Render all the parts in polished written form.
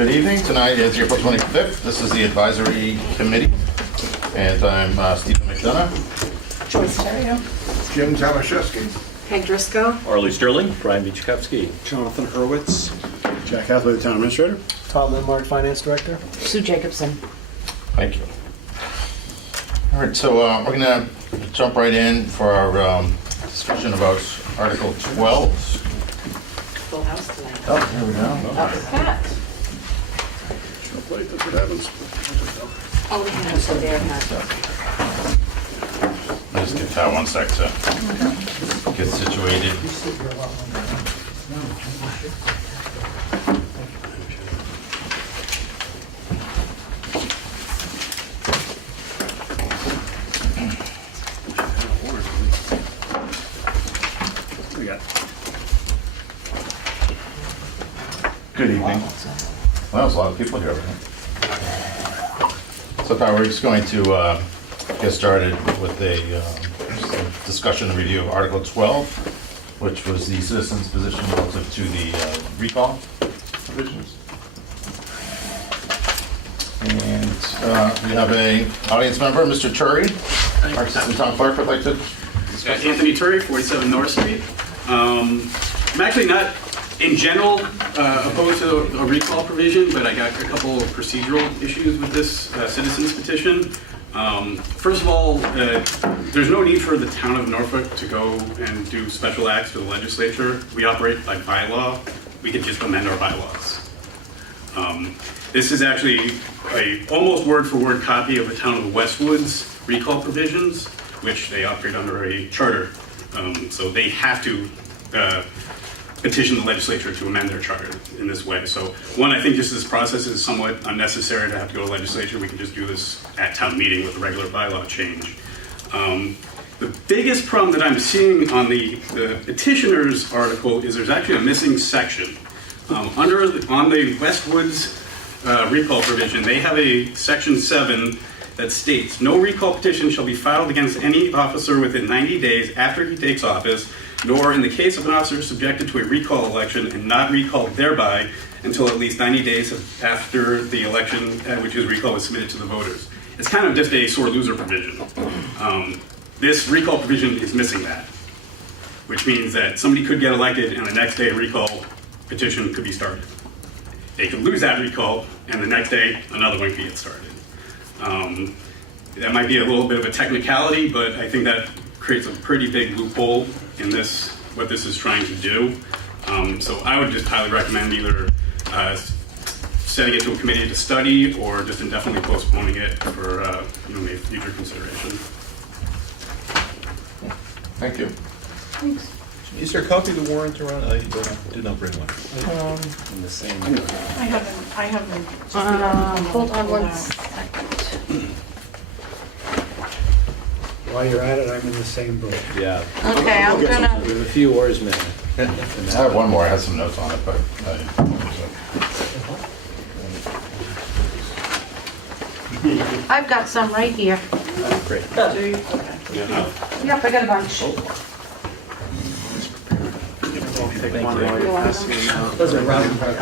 Good evening. Tonight is April 25th. This is the advisory committee. And I'm Stephen McDonough. Joyce Terrio. Jim Tomaszewski. Peg Driscoll. Arlie Sterling. Brian Bichkowski. Jonathan Hurwitz. Jack Hathaway, the Town Administrator. Todd Lindmark, Finance Director. Sue Jacobson. Thank you. All right, so we're going to jump right in for our discussion about Article 12. Full house tonight. Oh, here we go. Pat. Wait, that's what happens. Oh, we have so there, Pat. I'll just give Pat 1 sec to get situated. We got Good evening. Well, there's a lot of people here. So Pat, we're just going to get started with a discussion and review of Article 12, which was the citizens' position relative to the recall provisions. And we have a audience member, Mr. Turi, our assistant town clerk, would like to discuss. Anthony Turi, 47 North Street. I'm actually not, in general, opposed to a recall provision, but I got a couple of procedural issues with this citizens petition. First of all, there's no need for the town of Norfolk to go and do special acts to the legislature. We operate by bylaw. We could just amend our bylaws. This is actually a almost word-for-word copy of the town of Westwood's recall provisions, which they operate under a charter. So they have to petition the legislature to amend their charter in this way. So one, I think just this process is somewhat unnecessary to have to go to legislature. We can just do this at town meeting with a regular bylaw change. The biggest problem that I'm seeing on the petitioner's article is there's actually a missing section. On the Westwoods recall provision, they have a section 7 that states, no recall petition shall be filed against any officer within 90 days after he takes office, nor in the case of an officer subjected to a recall election and not recalled thereby until at least 90 days after the election at which his recall was submitted to the voters. It's kind of just a sore loser provision. This recall provision is missing that, which means that somebody could get elected and the next day a recall petition could be started. They could lose that recall and the next day another one could get started. That might be a little bit of a technicality, but I think that creates a pretty big loophole in this, what this is trying to do. So I would just highly recommend either setting it to a committee to study or just indefinitely postponing it for maybe future consideration. Thank you. Thanks. Is there a copy of the warrant around? I did not bring one. In the same. I haven't. Hold on 1 second. While you're at it, I'm in the same boat. Yeah. Okay, I'm gonna, We have a few oarsmen. I have one more. I had some notes on it, but I've got some right here. Great. Do you? Okay. Yep, I got a bunch. I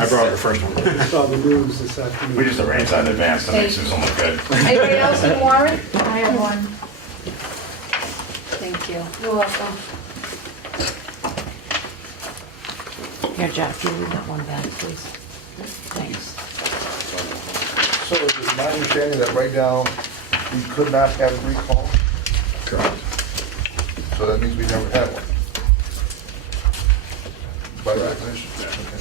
brought the first one. Saw the news this afternoon. We just arranged that in advance to make Susan look good. Anybody else in warrant? I have one. Thank you. You're welcome. Here, Jeff, you read that one back, please. Thanks. So is it my understanding that right now, we could not have a recall? correct. So that means we never had one? By definition? Okay.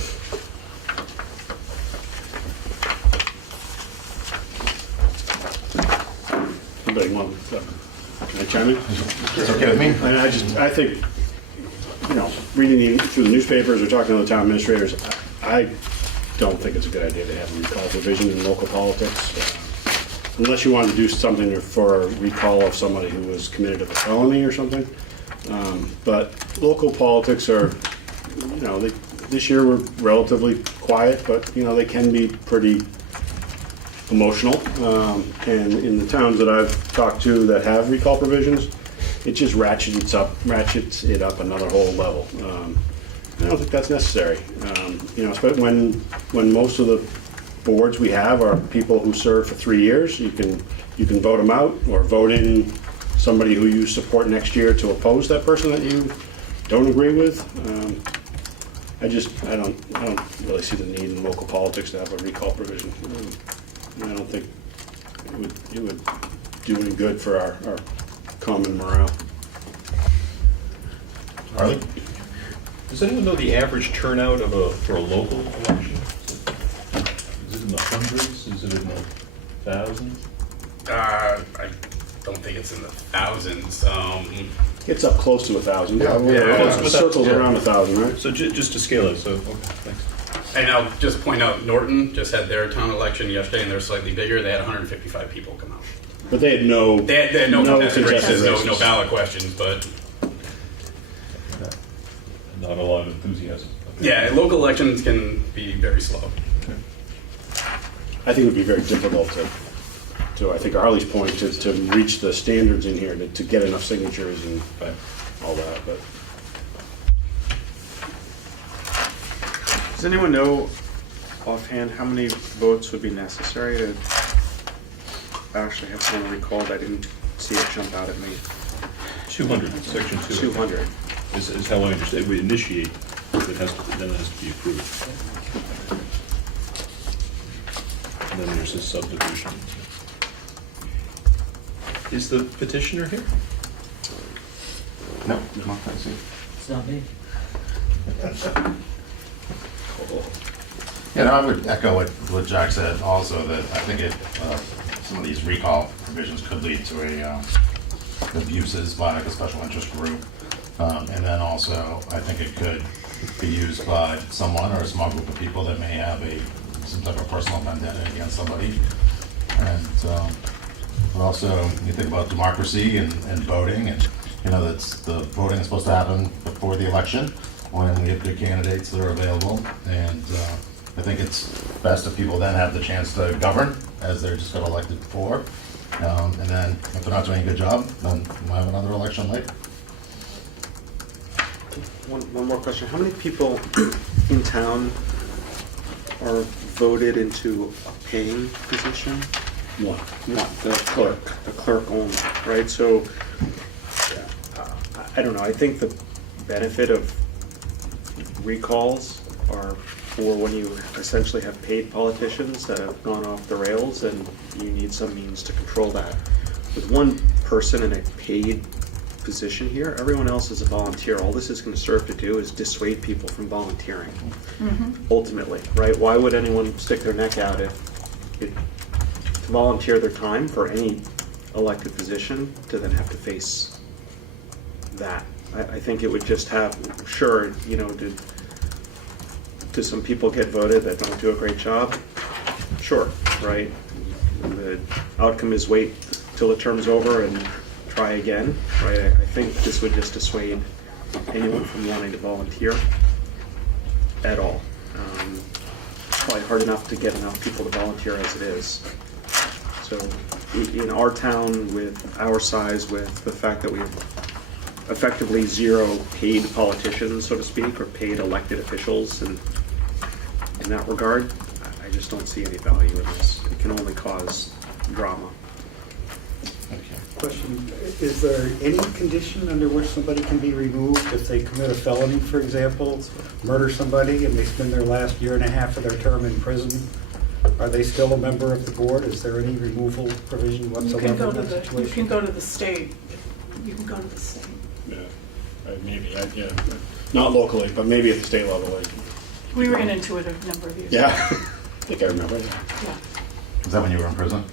Anybody want, can I chime in? It's okay with me? I think, reading through the newspapers or talking to the town administrators, I don't think it's a good idea to have a recall provision in local politics. Unless you wanted to do something for a recall of somebody who was committed of a felony or something. But local politics are, this year were relatively quiet, but, they can be pretty emotional. And in the towns that I've talked to that have recall provisions, it just ratchets it up another whole level. I don't think that's necessary. Especially when most of the boards we have are people who serve for 3 years. You can vote them out or vote in somebody who you support next year to oppose that person that you don't agree with. I don't really see the need in local politics to have a recall provision. I don't think it would do any good for our common morale. Harley? Does anyone know the average turnout for a local election? Is it in the hundreds? Is it in the thousands? I don't think it's in the thousands. It's up close to 1,000. Yeah. It circles around 1,000, right? So just to scale it, so, okay, thanks. And I'll just point out, Norton just had their town election yesterday, and they're slightly bigger. They had 155 people come out. But they had no. They had no contested races, races. no ballot questions, but Not a lot of enthusiasm. yeah, local elections can be very slow. I think it would be very difficult to I think Harley's point, to reach the standards in here, to get enough signatures and all that, but. Does anyone know offhand how many votes would be necessary to actually have someone recalled? I didn't see it jump out at me. 200, section 2. 200. Is how I understand. We initiate, then it has to be approved. And then there's this subdivision. Is the petitioner here? No, not I see. It's not me. Yeah, no, I would echo what Jack said also, that I think some of these recall provisions could lead to abuses by like a special interest group. And then also, I think it could be used by someone or a small group of people that may have some type of personal vendetta against somebody. And but also, you think about democracy and voting, and that's the voting is supposed to happen before the election when we have good candidates that are available. And I think it's best if people then have the chance to govern as they're just got elected before. And then if they're not doing a good job, then we'll have another election later. One more question. How many people in town are voted into a paying position? One. The clerk only, right? So, I don't know, I think the benefit of recalls are for when you essentially have paid politicians that have gone off the rails and you need some means to control that. With one person in a paid position here, everyone else is a volunteer. All this is going to serve to do is dissuade people from volunteering, ultimately, right? Why would anyone stick their neck out to volunteer their time for any elected position to then have to face that? I think it would just have, sure, do some people get voted that don't do a great job? Sure, right? The outcome is wait till the term's over and try again, right? I think this would just dissuade anyone from wanting to volunteer at all. Probably hard enough to get enough people to volunteer as it is. So in our town, with our size, with the fact that we have effectively zero paid politicians, so to speak, or paid elected officials in that regard, I just don't see any value in this. It can only cause drama. Question, is there any condition under which somebody can be removed if they commit a felony, for example, murder somebody and they spend their last year and a half of their term in prison? Are they still a member of the board? Is there any removal provision whatsoever in that situation? You can go to the state. You can go to the state. Yeah, maybe, yeah. Not locally, but maybe at the state level. We ran into it a number of years ago. Yeah, I think I remember. Yeah. Was that when you were in prison?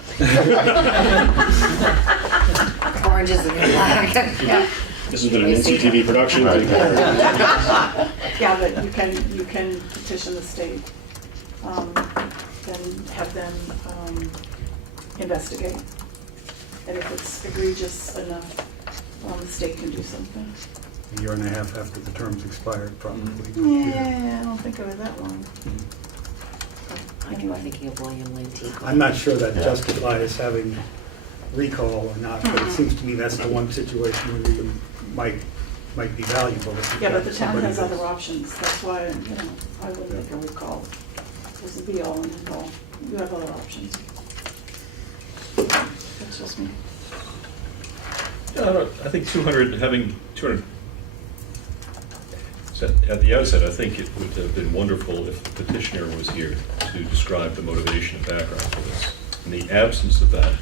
Oranges and black. Yeah. This has been an NCTV production. Yeah, but you can petition the state, and have them investigate. And if it's egregious enough, the state can do something. A year and a half after the term's expired, probably. Yeah, I don't think of it that long. I'm thinking of William Lane T. I'm not sure that justifies having recall or not, but it seems to me that's the one situation where you might be valuable. If you've Yeah, got but the town somebody has other that's- options. That's why, I wouldn't make a recall. This would be all and end all. you have other options. That's just me. I think 200, having 200, so at the outset, I think it would have been wonderful if the petitioner was here to describe the motivation and background for this. In the absence of that,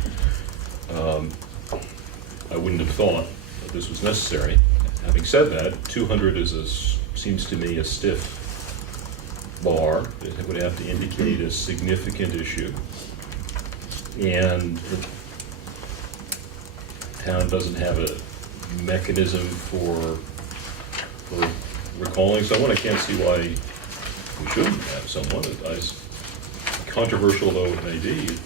I wouldn't have thought that this was necessary. Having said that, 200 seems to me a stiff bar. It would have to indicate a significant issue. And the town doesn't have a mechanism for recalling someone. I can't see why we shouldn't have someone, as controversial though it may be.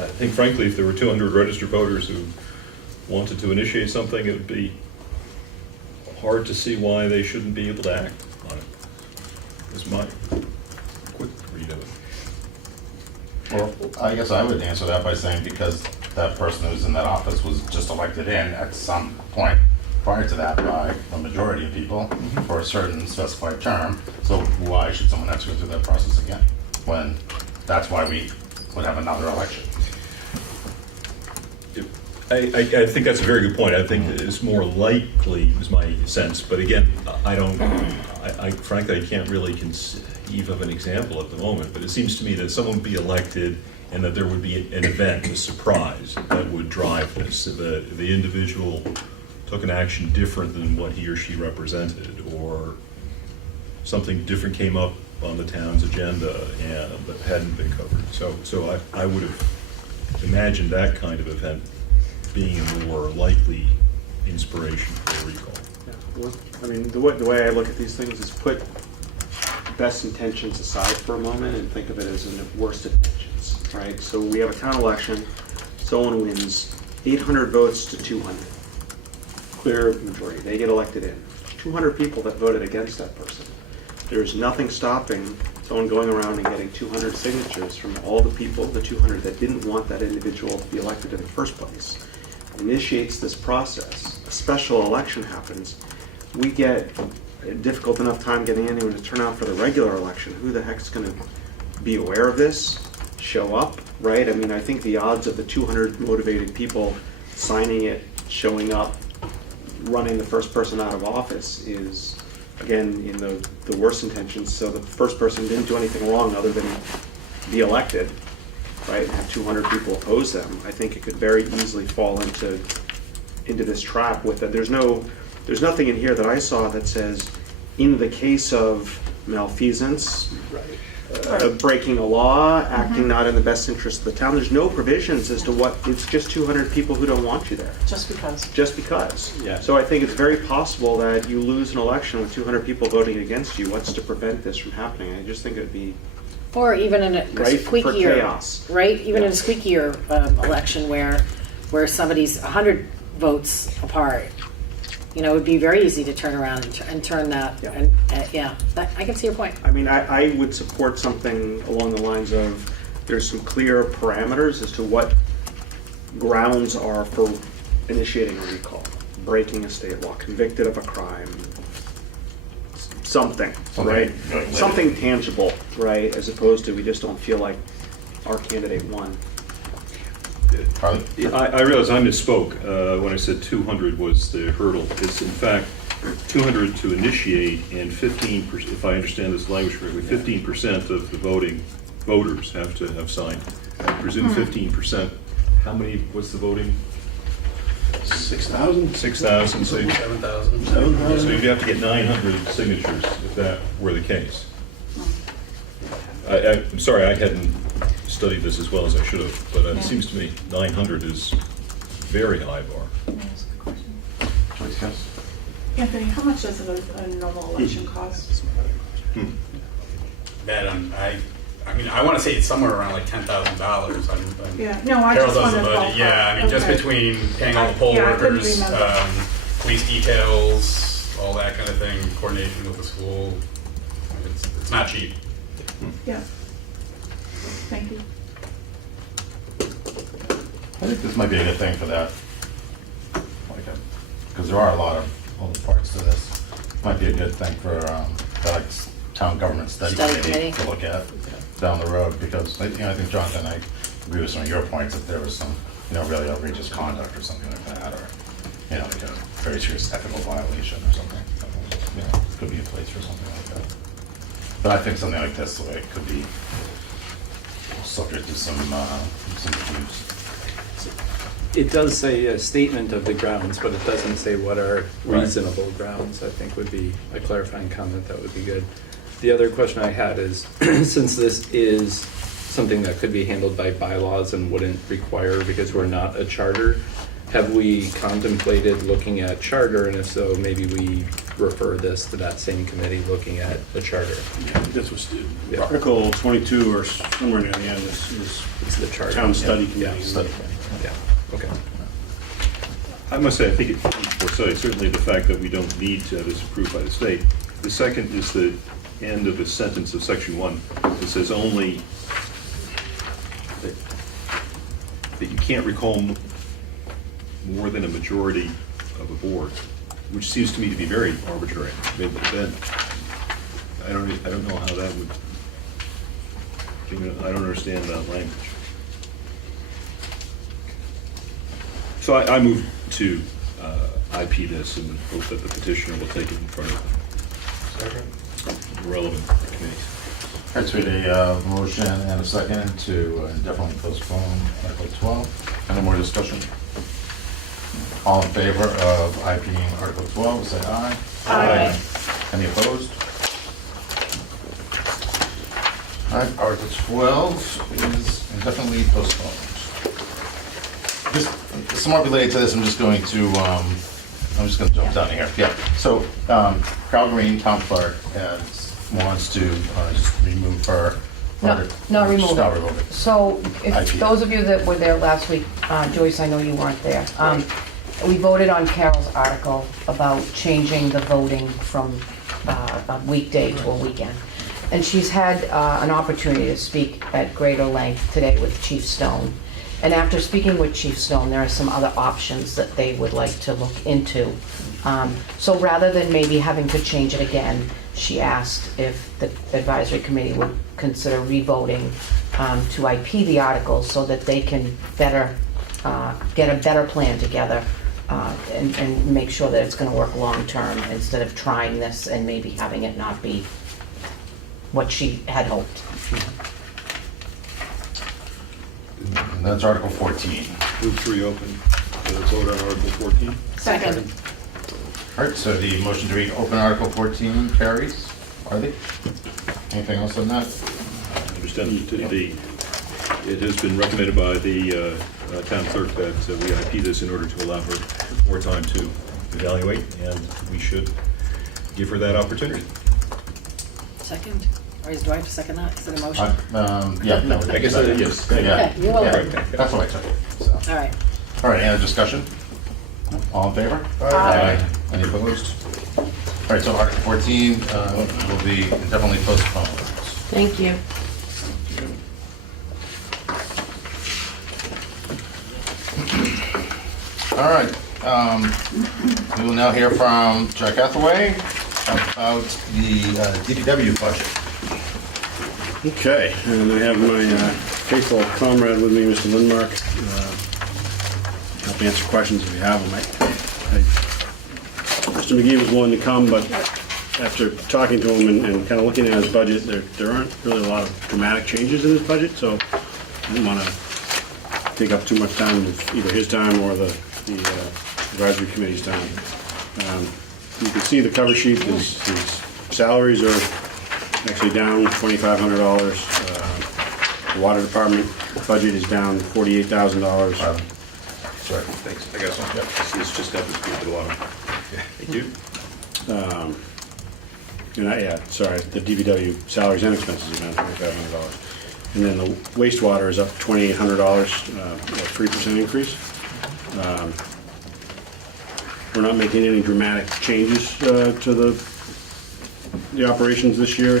I think frankly, if there were 200 registered voters who wanted to initiate something, it would be hard to see why they shouldn't be able to act on it. Is my quick read of it. Well, I guess I would answer that by saying because that person who's in that office was just elected in at some point prior to that by a majority of people for a certain specified term. So why should someone have to go through that process again? When that's why we would have another election. I think that's a very good point. I think it's more likely, is my sense, but again, I frankly, I can't really conceive of an example at the moment, but it seems to me that someone would be elected and that there would be an event, a surprise, that would drive this. The individual took an action different than what he or she represented, or something different came up on the town's agenda and that hadn't been covered. So I would have imagined that kind of event being a more likely inspiration for a recall. Yeah. Well, I mean, the way I look at these things is put best intentions aside for a moment and think of it as in the worst intentions, right? So we have a town election, someone wins 800 votes to 200. Clear majority, they get elected in. 200 people that voted against that person. There's nothing stopping someone going around and getting 200 signatures from all the people, the 200 that didn't want that individual to be elected in the first place. Initiates this process. A special election happens. We get a difficult enough time getting anyone to turn out for the regular election. Who the heck's going to be aware of this, show up, right? I mean, I think the odds of the 200 motivated people signing it, showing up, running the first person out of office is, again, in the worst intentions. So the first person didn't do anything wrong other than be elected, right, and have 200 people oppose them. I think it could very easily fall into this trap with that. There's nothing in here that I saw that says, in the case of malfeasance, breaking a law, acting not in the best interest of the town. There's no provisions as to what. It's just 200 people who don't want you there. Just because. Just because. Yeah. So I think it's very possible that you lose an election with 200 people voting against you. What's to prevent this from happening? I just think it would be Or even in a ripe for squeakier, chaos. right? Even in a Yeah. squeakier election where somebody's 100 votes apart, you know, it would be very easy to turn around and turn that. Yeah. And I can see your point. I mean, I would support something along the lines of there's some clear parameters as to what grounds are for initiating a recall, breaking a state law, convicted of a crime, something, right? Something tangible, right? As opposed to we just don't feel like our candidate won. Carly? I realize I misspoke when I said 200 was the hurdle. It's in fact 200 to initiate, and 15%, if I understand this language correctly, 15% of the voters have to have signed. I presume 15%. How many? What's the voting? 6,000? 6,000. So 7,000. so you'd have to get 900 signatures if that were the case. I'm sorry, I hadn't studied this as well as I should have, but it seems to me 900 is very high bar. Anthony, how much does a normal election cost? I mean, I want to say it's somewhere around like $10,000. Yeah, no, I Carol just does wanted the to budget. Yeah, I mean, just Okay. between paying all the poll Yeah, I couldn't workers, remember. police details, all that kind of thing, coordination with the school. It's not cheap. Yeah. Thank you. I think this might be a good thing for that. Because there are a lot of moving parts to this. Might be a good thing for, like town government study Study committee committee. to look at down the road, because, you know, I think, Jonathan, I agree with some of your points, that there was some, you know, really outrageous conduct or something like that, or, you know, like a very serious ethical violation or something. You know, could be a place for something like that. But I think something like this, the way it could be subject to some abuse. It does say a statement of the grounds, but it doesn't say what are Right. reasonable grounds. I think would be a clarifying comment, that would be good. The other question I had is, since this is something that could be handled by bylaws and wouldn't require, because we're not a charter, have we contemplated looking at charter, and if so, maybe we refer this to that same committee looking at a charter? This was, Yeah. Article 22 or somewhere near the end is It's the charter. town study Yeah, committee. study committee. Yeah, okay. I must say, I think it foresight, certainly the fact that we don't need to have this approved by the state. The second is the end of the sentence of section 1. It says only that you can't recall more than a majority of a board, which seems to me to be very arbitrary. I mean, then, I don't know how that would, I don't understand that language. So I move to IP this and hope that the petitioner will take it in front of the relevant committees. All right, so we had a motion and a second to indefinitely postpone Article 12. Any more discussion? All in favor of IPing Article 12, say aye. Aye. Any opposed? All right, Article 12 is indefinitely postponed. Just somewhat related to this, I'm just going to jump down here. Yeah, so Carol Green, town clerk, wants to just remove her. No, not remove Not it. remove it. So, if IP. those of you that were there last week, Joyce, I know you weren't there. We voted on Carol's article about changing the voting from a weekday to a weekend. And she's had an opportunity to speak at greater length today with Chief Stone. And after speaking with Chief Stone, there are some other options that they would like to look into. So rather than maybe having to change it again, she asked if the advisory committee would consider revoting to IP the article so that they can better get a better plan together and make sure that it's going to work long-term instead of trying this and maybe having it not be what she had hoped. And that's Article 14. Move to reopen the vote on Article 14. Second. All right, so the motion to reopen Article 14 carries. Are they? Anything else on that? Understand to be, it has been recommended by the town clerk that we IP this in order to allow her more time to evaluate, and we should give her that opportunity. Second? Or do I have to second that? Is it a motion? Yeah, no. I guess that is. Yeah, Okay, you're welcome. yeah, that's what I took it. So. All right. All right, any other discussion? All in favor? Aye. Any opposed? All right, so Article 14 will be indefinitely postponed. Thank you. All right, we will now hear from Jack Hathaway about the DPW budget. Okay, and I have my faithful comrade with me, Mr. Lindmark. Help answer questions if you have them. Mr. McGee was willing to come, but after talking to him and kind of looking at his budget, there aren't really a lot of dramatic changes in his budget, so I didn't want to take up too much time with either his time or the advisory committee's time. You can see the cover sheet, his salaries are actually down $2,500. The water department budget is down $48,000. Sorry. Thanks. I got some. It's just got this group at the bottom. Thank you. The DPW salaries and expenses are down $2,500. And then the wastewater is up $2,800, a 3% increase. We're not making any dramatic changes to the operations this year.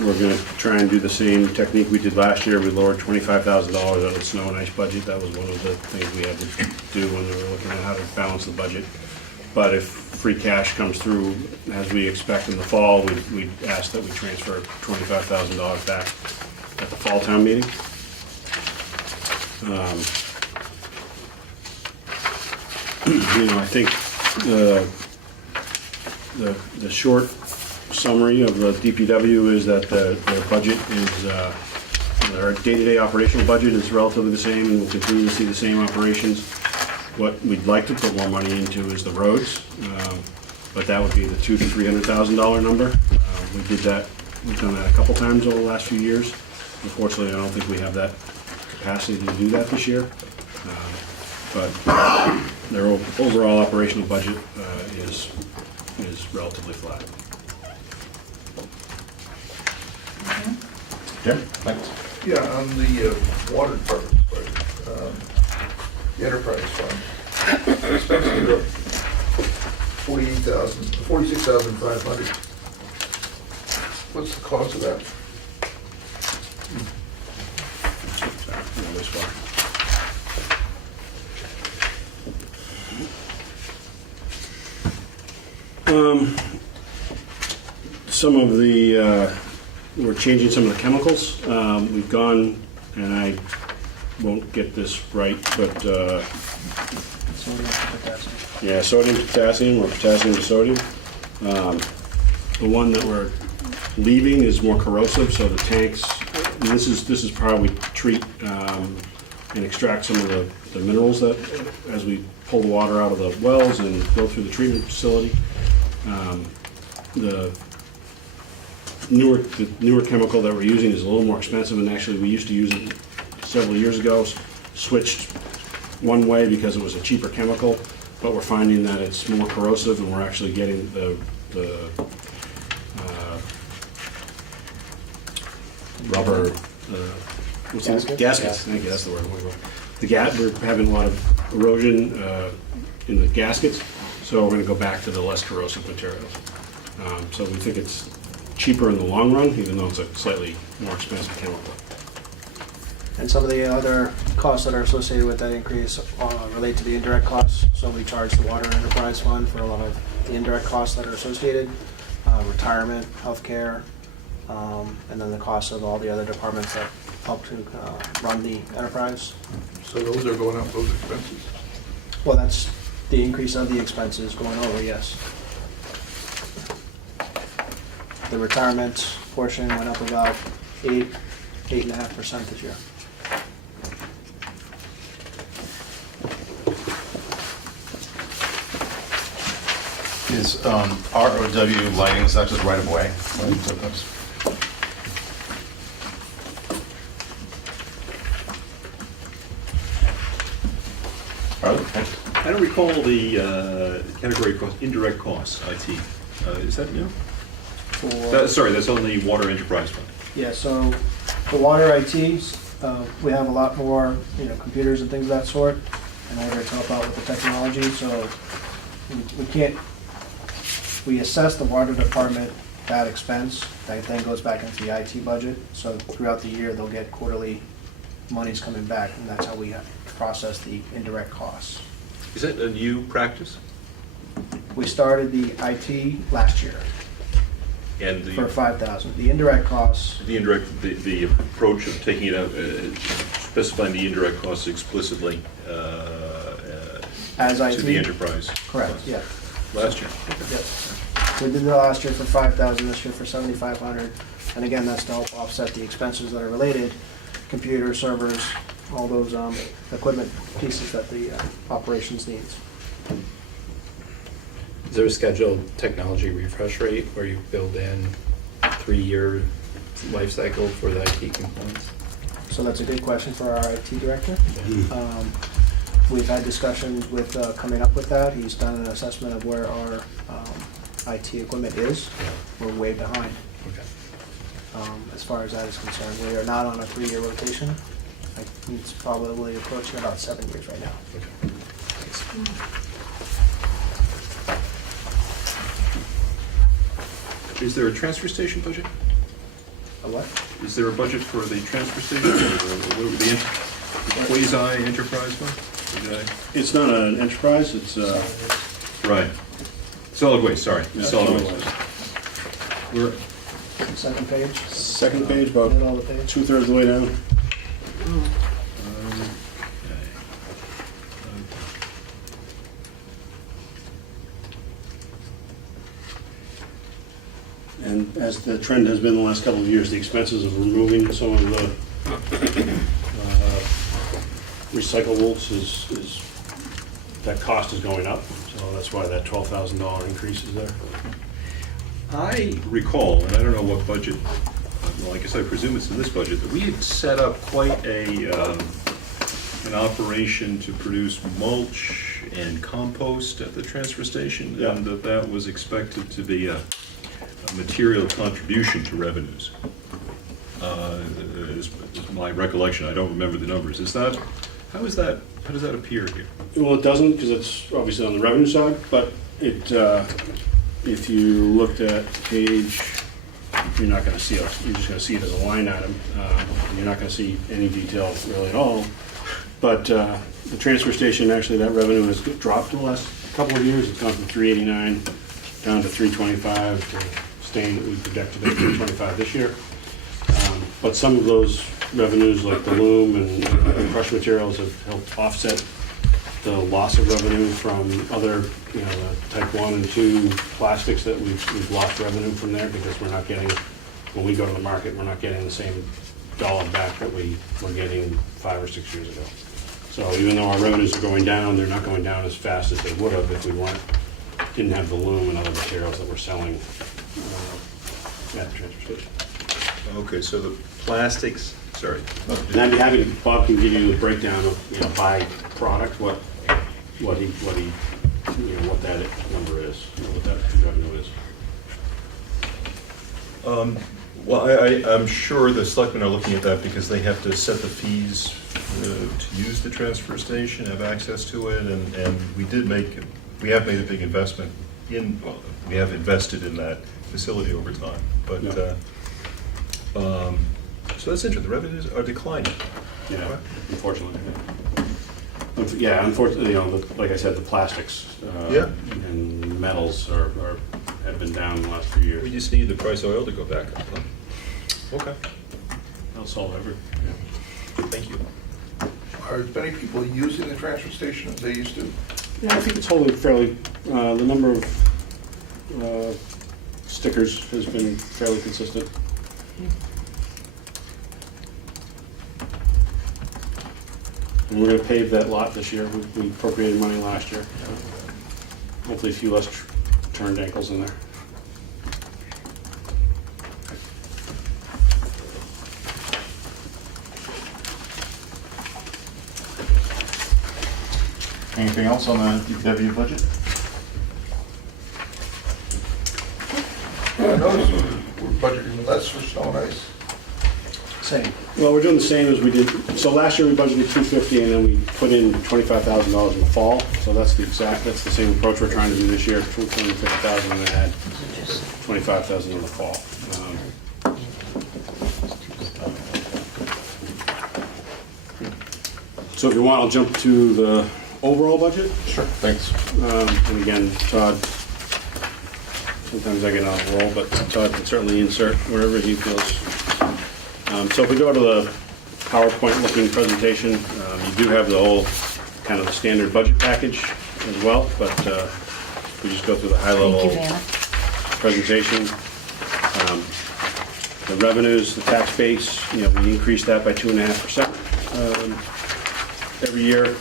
We're gonna try and do the same technique we did last year. We lowered $25,000 out of the snow and ice budget. That was one of the things we had to do when we were looking at how to balance the budget. But if free cash comes through as we expect in the fall, we'd ask that we transfer $25,000 back at the fall town meeting. I think the short summary of the DPW is that the budget is, our day-to-day operational budget is relatively the same, and we'll continue to see the same operations. What we'd like to put more money into is the roads, but that would be the $200,000 to $300,000 number. We've done that a couple times over the last few years. Unfortunately, I don't think we have that capacity to do that this year. But their overall operational budget is relatively flat. Jim, thanks. Yeah, on the water department budget, the enterprise fund, expenses are up 46,500. What's the cause of that? Some of the, we're changing some of the chemicals. We've gone, and I won't get this right, but, yeah, sodium to potassium, or potassium to sodium. The one that we're leaving is more corrosive, so the tanks, and this is how we treat and extract some of the minerals that, as we pull the water out of the wells and go through the treatment facility. The newer chemical that we're using is a little more expensive, and actually we used to use it several years ago, switched one way because it was a cheaper chemical, but we're finding that it's more corrosive, and we're actually getting the rubber, what's that? Gaskets. Thank you, that's the word. We're having a lot of erosion in the gaskets, so we're going to go back to the less corrosive materials. So we think it's cheaper in the long run, even though it's a slightly more expensive chemical. And some of the other costs that are associated with that increase relate to the indirect costs. So we charge the Water Enterprise Fund for a lot of the indirect costs that are associated, retirement, healthcare, and then the costs of all the other departments that help to run the enterprise. So those are going up, those expenses? Well, that's the increase of the expenses going over, yes. The retirement portion went up about 8.5% this year. Is ROW lighting, is that just right of way? I don't recall the category cost, indirect costs, IT. Is that new? Sorry, that's on the Water Enterprise Fund. Yeah, so for water ITs, we have a lot more, computers and things of that sort, and I'm here to help out with the technology, so we assess the water department that expense, that then goes back into the IT budget, so throughout the year, they'll get quarterly monies coming back, and that's how we process the indirect costs. Is that a new practice? We started the IT last year And for $5,000. The indirect costs, the approach of taking it out, specifying the indirect costs explicitly as IT. to the enterprise. Correct, yeah. Last year. Yes. We did the last year for $5,000, this year for $7,500, and again, that's to help offset the expenses that are related, computers, servers, all those equipment pieces that the operations needs. Is there a scheduled technology refresh rate where you build in a 3-year life cycle for the IT components? So that's a good question for our IT director. We've had discussions with coming up with that. He's done an assessment of where our IT equipment is. We're way behind. Okay. As far as that is concerned. We are not on a 3-year rotation. I think it's probably approaching about 7 years right now. Okay. Thanks. Is there a transfer station budget? A what? Is there a budget for the transfer station or the quasi-enterprise fund? It's not an enterprise, it's Right. Solid waste, sorry, Yeah, solid solid waste. waste. We're Second page, second page, about middle of the page. 2/3 of the way down. And as the trend has been the last couple of years, the expenses of removing some of the recyclables is, that cost is going up. So that's why that $12,000 increase is there. I recall, and I don't know what budget, well, I guess I presume it's in this budget, that we had set up quite an operation to produce mulch and compost at the transfer station, Yeah. and that was expected to be a material contribution to revenues. Is my recollection, I don't remember the numbers. How does that appear here? Well, it doesn't, because it's obviously on the revenue side, but it, if you looked at page, you're not gonna see it, you're just gonna see it as a line item. You're not gonna see any detail really at all. But the transfer station, actually, that revenue has dropped in the last couple of years. It's gone from 389 down to 325, to staying, we projected at 325 this year. But some of those revenues, like the loom and crush materials, have helped offset the loss of revenue from other, the type 1 and 2 plastics that we've lost revenue from there, because we're not getting, when we go to the market, we're not getting the same dollar back that we were getting 5 or 6 years ago. So even though our revenues are going down, they're not going down as fast as they would have if we didn't have the loom and other materials that we're selling at the transfer station. Okay, so the plastics, sorry. And I'd be happy, Bob can give you the breakdown of, by product, what that number is, what that revenue is. Well, I'm sure the selectmen are looking at that because they have to set the fees to use the transfer station, have access to it, and we have made a big investment we have invested in that facility over time. But, Yeah. so that's interesting, the revenues are declining. Yeah, unfortunately. Yeah, unfortunately, like I said, the plastics Yeah. and metals have been down the last few We years. just need the price of oil to go back up. Huh? Okay, They'll solve every, thank you. Are as many people using the transfer station as they used to? Yeah, I think it's holding fairly, the number of stickers has been fairly consistent. And we're gonna pave that lot this year. We appropriated money last year. Hopefully a few less turned ankles in there. Anything else on the DPW budget? I noticed we're budgeting less for snow and ice. Same. Well, we're doing the same as we did, so last year we budgeted $250 and then we put in $25,000 in the fall. So that's the same approach we're trying to do this year, $250,000 and add $25,000 in the fall. So if you want, I'll jump to the overall budget. Sure. Thanks. And again, Todd, sometimes I get on a roll, but Todd can certainly insert wherever he feels. So if we go to the PowerPoint-looking presentation, you do have the whole kind of the standard budget package as well, but we just go through the high-level Thank you, Vanna. presentation. The revenues, the tax base, we increased that by 2.5% every year.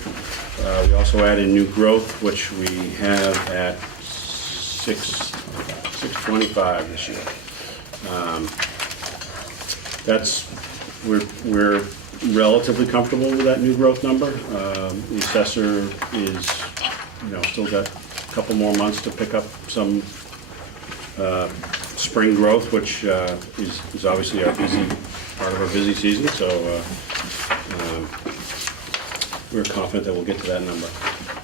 We also add in new growth, which we have at 625 this year. We're relatively comfortable with that new growth number. The assessor is, still got a couple more months to pick up some spring growth, which is obviously part of our busy season. So we're confident that we'll get to that number.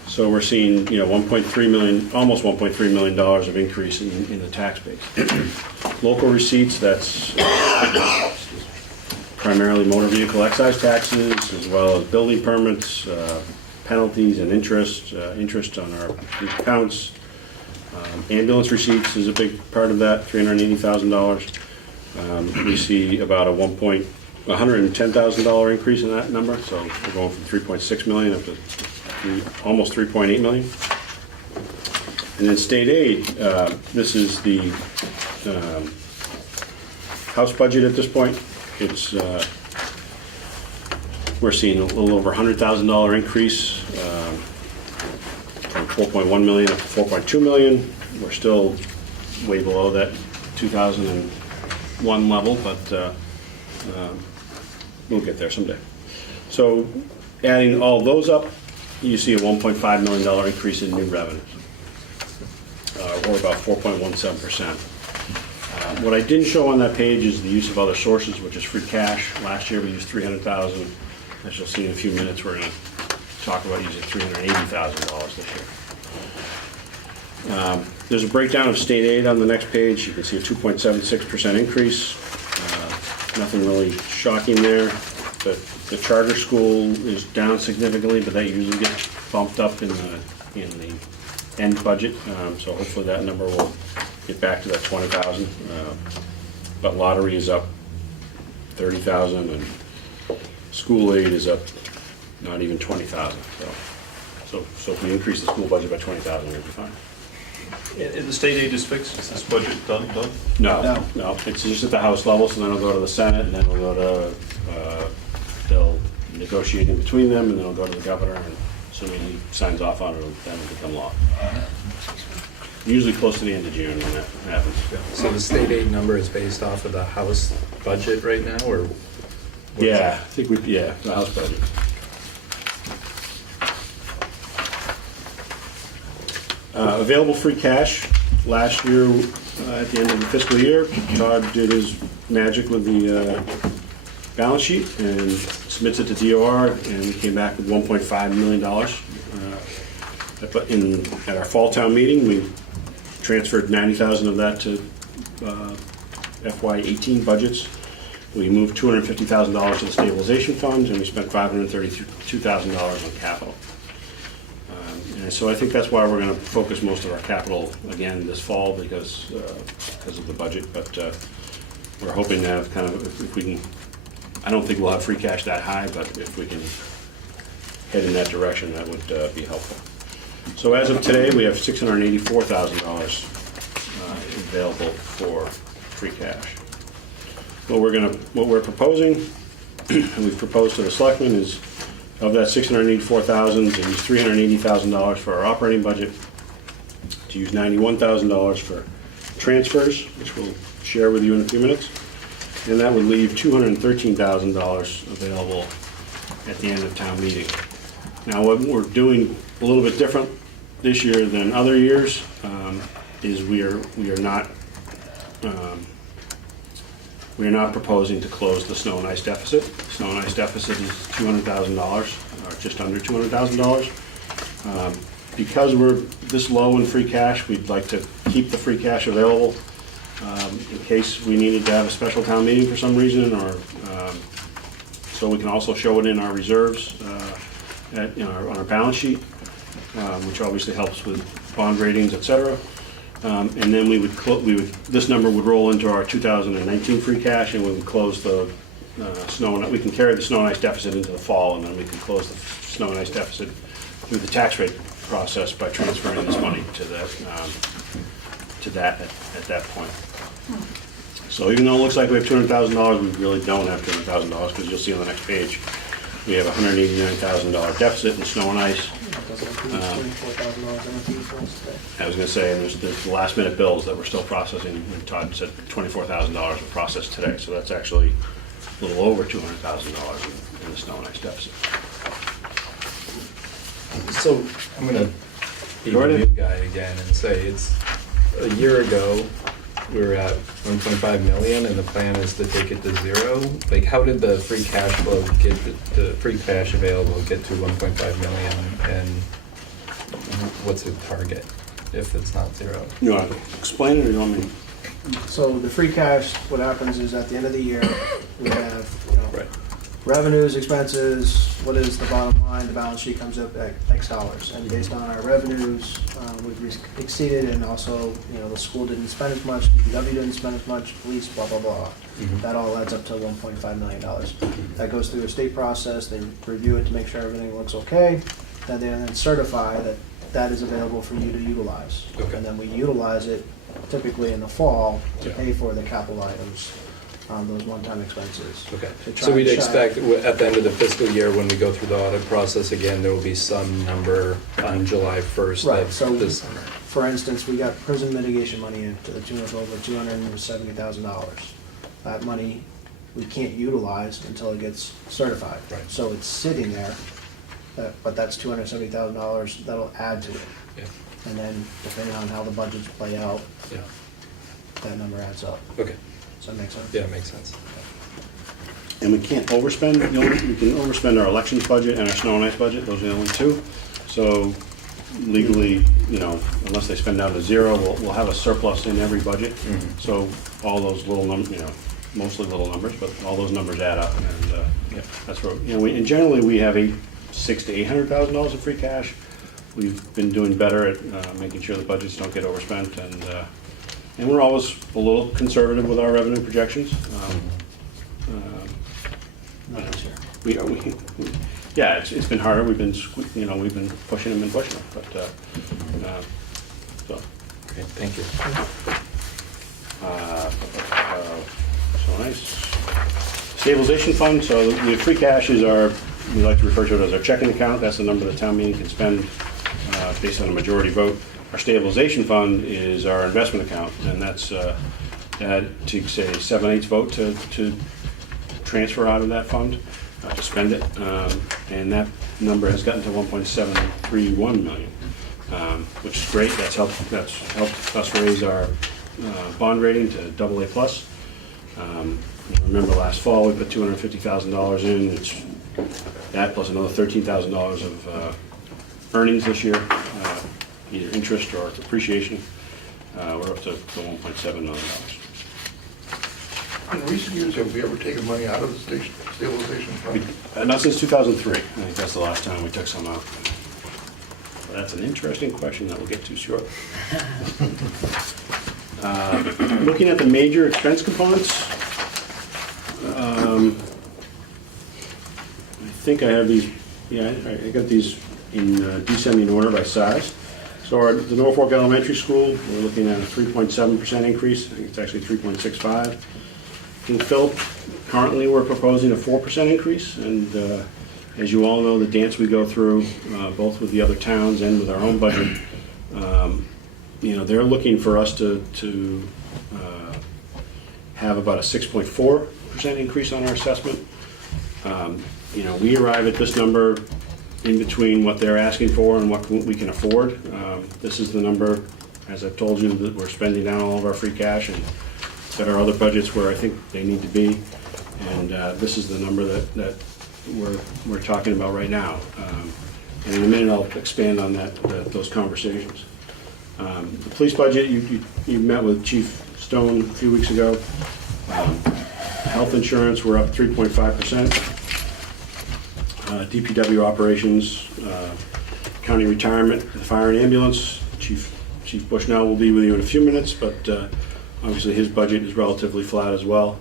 So we're seeing, $1.3 million, almost $1.3 million of increase in the tax base. Local receipts, that's primarily motor vehicle excise taxes, as well as building permits, penalties and interest on our accounts, Ambulance receipts is a big part of that, $380,000. We see about a $110,000 increase in that number, so we're going from 3.6 million up to almost 3.8 million. And then state aid, this is the House budget at this point. It's we're seeing a little over $100,000 increase from 4.1 million up to 4.2 million. We're still way below that 2001 level, but we'll get there someday. So adding all those up, you see a $1.5 million increase in new revenues, or about 4.17%. What I didn't show on that page is the use of other sources, which is free cash. Last year we used $300,000. As you'll see in a few minutes, we're going to talk about using $380,000 this year. There's a breakdown of state aid on the next page. You can see a 2.76% increase. Nothing really shocking there. The charter school is down significantly, but that usually gets bumped up in the end budget. So hopefully that number will get back to that 20,000. But lottery is up 30,000, and school aid is up not even 20,000. So if we increase the school budget by 20,000, we'll be fine. And the state aid is fixed, is this budget done? No, it's just at the House level, so then it'll go to the Senate, and then we'll go to, they'll negotiate in between them, and then it'll go to the governor, and assuming he signs off on it, then it'll become law. Usually close to the end of June when that happens. So the state aid number is based off of the House budget right now, or? Yeah, I think the House budget. Available free cash. Last year, at the end of the fiscal year, Todd did his magic with the balance sheet and submits it to DOR, and we came back with $1.5 million. At our fall town meeting, we transferred 90,000 of that to FY18 budgets. We moved $250,000 to the stabilization funds, and we spent $532,000 on capital. And so I think that's why we're going to focus most of our capital again this fall, because of the budget. But we're hoping to have kind of, if we can, I don't think we'll have free cash that high, but if we can head in that direction, that would be helpful. So as of today, we have $684,000 available for free cash. What we're proposing, and we've proposed to the selectmen, is of that $684,000, to use $380,000 for our operating budget, to use $91,000 for transfers, which we'll share with you in a few minutes, and that would leave $213,000 available at the end of town meeting. Now, what we're doing a little bit different this year than other years is we are not proposing to close the snow and ice deficit. The snow and ice deficit is $200,000, or just under $200,000. Because we're this low in free cash, we'd like to keep the free cash available in case we needed to have a special town meeting for some reason, or so we can also show it in our reserves on our balance sheet, which obviously helps with bond ratings, etc. And then this number would roll into our 2019 free cash, and we would close the we can carry the snow and ice deficit into the fall, and then we can close the snow and ice deficit through the tax rate process by transferring this money to that at that point. So even though it looks like we have $200,000, we really don't have $200,000, because you'll see on the next page, we have a $189,000 deficit in snow and ice. I was going to say, and there's the last minute bills that we're still processing, and Todd said $24,000 were processed today, so that's actually a little over $200,000 in the snow and ice deficit. So I'm going to be the new guy again and say it's a year ago we were at 1.5 million and the plan is to take it to zero. Like, how did the free cash flow get the free cash available get to 1.5 million, and what's the target if it's not zero? You want to explain it, or you want me? So the free cash, what happens is at the end of the year, we have, Right. revenues, expenses, what is the bottom line, the balance sheet comes up at X dollars. And based on our revenues, we've exceeded, and also, the school didn't spend as much, DPW didn't spend as much, police, blah, blah, blah. That all adds up to $1.5 million. That goes through a state process, they review it to make sure everything looks okay, then they then certify that that is available for you to utilize. Okay. And then we utilize it typically in the fall to Yeah. pay for the capital items, those one-time expenses. Okay, To try so we'd and expect at the end of the fiscal year, when we go through the audit process again, there will be some number on July 1st. Right, that so, this- for instance, we got prison mitigation money in to the tune of over $270,000. That money, we can't utilize until it gets certified. Right. So it's sitting there, but that's $270,000, that'll add to it. Yeah, And then depending on how the budgets play out, yeah, that number adds up. okay, Does that make sense? yeah, it makes sense. And we can't overspend, we can overspend our elections budget and our snow and ice budget, those are the only two. So legally, unless they spend down to zero, we'll have a surplus in every budget. So all those little mostly little numbers, but all those numbers add up, and Yeah. that's where, and generally, we have $600,000 to $800,000 of free cash. We've been doing better at making sure the budgets don't get overspent, and we're always a little conservative with our revenue projections. Not this year. Yeah, it's been harder, we've been pushing them, but, so. Great, thank you. So nice. Stabilization fund, so the free cash is we like to refer to it as our checking account. That's the number the town meeting can spend based on a majority vote. Our stabilization fund is our investment account, and that's, that takes a 7/8 vote to transfer out of that fund, to spend it. And that number has gotten to 1.731 million, which is great. That's helped us raise our bond rating to AA+. Remember last fall, we put $250,000 in. It's that plus another $13,000 of earnings this year, either interest or appreciation. We're up to $1.7 million. In recent years, have we ever taken money out of the stabilization fund? Not since 2003. I think that's the last time we took some out. But that's an interesting question that we'll get to shortly. Looking at the major expense components, I think I have these, I got these in descending order by size. So the Norfolk Elementary School, we're looking at a 3.7% increase. I think it's actually 3.65. In Phil, currently we're proposing a 4% increase, and as you all know, the dance we go through, both with the other towns and with our own budget, they're looking for us to have about a 6.4% increase on our assessment. We arrive at this number in between what they're asking for and what we can afford. This is the number, as I've told you, that we're spending down all of our free cash and set our other budgets where I think they need to be. And this is the number that we're talking about right now. And in a minute, I'll expand on those conversations. The police budget, you met with Chief Stone a few weeks ago. Health insurance, we're up 3.5%. DPW operations, county retirement, the fire and ambulance. Chief Bushnell will be with you in a few minutes, but obviously his budget is relatively flat as well.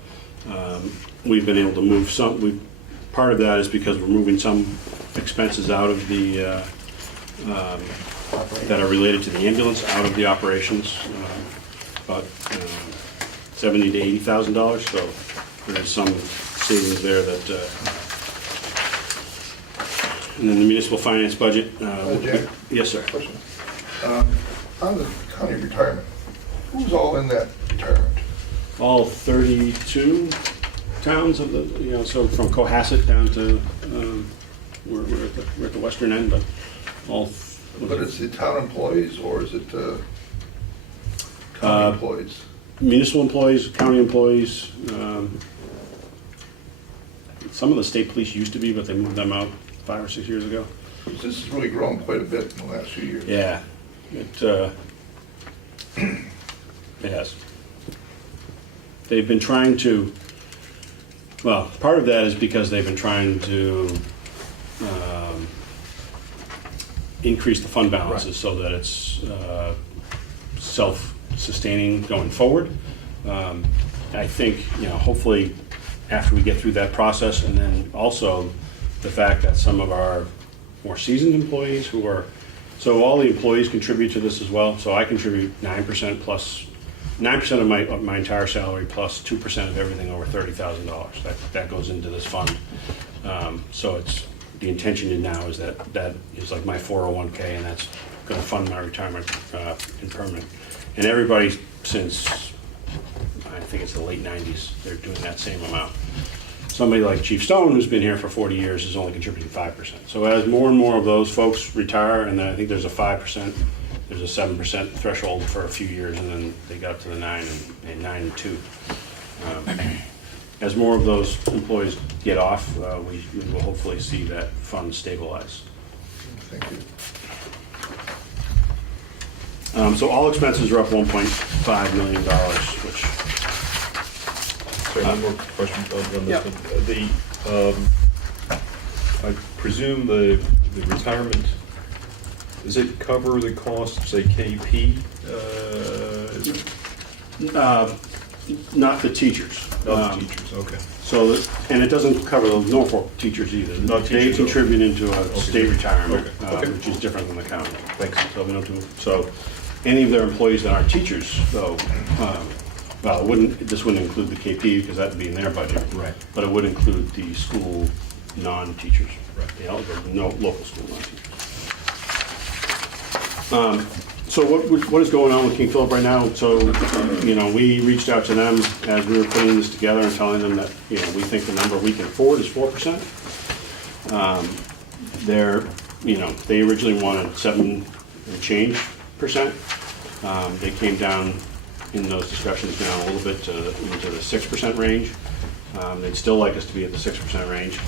We've been able to move some. Part of that is because we're moving some expenses out of the that are related to the ambulance out of the operations, about $70,000 to $80,000. So there's some savings there that. And then the municipal finance budget. Jack? Yes, sir. Question. On the county retirement, who's all in that retirement? All 32 towns of the, so from Cohasset down to, we're at the western end, but all. But it's the town employees, or is it county employees? Municipal employees, county employees. Some of the state police used to be, but they moved them out 5 or 6 years ago. This has really grown quite a bit in the last few years. Yeah, it has. They've been trying to Well, part of that is because they've been trying to increase the fund balances so that it's self-sustaining going forward. I think, hopefully after we get through that process, and then also the fact that some of our more seasoned employees so all the employees contribute to this as well. So I contribute 9% plus 9% of my entire salary plus 2% of everything over $30,000. That goes into this fund. So the intention now is that is like my 401k, and that's going to fund my retirement in permanent. And everybody since I think it's the late 90s, they're doing that same amount. Somebody like Chief Stone, who's been here for 40 years, is only contributing 5%. So as more and more of those folks retire, and then I think there's a 5%, there's a 7% threshold for a few years, and then they got up to the 9 and 2. As more of those employees get off, we will hopefully see that fund stabilize. Thank you. So all expenses are up $1.5 million, which Sorry, one more question on this one. I presume the retirement, does it cover the cost of, say, KP? not the teachers. Not the teachers, okay. So, and it doesn't cover the Norfolk teachers either. Not They teachers, contribute into a state retirement, Okay. which is different than the county. Thanks. So we don't do, so any of their employees that aren't teachers, though, well, this wouldn't include the KP because that'd be in their budget. Right. But it would include the school non-teachers. Right. No local school non-teachers. So what is going on with King Philip right now? So, we reached out to them as we were putting this together and telling them that, we think the number we can afford is 4%. They originally wanted 7 and change %. They came down in those discussions now a little bit into the 6% range. They'd still like us to be at the 6% range.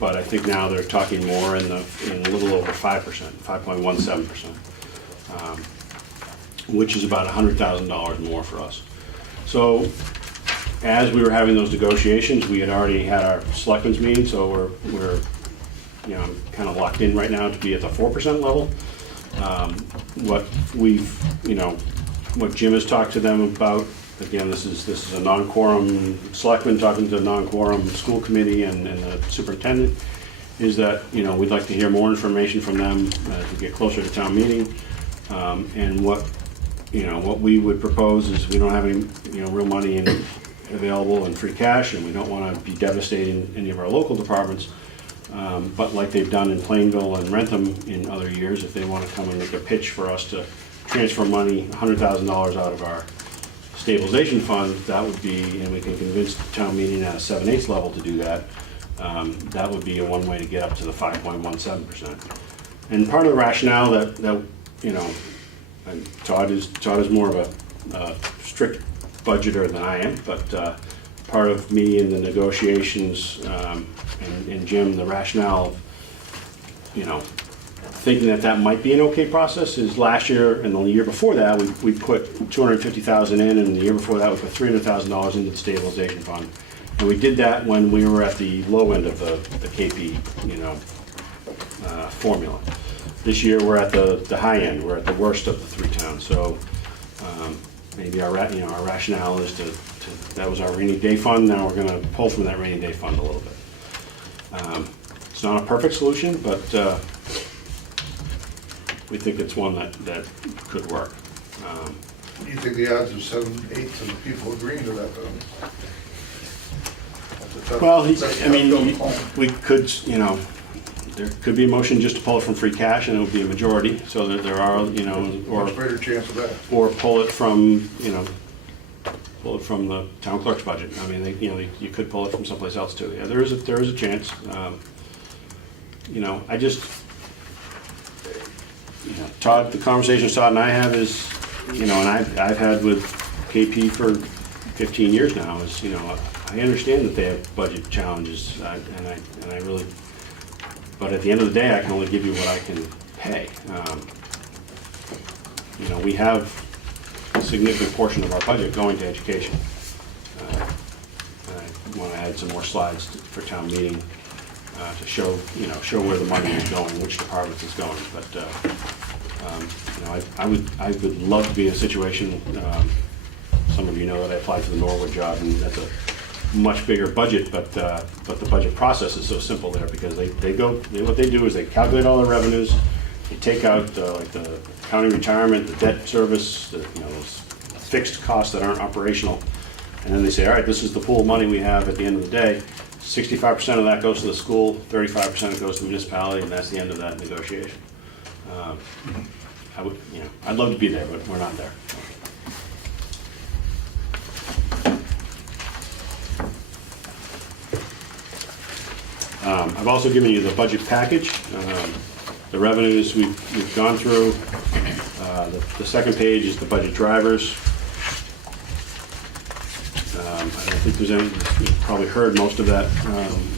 But I think now they're talking more in a little over 5%, 5.17%, which is about $100,000 more for us. So as we were having those negotiations, we had already had our selectmen's meeting, so we're kind of locked in right now to be at the 4% level. What Jim has talked to them about, again, this is a non-quorum selectman talking to a non-quorum school committee and the superintendent, is that, we'd like to hear more information from them as we get closer to town meeting. And what we would propose is we don't have any, real money available in free cash, and we don't want to be devastating any of our local departments. But like they've done in Plainville and Rentham in other years, if they want to come and make a pitch for us to transfer money, $100,000 out of our stabilization fund, that would be, and we can convince the town meeting at a 7/8 level to do that, that would be one way to get up to the 5.17%. And part of the rationale that and Todd is more of a strict budgeter than I am, but part of me in the negotiations and Jim, the rationale of, thinking that might be an okay process is last year and the year before that, we put $250,000 in, and the year before that we put $300,000 into the stabilization fund. And we did that when we were at the low end of the KP, formula. This year we're at the high end. We're at the worst of the 3 towns. So maybe our rationale is that was our rainy day fund. Now we're going to pull from that rainy day fund a little bit. It's not a perfect solution, but we think it's one that could work. What do you think the odds of 7/8 of the people agreeing to that, though? Well, we could, there could be a motion just to pull it from free cash, and it would be a majority, so that there are, or Much greater chance of that. or pull it from the town clerk's budget. I mean, you could pull it from someplace else too. Yeah, there is a chance. I just, Todd, the conversations Todd and I have is, and I've had with KP for 15 years now, is, I understand that they have budget challenges, and I really, but at the end of the day, I can only give you what I can pay. We have a significant portion of our budget going to education. want to add some more slides for town meeting to show, show where the money is going, which departments it's going. But, I would love to be in a situation, some of you know that I applied for the Norwood job, and that's a much bigger budget, but the budget process is so simple there, because what they do is they calculate all the revenues, they take out like the county retirement, the debt service, those fixed costs that aren't operational, and then they say, all right, this is the pool of money we have at the end of the day. 65% of that goes to the school, 35% goes to the municipality, and that's the end of that negotiation. I'd love to be there, but we're not there. I've also given you the budget package, the revenues we've gone through. The second page is the budget drivers. I don't think there's any, you've probably heard most of that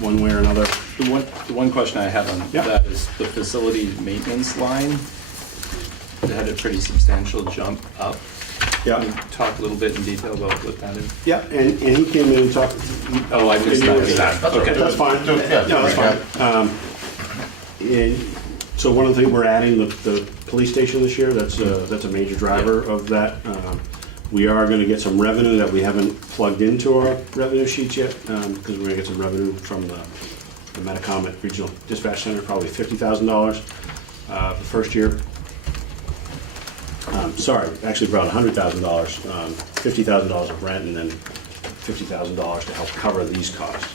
one way or another. The one question I have on Yeah. that is the facility maintenance line. It had a pretty substantial jump up. Yeah. Can you talk a little bit in detail about what that is? Yeah, and he came in and talked. Oh, I missed that. Okay. That's fine. Yeah, No, that's fine. So one of the things, we're adding the police station this year. That's a major driver of that. We are going to get some revenue that we haven't plugged into our revenue sheets yet, because we're going to get some revenue from the Metacom at Regional Dispatch Center, probably $50,000 the first year. Sorry, actually about $100,000, $50,000 of rent, and then $50,000 to help cover these costs.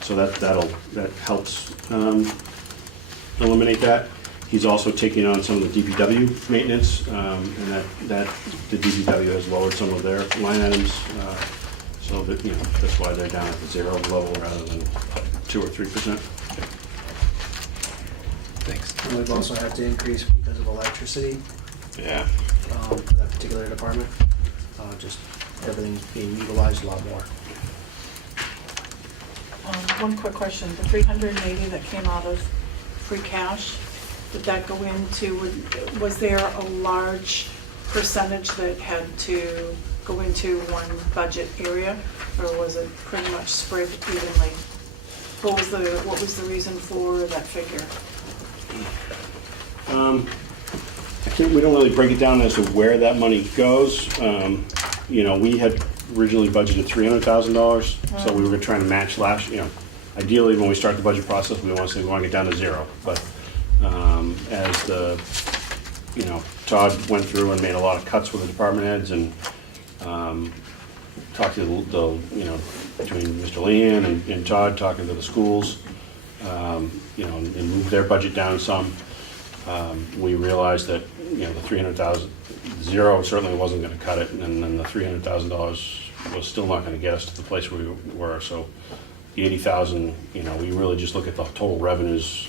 So that helps eliminate that. He's also taking on some of the DPW maintenance, and that the DPW has lowered some of their line items, so that that's why they're down at the 0 level rather than 2 or 3%. Thanks. And we've also had to increase because of electricity Yeah. for that particular department. Just everything being utilized a lot more. One quick question, the 380 that came out of free cash, did that go into, was there a large percentage that had to go into one budget area, or was it pretty much spread evenly? What was the reason for that figure? We don't really break it down as to where that money goes. We had originally budgeted $300,000, so we were trying to match last. Ideally, when we start the budget process, we want to get down to 0. But as Todd went through and made a lot of cuts with the department heads and talked to between Mr. Lehan and Todd, talking to the schools, and moved their budget down some. We realized that the 300,000, 0 certainly wasn't going to cut it, and then the $300,000 was still not going to get us to the place where we were. So the 80,000, we really just look at the total revenues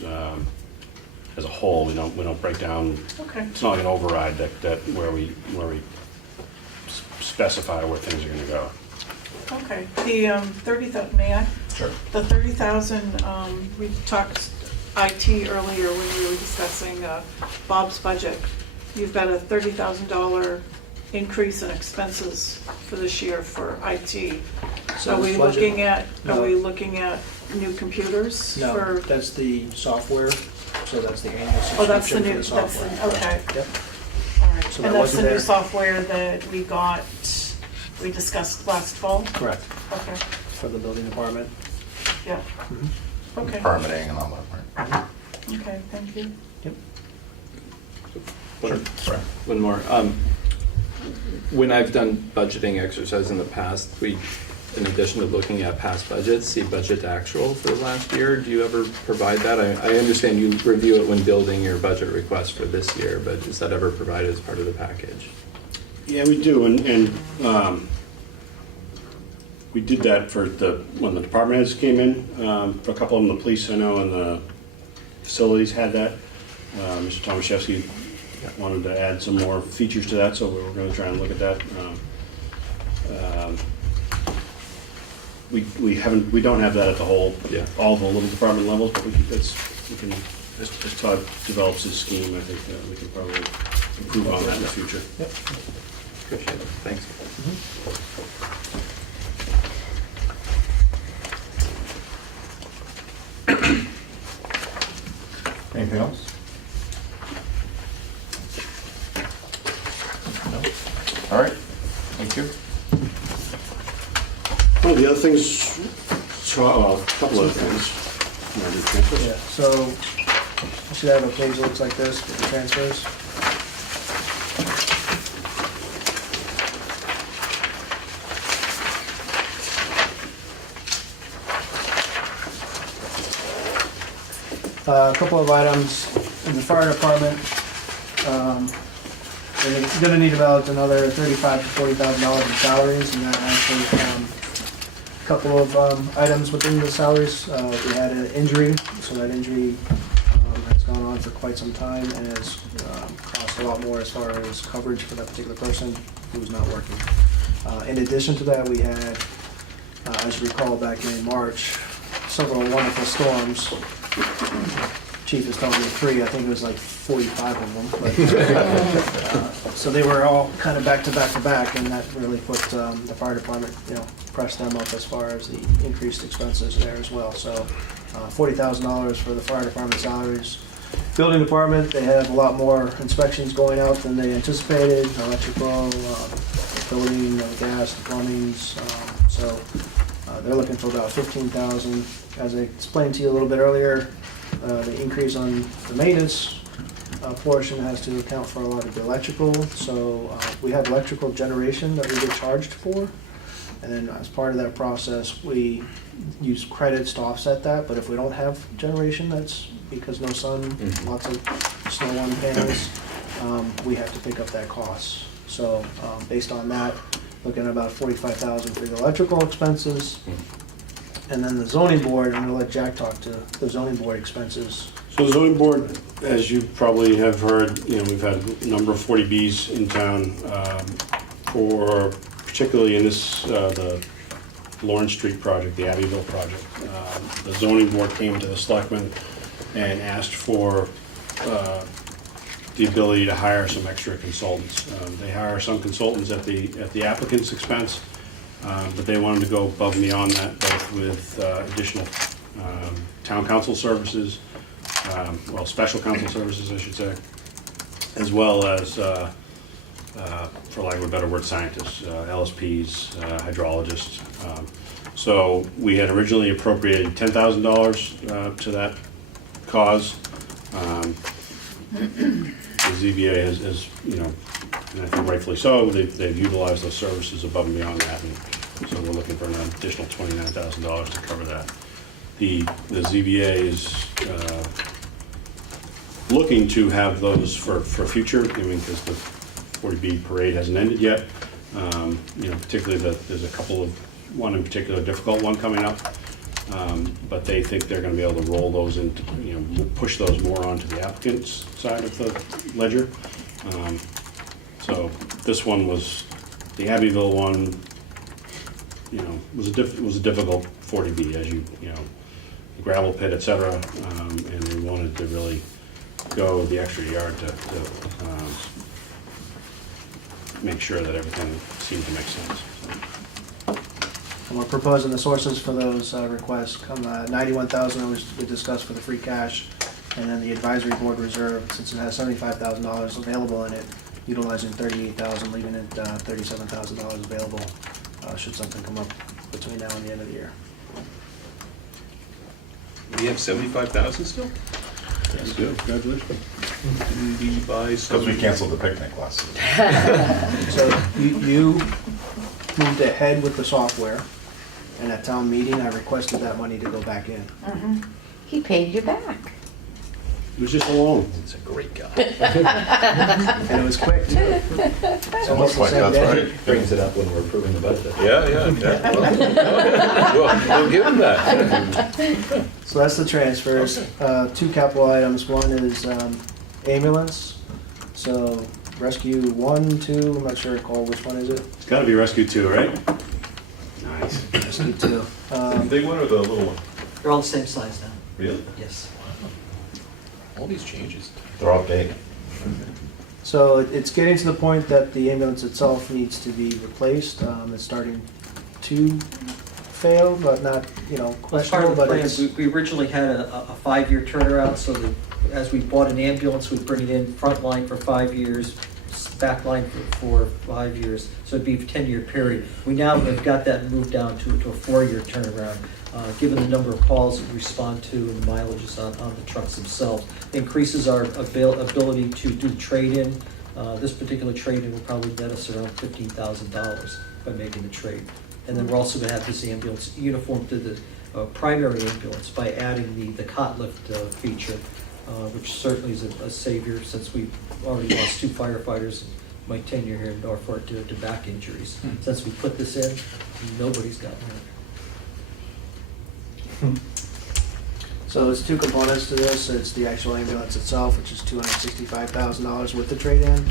as a whole. We don't break down. Okay. It's not like an override that where we specify where things are going to go. Okay, the 30,000, may I? Sure. The 30,000, we talked IT earlier when we were discussing Bob's budget. You've got a $30,000 increase in expenses for this year for IT. So Are we this budget- looking at No. new computers? No, for- that's the software, so that's the annual Oh, that's the subscription new, for the that's software. the, okay, Yep. all right. So And that that's the wasn't new there. software that we discussed last fall? Correct, Okay, for the building department. yeah. Okay, Permitting and all that, right? okay, thank you. One more. When I've done budgeting exercise in the past, we, in addition to looking at past budgets, see budget to actual for the last year. Do you ever provide that? I understand you review it when building your budget request for this year, but is that ever provided as part of the package? Yeah, we do, and we did that for when the department heads came in. For a couple of them, the police, I know, and the facilities had that. Mr. Tomaszewski wanted to add some more features to that, so we were going to try and look at that. We don't have that at the whole, all the little department levels, but as Todd develops his scheme, I think we can probably improve on that in the future. Appreciate it. Thanks. Thank you. One of the other things, a couple other things. Yeah, so I should have a page that looks like this with the transfers. A couple of items in the fire department. They're gonna need about another $35,000 to $40,000 in salaries, and that actually, a couple of items within the salaries. We had an injury, so that injury has gone on for quite some time and has cost a lot more as far as coverage for that particular person who was not working. In addition to that, we had, as you recall, back in March, several wonderful storms. Chief is telling me 3, I think it was like 45 of them. But, so they were all kind of back to back to back, and that really put the fire department, pressed them up as far as the increased expenses there as well. So $40,000 for the fire department salaries. Building department, they have a lot more inspections going out than they anticipated, electrical, building, gas, plumbing. So they're looking for about $15,000. As I explained to you a little bit earlier, the increase on the maintenance portion has to account for a lot of the electrical. So we have electrical generation that we get charged for. And then as part of that process, we use credits to offset that. But if we don't have generation, that's because no sun, lots of snow on panels, we have to pick up that cost. So based on that, looking at about $45,000 for the electrical expenses. And then the zoning board, I'm gonna let Jack talk to the zoning board expenses. So the zoning board, as you probably have heard, we've had a number of 40Bs in town for, particularly in this, the Lawrence Street project, the Abbeville project. The zoning board came to the selectmen and asked for the ability to hire some extra consultants. They hire some consultants at the applicant's expense, but they wanted to go above and beyond that, both with additional town council services, special council services, I should say, as well as, for lack of a better word, scientists, LSPs, hydrologists. So we had originally appropriated $10,000 to that cause. The ZBA has, and I think rightfully so, they've utilized those services above and beyond that, and so we're looking for an additional $29,000 to cover that. The ZBA is looking to have those for future, because the 40B parade hasn't ended yet. Particularly there's a couple of, one in particular, difficult one coming up. But they think they're going to be able to roll those into, push those more onto the applicant's side of the ledger. So this one was, the Abbeville one, was a difficult 40B, as the gravel pit, et cetera, and we wanted to really go the extra yard to make sure that everything seemed to make sense. So. And we're proposing the sources for those requests. $91,000 we discussed for the free cash, and then the advisory board reserve, since it has $75,000 available in it, utilizing $38,000, leaving it $37,000 available should something come up between now and the end of the year. We have 75,000 still? That's good, congratulations. Didn't we buy some? Because we canceled the picnic last week. So you moved ahead with the software, and at town meeting, I requested that money to go back in. He paid you back. It was just a loan. He's a great guy. And it was quick, too. It's almost the same day. Brings it up when we're approving the budget. Yeah. We'll give him that. So that's the transfers. 2 capital items. One is ambulance. So rescue 1, 2, I'm not sure, Cole, which one is it? It's got to be Rescue 2, right? Nice. Rescue 2. The big one or the little one? They're all the same size now. Really? Yes. All these changes. They're all big. So it's getting to the point that the ambulance itself needs to be replaced. It's starting to fail, but not, As part questionable, of the but plan, it's... we originally had a 5-year turnaround, so that as we bought an ambulance, we'd bring it in frontline for 5 years, backline for 5 years, so it'd be a 10-year period. We now have got that moved down to a 4-year turnaround. Given the number of calls we respond to and the mileages on the trucks themselves, increases our ability to do trade-in. This particular trade-in will probably net us around $15,000 by making the trade. And then we're also going to have this ambulance uniform to the primary ambulance by adding the cot lift feature, which certainly is a savior since we've already lost 2 firefighters in my tenure here in Norfolk to back injuries. Since we put this in, nobody's gotten hurt. So there's 2 components to this. It's the actual ambulance itself, which is $265,000 with the trade-in.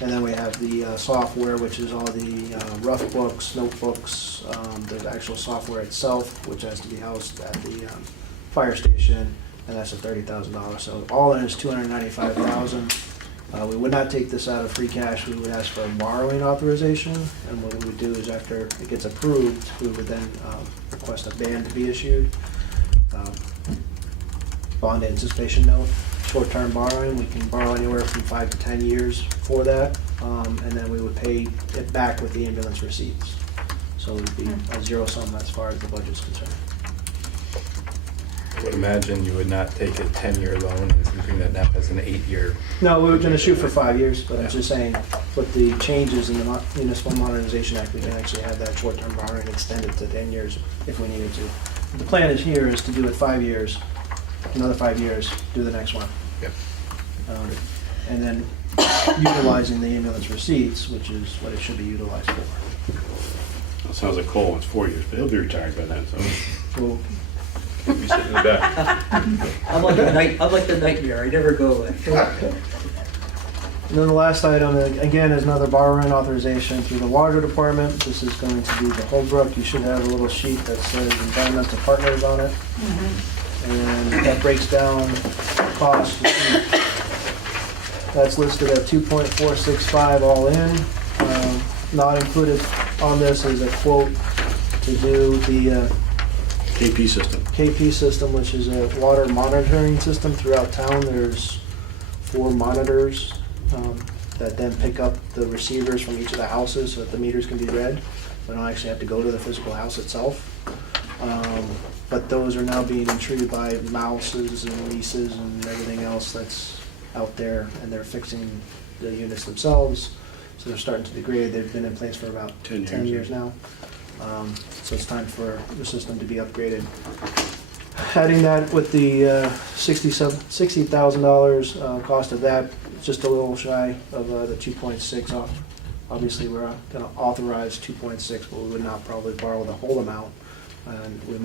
And then we have the software, which is all the rough books, notebooks, the actual software itself, which has to be housed at the fire station, and that's at $30,000. So all in is $295,000. We would not take this out of free cash. We would ask for a borrowing authorization, and what we would do is after it gets approved, we would then request a ban to be issued. Bond anticipation note, short-term borrowing, we can borrow anywhere from 5 to 10 years for that, and then we would pay it back with the ambulance receipts. So it would be a zero sum as far as the budget's concerned. I would imagine you would not take a 10-year loan and something that now has an 8-year. No, we were gonna shoot for 5 years, but I'm just saying, with the changes in the Municipal Modernization Act, we can actually have that short-term borrowing extended to 10 years if we needed to. The plan is here is to do it 5 years, another 5 years, do the next one. Yep. And then utilizing the ambulance receipts, which is what it should be utilized for. That sounds like Cole wants 4 years, but he'll be retired by then, so. Well, Be sitting in the back. I'm like the nightmare, I never go away. and then the last item, again, is another borrowing authorization through the water department. This is going to be the Holbrook. You should have a little sheet that says environmental partners on it. And that breaks down cost. That's listed at 2.465 all in. Not included on this is a quote to do the KP system. KP system, which is a water monitoring system throughout town. There's 4 monitors that then pick up the receivers from each of the houses so that the meters can be read. We don't actually have to go to the physical house itself. But those are now being intrude by mouses and leases and everything else that's out there, and they're fixing the units themselves. So they're starting to degrade. They've been in place for about 10 years now. So it's time for the system to be upgraded. Adding that with the $60,000 cost of that, it's just a little shy of the 2.6 off. Obviously, we're going to authorize 2.6, but we would not probably borrow the whole amount. And we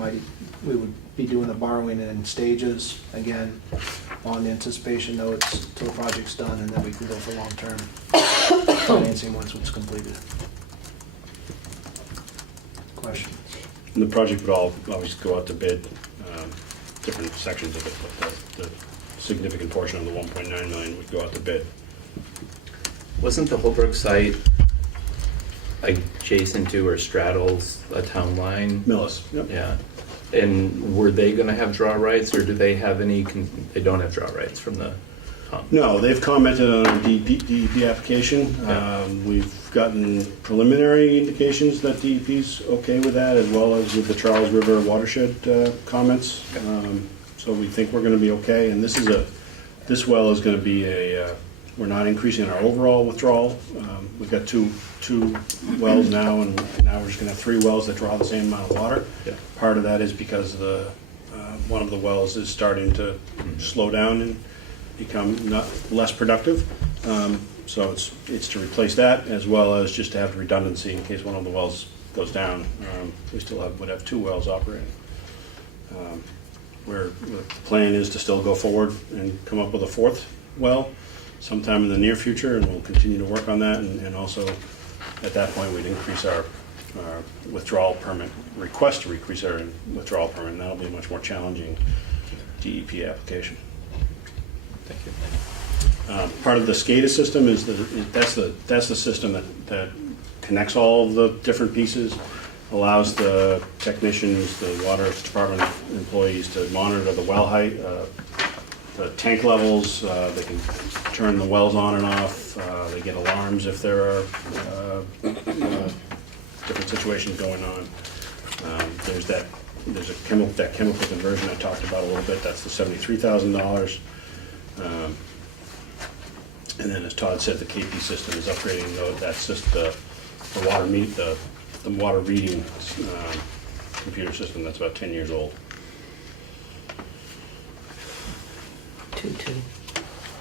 would be doing the borrowing in stages, again, on anticipation notes till the project's done, and then we can go for long-term financing once it's completed. Questions? And the project would all always go out to bid, different sections of it, but the significant portion of the 1.9 million would go out to bid. Wasn't the Holbrook site adjacent to or straddles a town line? Millis. Yep. Yeah. And were they going to have draw rights, or do they have any, they don't have draw rights from the pump? No, they've commented on our DEP application. Yeah. We've gotten preliminary indications that DEP's okay with that, as well as with the Charles River watershed comments. So we think we're going to be okay. And this well is going to be we're not increasing our overall withdrawal. We've got two wells now, and now we're just going to have 3 wells that draw the same amount of water. Yeah. Part of that is because one of the wells is starting to slow down and become less productive. So it's to replace that, as well as just to have redundancy in case one of the wells goes down. We still would have 2 wells operating. Where the plan is to still go forward and come up with a 4th well sometime in the near future, and we'll continue to work on that. And also, at that point, we'd increase our withdrawal permit, request to increase our withdrawal permit, and that'll be a much more challenging DEP application. Thank you. Part of the SCADA system is that's the system that connects all of the different pieces, allows the technicians, the water department employees to monitor the well height, the tank levels, they can turn the wells on and off, they get alarms if there are different situations going on. There's that chemical conversion I talked about a little bit, that's the $73,000. And then, as Todd said, the KP system is upgrading, that's just the water reading computer system that's about 10 years old.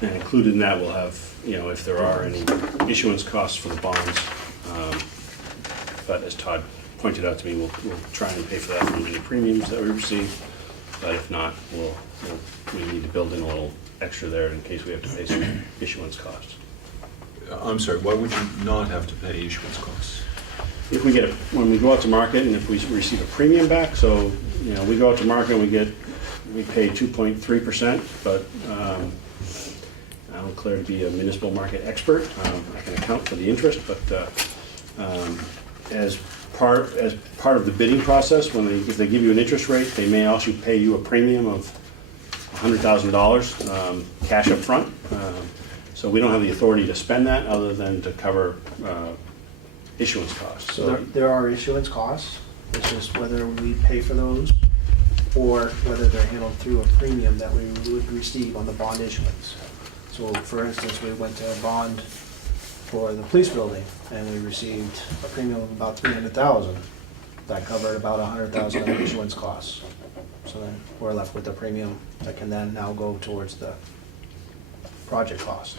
And included in that, we'll have, if there are any issuance costs for the bonds. But as Todd pointed out to me, we'll try and pay for that from any premiums that we receive. But if not, we need to build in a little extra there in case we have to pay some issuance costs. I'm sorry, why would you not have to pay issuance costs? If we when we go out to market and if we receive a premium back, so, we go out to market and we pay 2.3%, but I'm declared to be a municipal market expert. I can account for the interest, but as part of the bidding process, if they give you an interest rate, they may also pay you a premium of $100,000 cash up front. So we don't have the authority to spend that other than to cover issuance costs. So there are issuance costs, it's just whether we pay for those or whether they're handled through a premium that we would receive on the bond issuance. So for instance, we went to a bond for the police building and we received a premium of about $300,000. That covered about $100,000 of issuance costs. So then we're left with a premium that can then now go towards the project cost,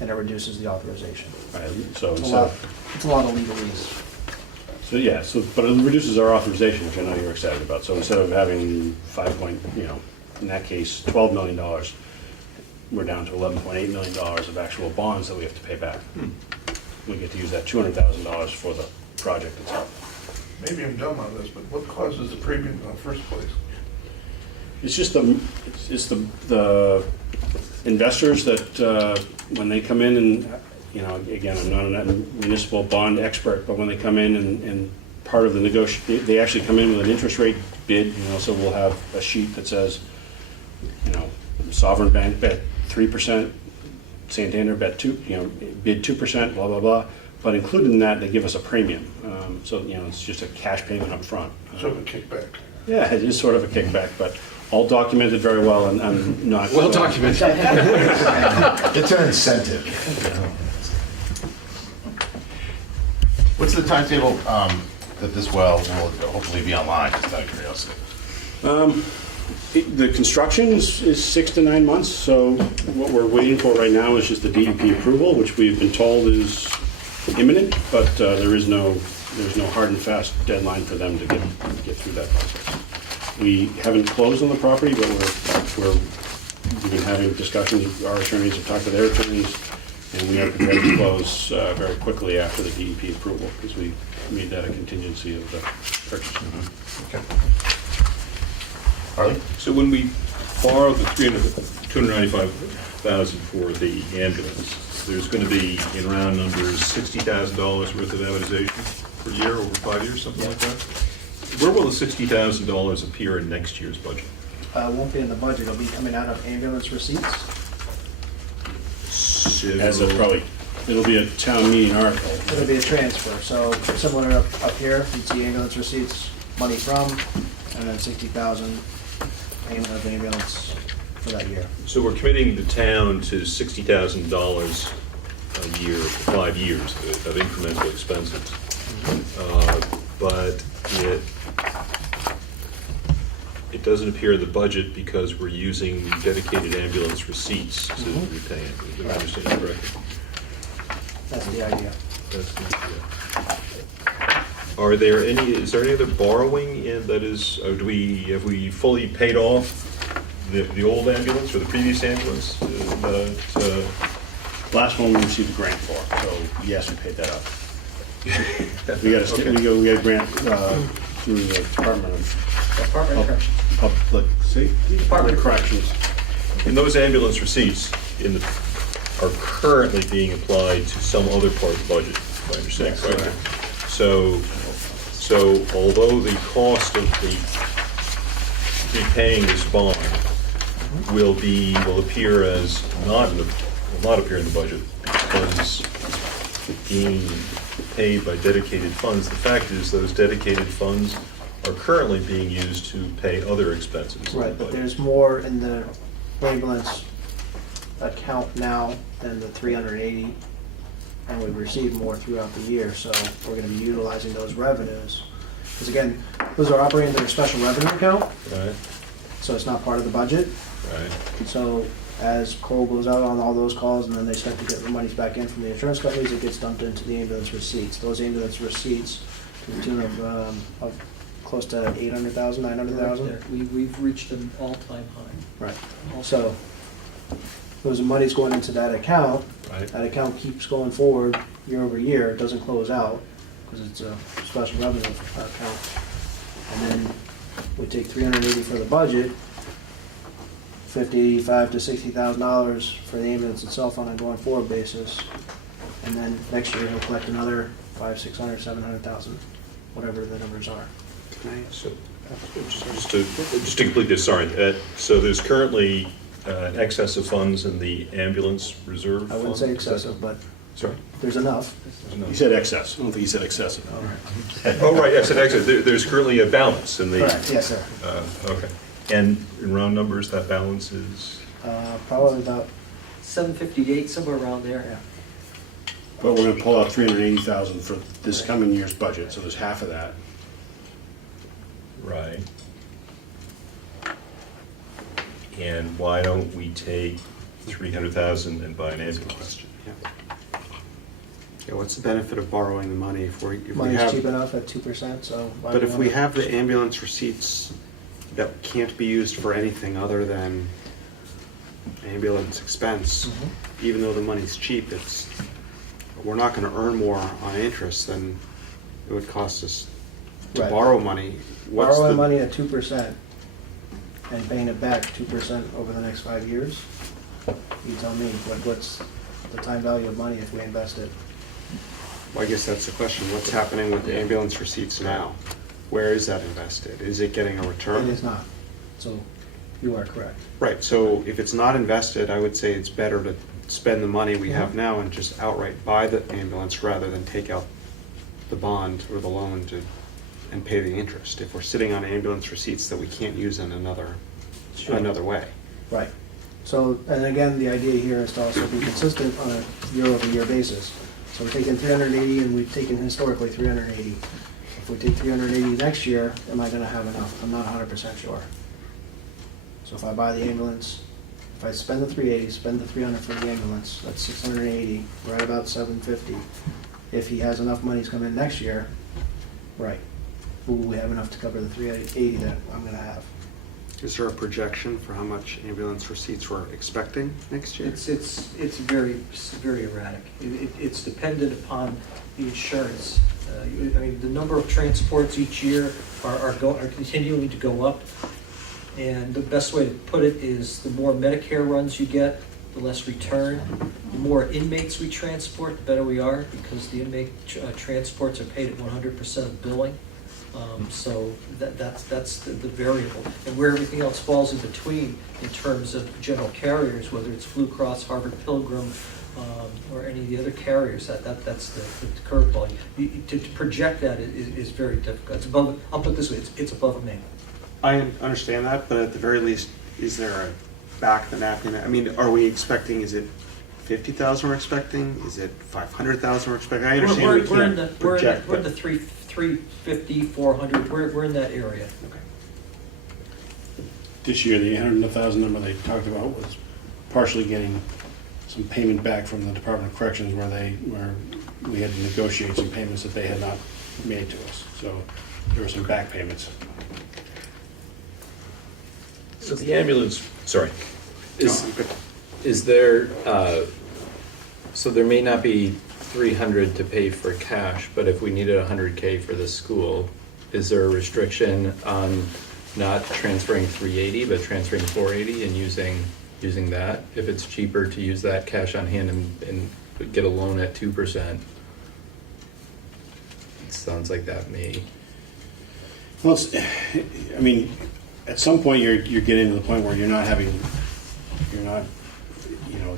and it reduces the authorization. Right, so It's a lot of legalese. But it reduces our authorization, which I know you're excited about. So instead of having in that case, $12 million, we're down to $11.8 million of actual bonds that we have to pay back. We get to use that $200,000 for the project itself. Maybe I'm dumb on this, but what causes the premium in the first place? It's just the investors that, when they come in and, again, I'm not a municipal bond expert, but when they come in and part of the negotiation, they actually come in with an interest rate bid, so we'll have a sheet that says, Sovereign Bank bet 3%, Santander bet bid 2%, blah, blah, blah. But included in that, they give us a premium. So, it's just a cash payment up front. Sort of a kickback. Yeah, it is sort of a kickback, but all documented very well, and I'm not... Well documented. It's an incentive. What's the timetable that this well will hopefully be online, just out of curiosity? The construction is 6 to 9 months, so what we're waiting for right now is just the DEP approval, which we've been told is imminent, but there's no hard and fast deadline for them to get through that process. We haven't closed on the property, but we've been having discussions. Our attorneys have talked to their attorneys, and we are prepared to close very quickly after the DEP approval, because we made that a contingency of the purchase. Okay. Harley? So when we borrow the $295,000 for the ambulance, there's going to be, in round numbers, $60,000 worth of amortization per year over 5 years, something like that? Where will the $60,000 appear in next year's budget? Won't be in the budget, it'll be coming out of ambulance receipts. So, It'll be a town meeting article. It'll be a transfer, so similar up here, you'd see ambulance receipts, money from, and then 60,000 payment of ambulance for that year. so we're committing the town to $60,000 a year for 5 years of incremental expenses. But it doesn't appear in the budget because we're using dedicated ambulance receipts to repay it. Did I understand that correctly? That's the idea. That's the idea. Is there any other borrowing that is, have we fully paid off the old ambulance or the previous ambulance? Last one we received a grant for, so yes, we paid that up. We got a grant through the Department of Public Safety, Department of Corrections. And those ambulance receipts are currently being applied to some other part of the budget, if I understand correctly. So although the cost of repaying this bond will appear as will not appear in the budget because being paid by dedicated funds. The fact is those dedicated funds are currently being used to pay other expenses. Right, but there's more in the ambulance account now than the 380, and we've received more throughout the year, so we're gonna be utilizing those revenues. Because again, those are operating under a special revenue account, Right, so it's not part of the budget. right. So as Cole goes out on all those calls and then they start to get the monies back in from the insurance companies, it gets dumped into the ambulance receipts. Those ambulance receipts to the tune of close to 800,000, 900,000. We've reached an all-time high. Right. So those monies going into that account, Right. that account keeps going forward year over year. It doesn't close out because it's a special revenue account. And then we take 380 for the budget, $55,000 to $60,000 for the ambulance itself on a going forward basis. And then next year he'll collect another 500, 600, 700,000, whatever the numbers are. So, just to complete this, sorry, so there's currently an excess of funds in the ambulance reserve I wouldn't fund? say excessive, but Sorry? there's enough. He said excess. I don't think he said excessive. Oh, right, I said excess. There's currently a balance in the. Correct, yes, sir. Okay. And in round numbers, that balance is? Probably about, 758, somewhere around there. yeah. But we're gonna pull out 380,000 for this coming year's budget, so there's half of that. Right. And why don't we take 300,000 and buy an ambulance? Yeah, what's the benefit of borrowing the money if we Money's have? cheap enough at 2%, so. why But do if you we wanna- have the ambulance receipts that can't be used for anything other than ambulance expense, even though the money's cheap, we're not gonna earn more on interest than it would cost us to Right. borrow money. What's Borrowing the- money at 2% and paying it back 2% over the next 5 years, you tell me, what's the time value of money if we invest it? Well, I guess that's the question. What's happening with the ambulance receipts now? Where is that invested? Is it getting a return? It is not, so you are correct. Right, so if it's not invested, I would say it's better to spend the money we have now and just outright buy the ambulance rather than take out the bond or the loan and pay the interest. If we're sitting on ambulance receipts that we can't use in another way. Right. So, and again, the idea here is to also be consistent on a year-over-year basis. So we're taking 380 and we've taken historically 380. If we take 380 next year, am I gonna have enough? I'm not 100% sure. So if I buy the ambulance, if I spend the 380, spend the 300 for the ambulance, that's 680, right about 750. If he has enough monies come in next year, right, will we have enough to cover the 380 that I'm gonna have? Is there a projection for how much ambulance receipts we're expecting next year? It's very erratic. It's dependent upon the insurance. I mean, the number of transports each year are continuing to go up. And the best way to put it is the more Medicare runs you get, the less return. The more inmates we transport, the better we are, because the inmate transports are paid at 100% of billing. So that's the variable. And where everything else falls in between in terms of general carriers, whether it's Blue Cross, Harvard Pilgrim, or any of the other carriers, that's the curveball. To project that is very difficult. It's above, I'll put it this way, it's above me. I understand that, but at the very least, is there a back the napkin? I mean, are we expecting, is it 50,000 we're expecting? Is it 500,000 we're expecting? I understand we can't project. We're in the 350, 400, we're in that area. Okay. This year, the 800,000 number they talked about was partially getting some payment back from the Department of Corrections where we had to negotiate some payments that they had not made to us. So there were some back payments. So the ambulance, sorry. Is there, so there may not be 300 to pay for cash, but if we needed 100K for the school, is there a restriction on not transferring 380, but transferring 480 and using that? If it's cheaper to use that cash on hand and get a loan at 2%, it sounds like that may. Well, I mean, at some point you're getting to the point where you're not having You're not, you know,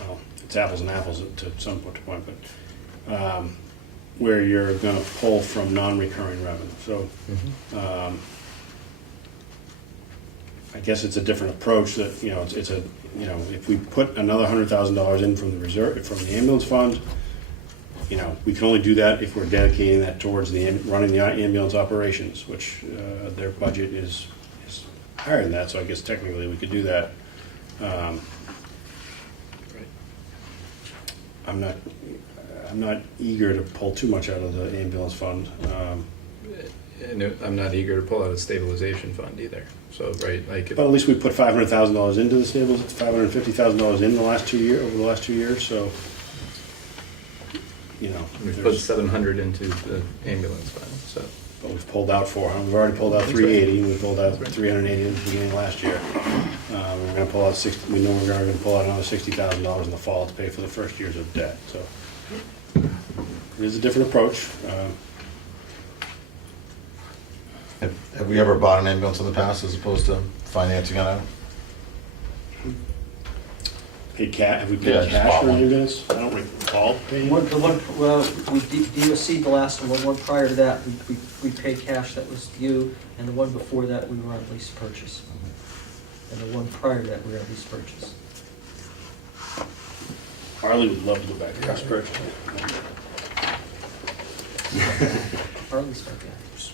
well, it's apples and apples to some point, but where you're gonna pull from non-recurring revenue. So, I guess it's a different approach that, you know, it's a, you know, if we put another $100,000 in from the reserve, from the ambulance fund, you know, we can only do that if we're dedicating that towards running the ambulance operations, which their budget is higher than that, so I guess technically we could do that. I'm not eager to pull too much out of the ambulance fund. And I'm not eager to pull out a stabilization fund either. So, right, like, But at least we put $500,000 into the stables, $550,000 in the last 2 years, over the last 2 years, so, you know. we put there's- 700 into the ambulance fund, so. But we've pulled out 400, we've already pulled out 380, we pulled out 380 in the beginning of last year. We're gonna pull out 60, we know we're gonna pull out another $60,000 in the fall to pay for the first years of debt, so. It is a different approach. Have we ever bought an ambulance in the past as opposed to financing it out? Have we Yeah, paid just cash bought for an one. ambulance? I don't recall paying. Well, we DOC'd the last one, the one prior to that, we paid cash, that was due, and the one before that, we were on lease purchase. And the one prior to that, we were on lease purchase. Harley would love to go back to cash purchase. Our lease purchase.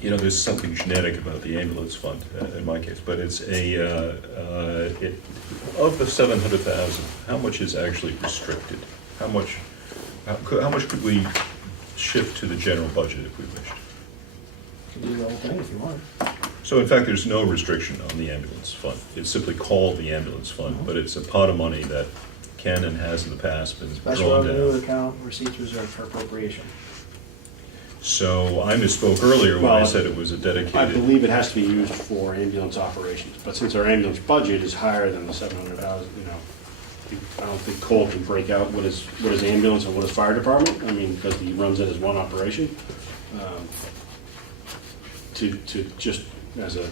You know, there's something genetic about the ambulance fund, in my case, but it's of the 700,000, how much is actually restricted? How much could we shift to the general budget if we wished? You can do the whole thing if you want. So in fact, there's no restriction on the ambulance fund. It's simply called the ambulance fund, but it's a pot of money that can and has in the past been Special drawn revenue down. account, receipts reserved for appropriation. So I misspoke earlier when I Well, said it was a I dedicated. believe it has to be used for ambulance operations, but since our ambulance budget is higher than the 700,000, you know, I don't think Cole can break out what is ambulance and what is fire department, I mean, because he runs it as one operation. To just, as a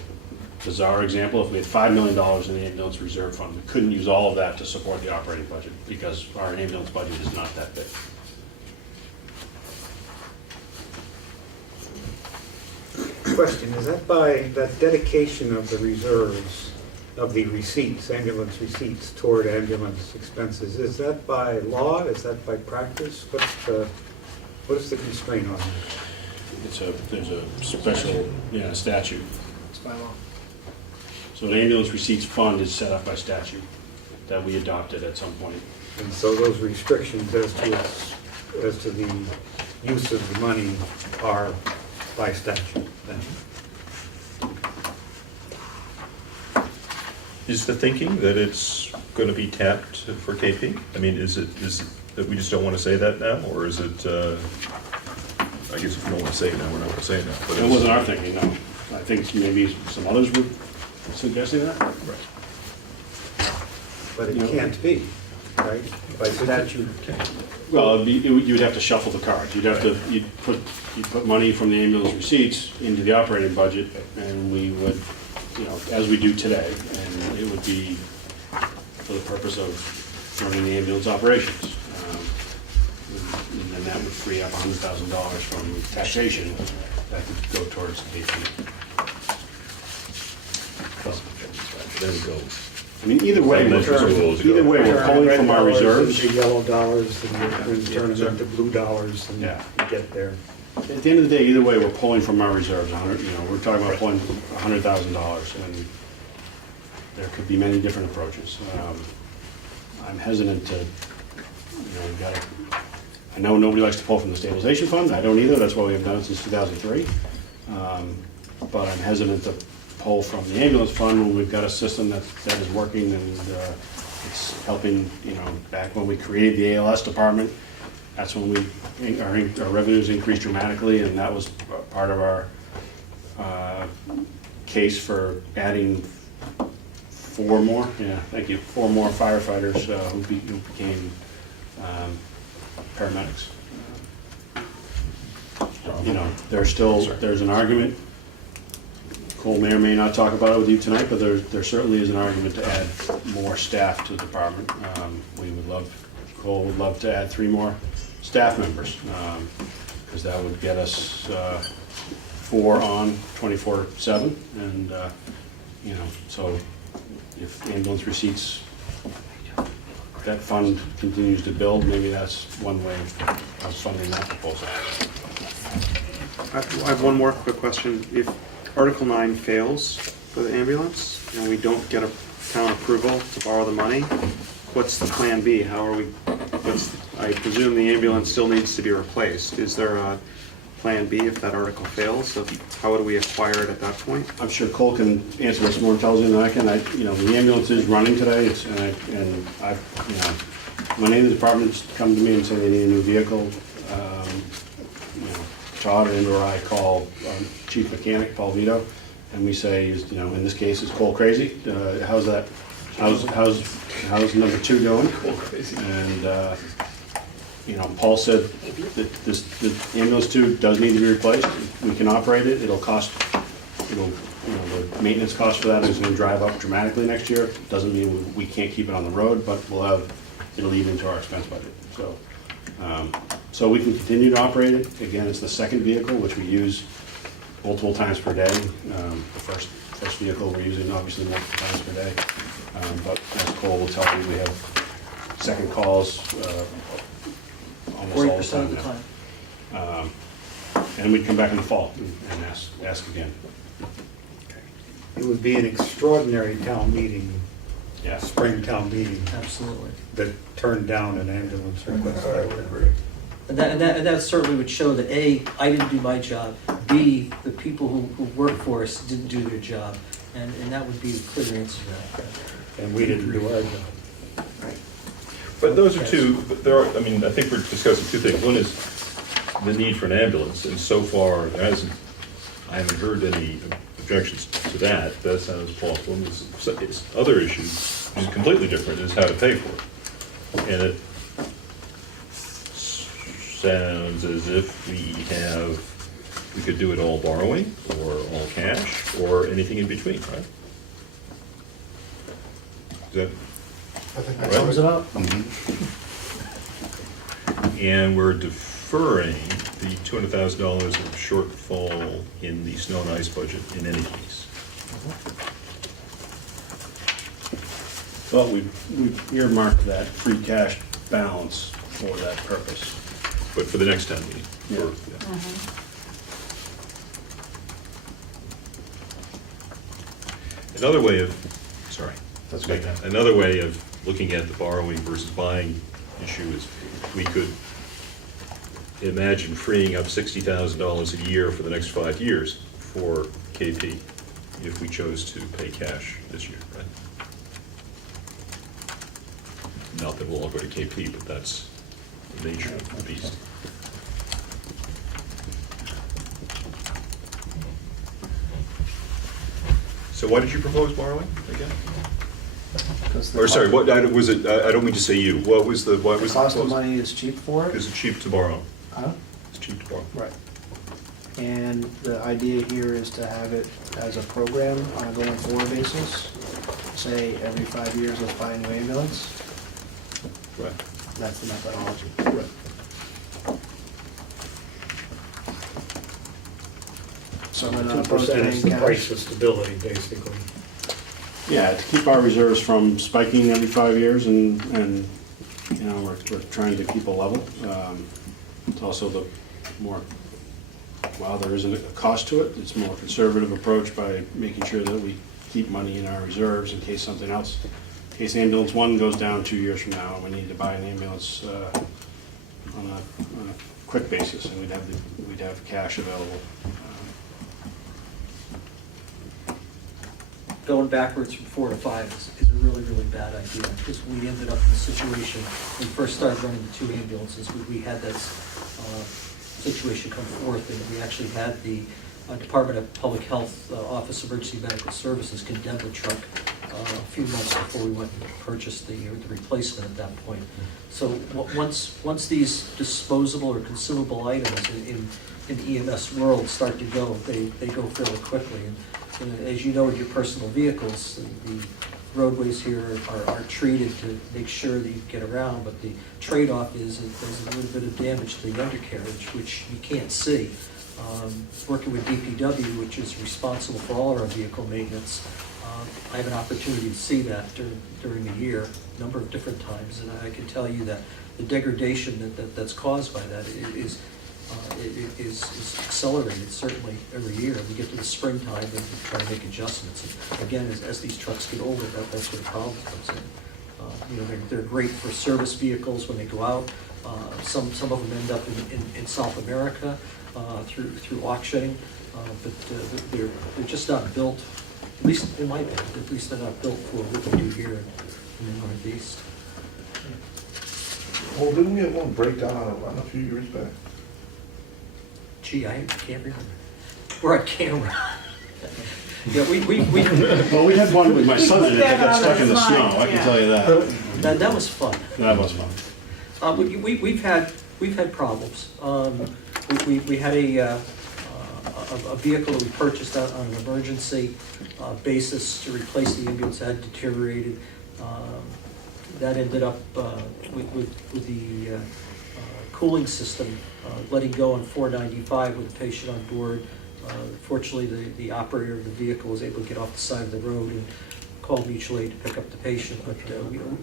bizarre example, if we had $5 million in the ambulance reserve fund, we couldn't use all of that to support the operating budget, because our ambulance budget is not that big. Question, is that by that dedication of the reserves, of the receipts, ambulance receipts toward ambulance expenses, is that by law, is that by practice? What is the constraint on that? There's a special, statute. It's by law. So an ambulance receipts fund is set up by statute that we adopted at some point. And so those restrictions as to the use of the money are by statute then? Is the thinking that it's going to be tapped for KP? I mean, is it that we just don't want to say that now, or is it, I guess if we don't want to say it now, we're not going to say it now. But It wasn't our thinking, no. I think maybe some others were suggesting that. Right. But it can't be, right? By statute. Well, you'd have to shuffle the cards. You'd put money from the ambulance receipts into the operating budget, and we would, as we do today, and it would be for the purpose of running the ambulance operations. And then that would free up $100,000 from taxation that could go towards the KP. There we go. I mean, either way, we're pulling from our reserves. The yellow dollars and turn them into blue dollars and Yeah. get there. At the end of the day, either way, we're pulling from our reserves. We're talking about pulling $100,000, and there could be many different approaches. I'm hesitant to, I know nobody likes to pull from the stabilization fund. I don't either. That's why we have done it since 2003. But I'm hesitant to pull from the ambulance fund when we've got a system that is working and it's helping. Back when we created the ALS department, that's when our revenues increased dramatically, and that was part of our case for adding four more firefighters who became paramedics. There's an argument. Cole may or may not talk about it with you tonight, but there certainly is an argument to add more staff to the department. Cole would love to add 3 more staff members, because that would get us 4 on 24/7, and, so if ambulance receipts, that fund continues to build, maybe that's one way of funding that proposal. I have one more quick question. If Article 9 fails for the ambulance and we don't get a town approval to borrow the money, what's the plan B? I presume the ambulance still needs to be replaced. Is there a plan B if that article fails? How would we acquire it at that point? I'm sure Cole can answer this more intelligently than I can. The ambulance is running today, when any of the departments come to me and say they need a new vehicle, Todd or I call Chief Mechanic, Paul Vito, and we say, in this case, is Cole crazy? How's that? How's number 2 doing? Cole crazy. And, Paul said that the ambulance 2 does need to be replaced. We can operate it. The maintenance cost for that is going to drive up dramatically next year. Doesn't mean we can't keep it on the road, but it'll eat into our expense budget. So we can continue to operate it. Again, it's the second vehicle, which we use multiple times per day. The first vehicle we're using obviously multiple times per day. But as Cole will tell you, we have second calls almost all the 40% of the time time. now. And we'd come back in the fall and ask again. It would be an extraordinary town meeting, Yeah. spring town meeting, Absolutely. that turned down an ambulance request. I would agree. And that certainly would show that A, I didn't do my job, B, the people who work for us didn't do their job, and that would be a clear answer to that. And we didn't do our job. But those are two, I think we're discussing 2 things. One is the need for an ambulance, and so far, I haven't heard any objections to that. That sounds plausible. And this other issue, which is completely different, is how to pay for it. And it sounds as if we could do it all borrowing, or all cash, or anything in between, right? Is that I think Right. that's Sums it right. up. And we're deferring the $200,000 of shortfall in the snow and ice budget in any case. But we earmarked that free cash balance for that purpose. But for the next town meeting. Yeah. Another way of, sorry. That's good. Another way of looking at the borrowing versus buying issue is we could imagine freeing up $60,000 a year for the next 5 years for KP if we chose to pay cash this year, right? Not that we'll all go to KP, but that's the nature of the beast. So why did you propose borrowing again? Or sorry, what, was it, I don't mean to say you, what was the Cost of proposal? money is cheap for it. Is it cheap to borrow? Huh? It's cheap to borrow. Right. And the idea here is to have it as a program on a going forward basis. Say every 5 years, let's buy a new ambulance. Right. That's the methodology. Right. So I'm not opposed to 2% is paying the price cash. of stability, basically. Yeah, to keep our reserves from spiking every 5 years and we're trying to keep a level. It's also the more, while there isn't a cost to it, it's a more conservative approach by making sure that we keep money in our reserves in case something else, in case ambulance 1 goes down 2 years from now and we need to buy an ambulance on a quick basis, and we'd have cash available. Going backwards from 4 to 5 is a really, really bad idea, because we ended up in a situation, when we first started running the 2 ambulances, we had that situation come forth, and we actually had the Department of Public Health Office of Emergency Medical Services condemn the truck a few months before we went and purchased the replacement at that point. So once these disposable or consumable items in the EMS world start to go, they go fairly quickly. And As you know, with your personal vehicles, the roadways here are treated to make sure that you get around, but the trade-off is that there's a little bit of damage to the undercarriage, which you can't see. Working with DPW, which is responsible for all our vehicle maintenance, I have an opportunity to see that during the year, a number of different times, and I can tell you that the degradation that's caused by that is accelerated certainly every year. We get to the springtime and we try to make adjustments. And again, as these trucks get older, that's where the problem comes in. You know, they're great for service vehicles when they go out. Some of them end up in South America through auctioning, but they're just not built. At least in my opinion, at least they're not built for what we do here in the Northeast. Well, didn't we have one breakdown on a run a few years back? Gee, I can't remember. We're on camera. Yeah, we Well, we had one with my son in it that got stuck in the snow, I can tell you that. that was fun. That was fun. We've had problems. We had a vehicle that we purchased out on an emergency basis to replace the ambulance that had deteriorated. That ended up with the cooling system letting go on 495 with the patient on board. Fortunately, the operator of the vehicle was able to get off the side of the road and call mutual aid to pick up the patient. But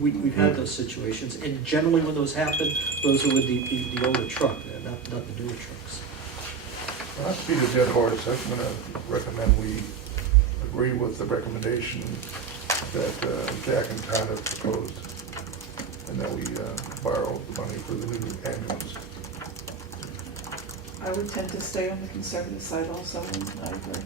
we've had those situations, and generally when those happen, those are with the older truck, not the newer trucks. Well, not to beat a dead horse, I'm going to recommend we agree with the recommendation that Jack and Todd have proposed, and that we borrow the money for the new ambulance. I would tend to stay on the conservative side also, and I agree.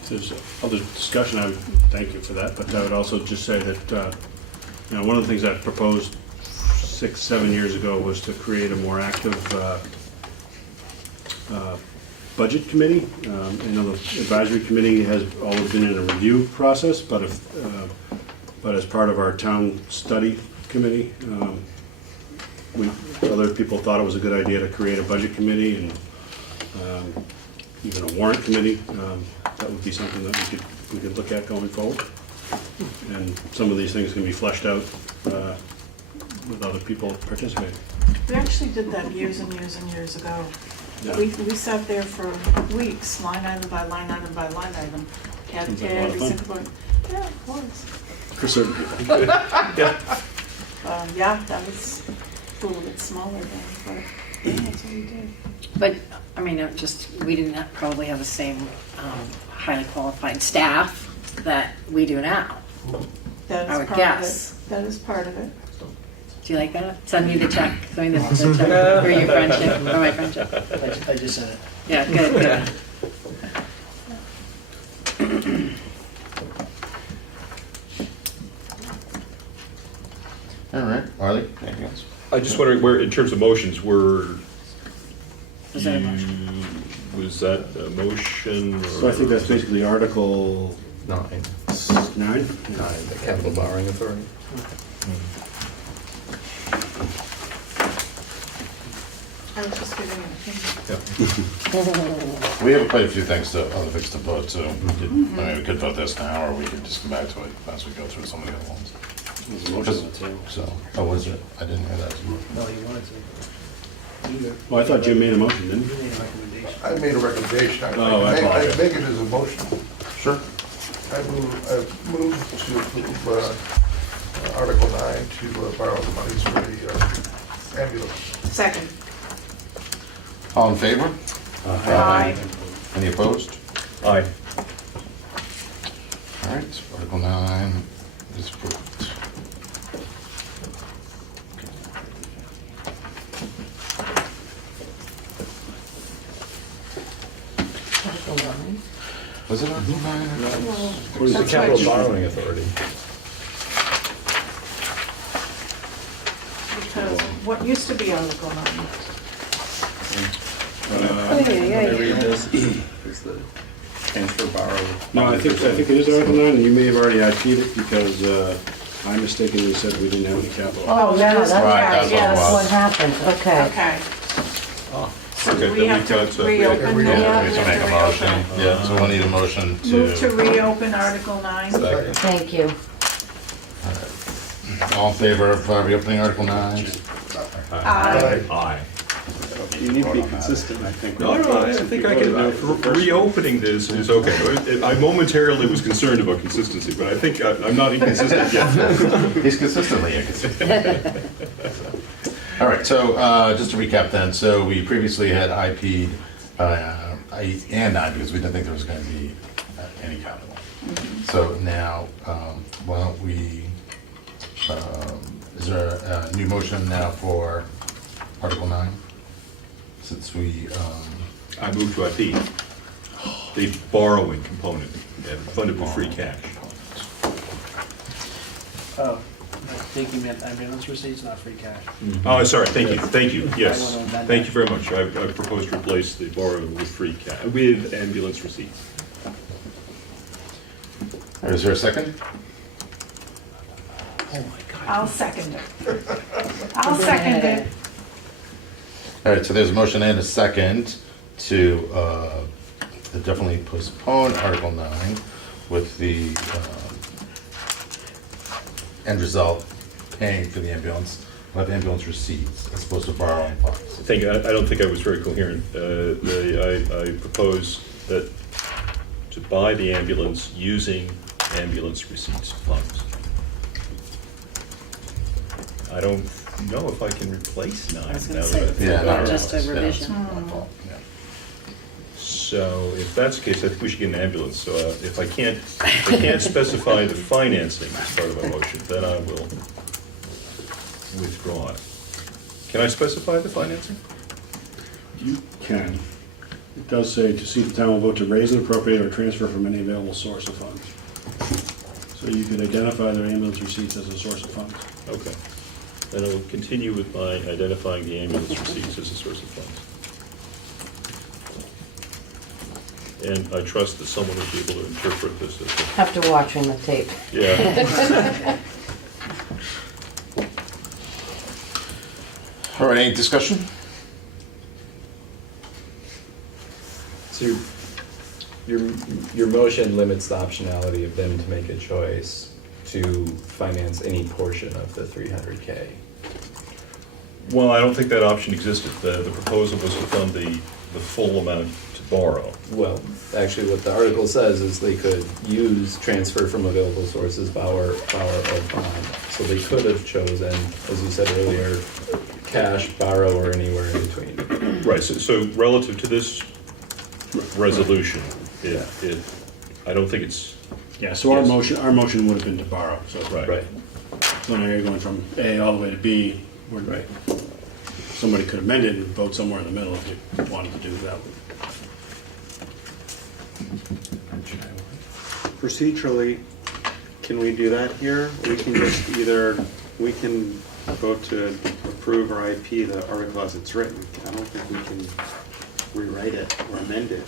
If there's other discussion, I would thank you for that, but I would also just say that, you know, one of the things I proposed 6-7 years ago was to create a more active budget committee. I know the advisory committee has always been in a review process, but as part of our town study committee, other people thought it was a good idea to create a budget committee and even a warrant committee. That would be something that we could look at going forward. And some of these things can be fleshed out with other people participating. We actually did that years and years and years ago. Yeah. We sat there for weeks, line item by line item by line item. Had Seems like a lot of every fun. single one. Yeah, it was. For certain people. Yeah, that was a little bit smaller then, but yeah, that's what we did. But, I mean, we didn't probably have the same highly qualified staff that we do now. That is I would part guess. of it. That is part of it. Do you like that? Send me the check. Send me the check for your friendship, for my friendship. I just said it. Yeah, good. All right, Arlie, anything else? I just wondering where, in terms of motions, Was that a motion? was that a motion? Or So I think that's basically Article 9. 9. The capital borrowing authority. I was just giving an opinion. We have quite a few other things to vote, so I mean, we could vote this now, or we could just come back to it as we go through some of the other ones. There's a motion on the table. So, oh, was it? I didn't hear that. No, you wanted to. You did. Well, I thought Jim made a motion, didn't You he? made a recommendation. I made a recommendation. Oh, I apologize. I make it as a motion. Sure. I move to approve Article 9 to borrow the monies for the ambulance. Second. All in favor? Aye. Any opposed? Aye. All right, so Article 9 is approved. Was it Article 9? What is the That's capital right. borrowing authority? Because what used to be Article 9. Let me read this. Is the transfer borrow? No, I think it is Article 9, and you may have already IP'd it because I mistakenly said we didn't have any capital. Oh, yeah, that's Right, right, that's what it yeah, that's was. what happened, okay. Okay. So do Okay, we then have we've to got, reopen? Yeah, Yeah, we we have to make a have motion. reopen. Yeah, so we'll need a motion Move to to, reopen Article 9. Thank you. all in favor of reopening Article 9? Aye. Aye. You need to be consistent, I think. No, I think I can, reopening this is okay. I momentarily was concerned about consistency, but I think I'm not inconsistent yet. He's consistently inconsistent. All right, so just to recap then, so we previously had IP'd 8 and 9 because we didn't think there was going to be any capital. So now, why don't we, is there a new motion now for Article 9? Since we, I moved to IP, the borrowing component, and funded with free cash. Oh, I think you meant ambulance receipts, not free cash. Oh, sorry, thank you, yes. Thank you very much. I propose to replace the borrowing with free cash, with ambulance receipts. is there a second? I'll second it. I'll second it. All right, so there's a motion and a second to definitely postpone Article 9 with the end result paying for the ambulance, with ambulance receipts as opposed to borrowing funds. I don't think I was very coherent. I propose that to buy the ambulance using ambulance receipts funds. I don't know if I can replace 9. I was now gonna that say, I think Yeah, about no, it. just a it's- yeah, revision. it's my fault, yeah. So if that's the case, I think we should get an ambulance. So if I can't specify the financing as part of my motion, then I will withdraw it. Can I specify the financing? You can. It does say to see if the town will vote to raise and appropriate or transfer from any available source of funds. So you could identify their ambulance receipts as a source of funds. Okay. Then I will continue with my identifying the ambulance receipts as a source of funds. And I trust that someone will be able to interpret this as a, Have to watch on the tape. yeah. All right, any discussion? So your motion limits the optionality of them to make a choice to finance any portion of the 300K. Well, I don't think that option existed. The proposal was to fund the full amount to borrow. Well, actually, what the article says is they could use transfer from available sources, borrow, or bond. So they could have chosen, as you said earlier, cash, borrow, or anywhere in between. Right, so relative to this resolution, I don't think it's, Yeah, so our Yes. motion would have been to borrow, so. right. So now you're going from A all the way to B. Right. Somebody could amend it and vote somewhere in the middle if you wanted to do that. Procedurally, can we do that here? We can just either, we can vote to approve or IP the article as it's written. I don't think we can rewrite it or amend it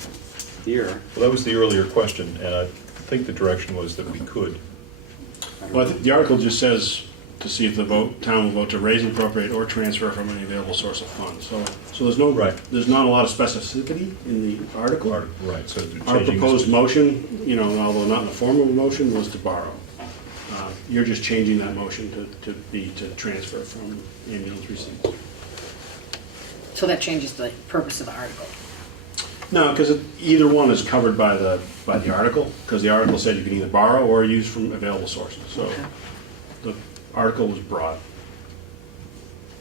here. Well, that was the earlier question, and I think the direction was that we could. Well, the article just says to see if the town will vote to raise and appropriate or transfer from any available source of funds. So there's no, Right. there's not a lot of specificity in the article. Right, so Our changing proposed this. motion, although not in the form of a motion, was to borrow. You're just changing that motion to be to transfer from ambulance receipts. So that changes the purpose of the article. No, because either one is covered by the article, because the article said you can either borrow or use from available sources. So the article was broad,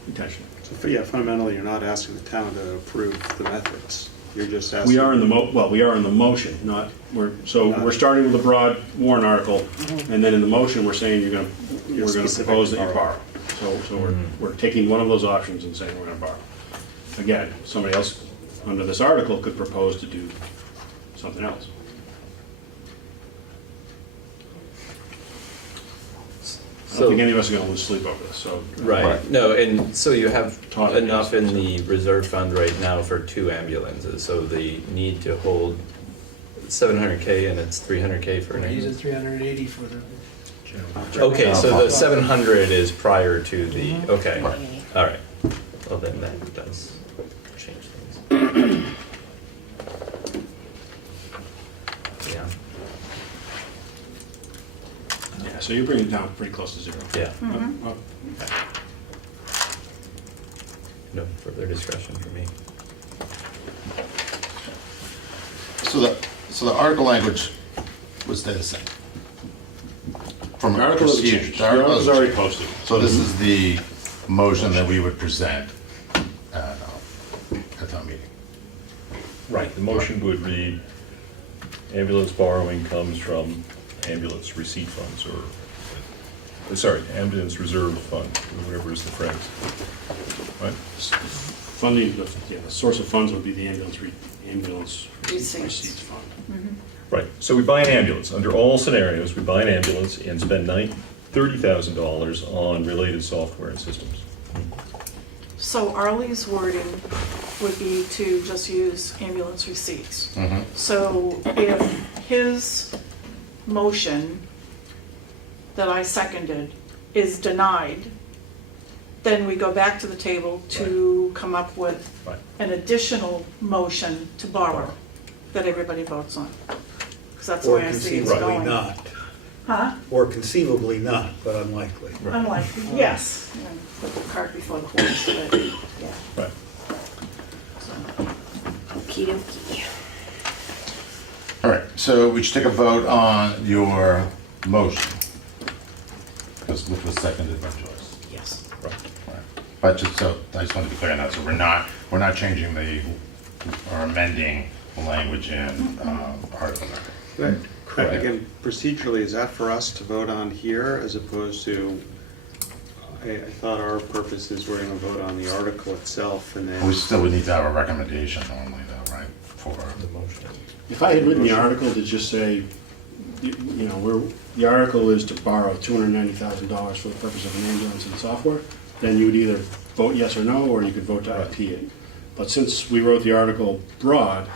intentionally. So, yeah, fundamentally, you're not asking the town to approve the methods. You're just asking. We are in the motion, not, we're starting with a broad warrant article, and then in the motion, we're saying we're gonna specific propose that you borrow. borrow. So we're taking one of those options and saying we're gonna borrow. Again, somebody else under this article could propose to do something else. I don't think any of us are gonna lose sleep over this, so. Right, no, and so you have Todd, enough yes. in the reserve fund right now for 2 ambulances, so the need to hold 700K and it's 300K for an We're using ambulance. 380 for the. Okay, so the 700 is prior to the, okay, Mhm. all right. Well, then that does change things. Yeah, Yeah, so you're bringing it down pretty close to zero. yeah, Well, no further discussion for me. So the article language would stay the same. From The article has procedure- changed. the The article article's has already changed. posted. So this is the motion that we would present at town meeting. Right, the motion would read, ambulance borrowing comes from ambulance receipt funds, or, sorry, ambulance reserve fund, or whatever is the phrase. Right? Funding, the source of funds would be the ambulance Receipts. receipts fund. Right, so we buy an ambulance. Under all scenarios, we buy an ambulance and spend $30,000 on related software and systems. So Arlie's wording would be to just use ambulance receipts. Mhm. So if his motion that I seconded is denied, then we go back to the table to come up with Right. an additional motion to borrow that everybody votes on. Because that's the Or way I see it's conceivably going. not. Huh? Or conceivably not, but unlikely. Unlikely, yes. Put the cart before the horse, but, yeah. Right. Okey dokey. All right, so we should take a vote on your motion, which was seconded by Joyce. Yes. Right. Right. But just so, I just want to be clear on that, so we're not changing or amending the language in article number. Correct. Again, procedurally, is that for us to vote on here as opposed to, I thought our purpose is we're gonna vote on the article itself and We then, still would need to have a recommendation normally though, right? For, The motion. If I had written the article to just say, the article is to borrow $290,000 for the purpose of an ambulance and software, then you would either vote yes or no, or you could vote to IP it. But since we wrote the article broad,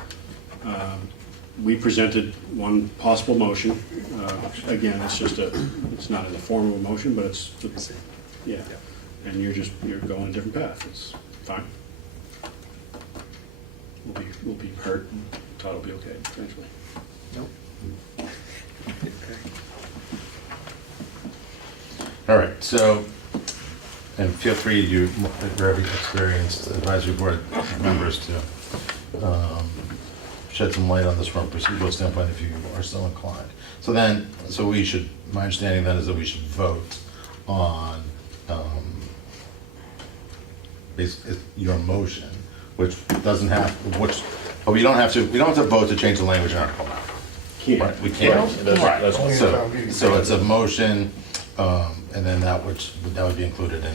we presented one possible motion. Again, it's not in the form of a motion, but it's, yeah. And you're going a different path. It's fine. We'll be hurt, and Todd will be okay eventually. all right, so, and feel free, you very experienced advisory board members to shed some light on this from a procedural standpoint if you are so inclined. So we should, my understanding then is that we should vote on your motion, which doesn't have, but we don't have to vote to change the language in article now. Can't. Right, we can't. Right, that's- Right. that's- Only in So, town meeting. so it's a motion, and then that would be included in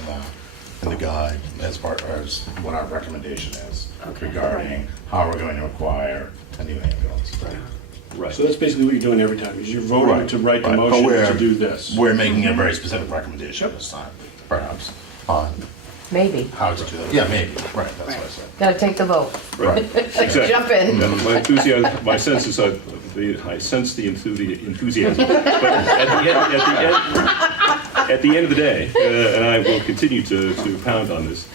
the guide as what our recommendation is regarding how we're going to acquire a new ambulance. Right. So that's basically what you're doing every time, is you're voting to write the Right, but motion we're- to do this. We're making a very specific recommendation this time, perhaps, on Maybe. how to do that. Yeah, maybe, right, that's what I said. Gotta take the vote. Right. Exactly. Jump in. My enthusiasm, my sense is I sense the enthusiasm. But at the end of the day, and I will continue to pound on this,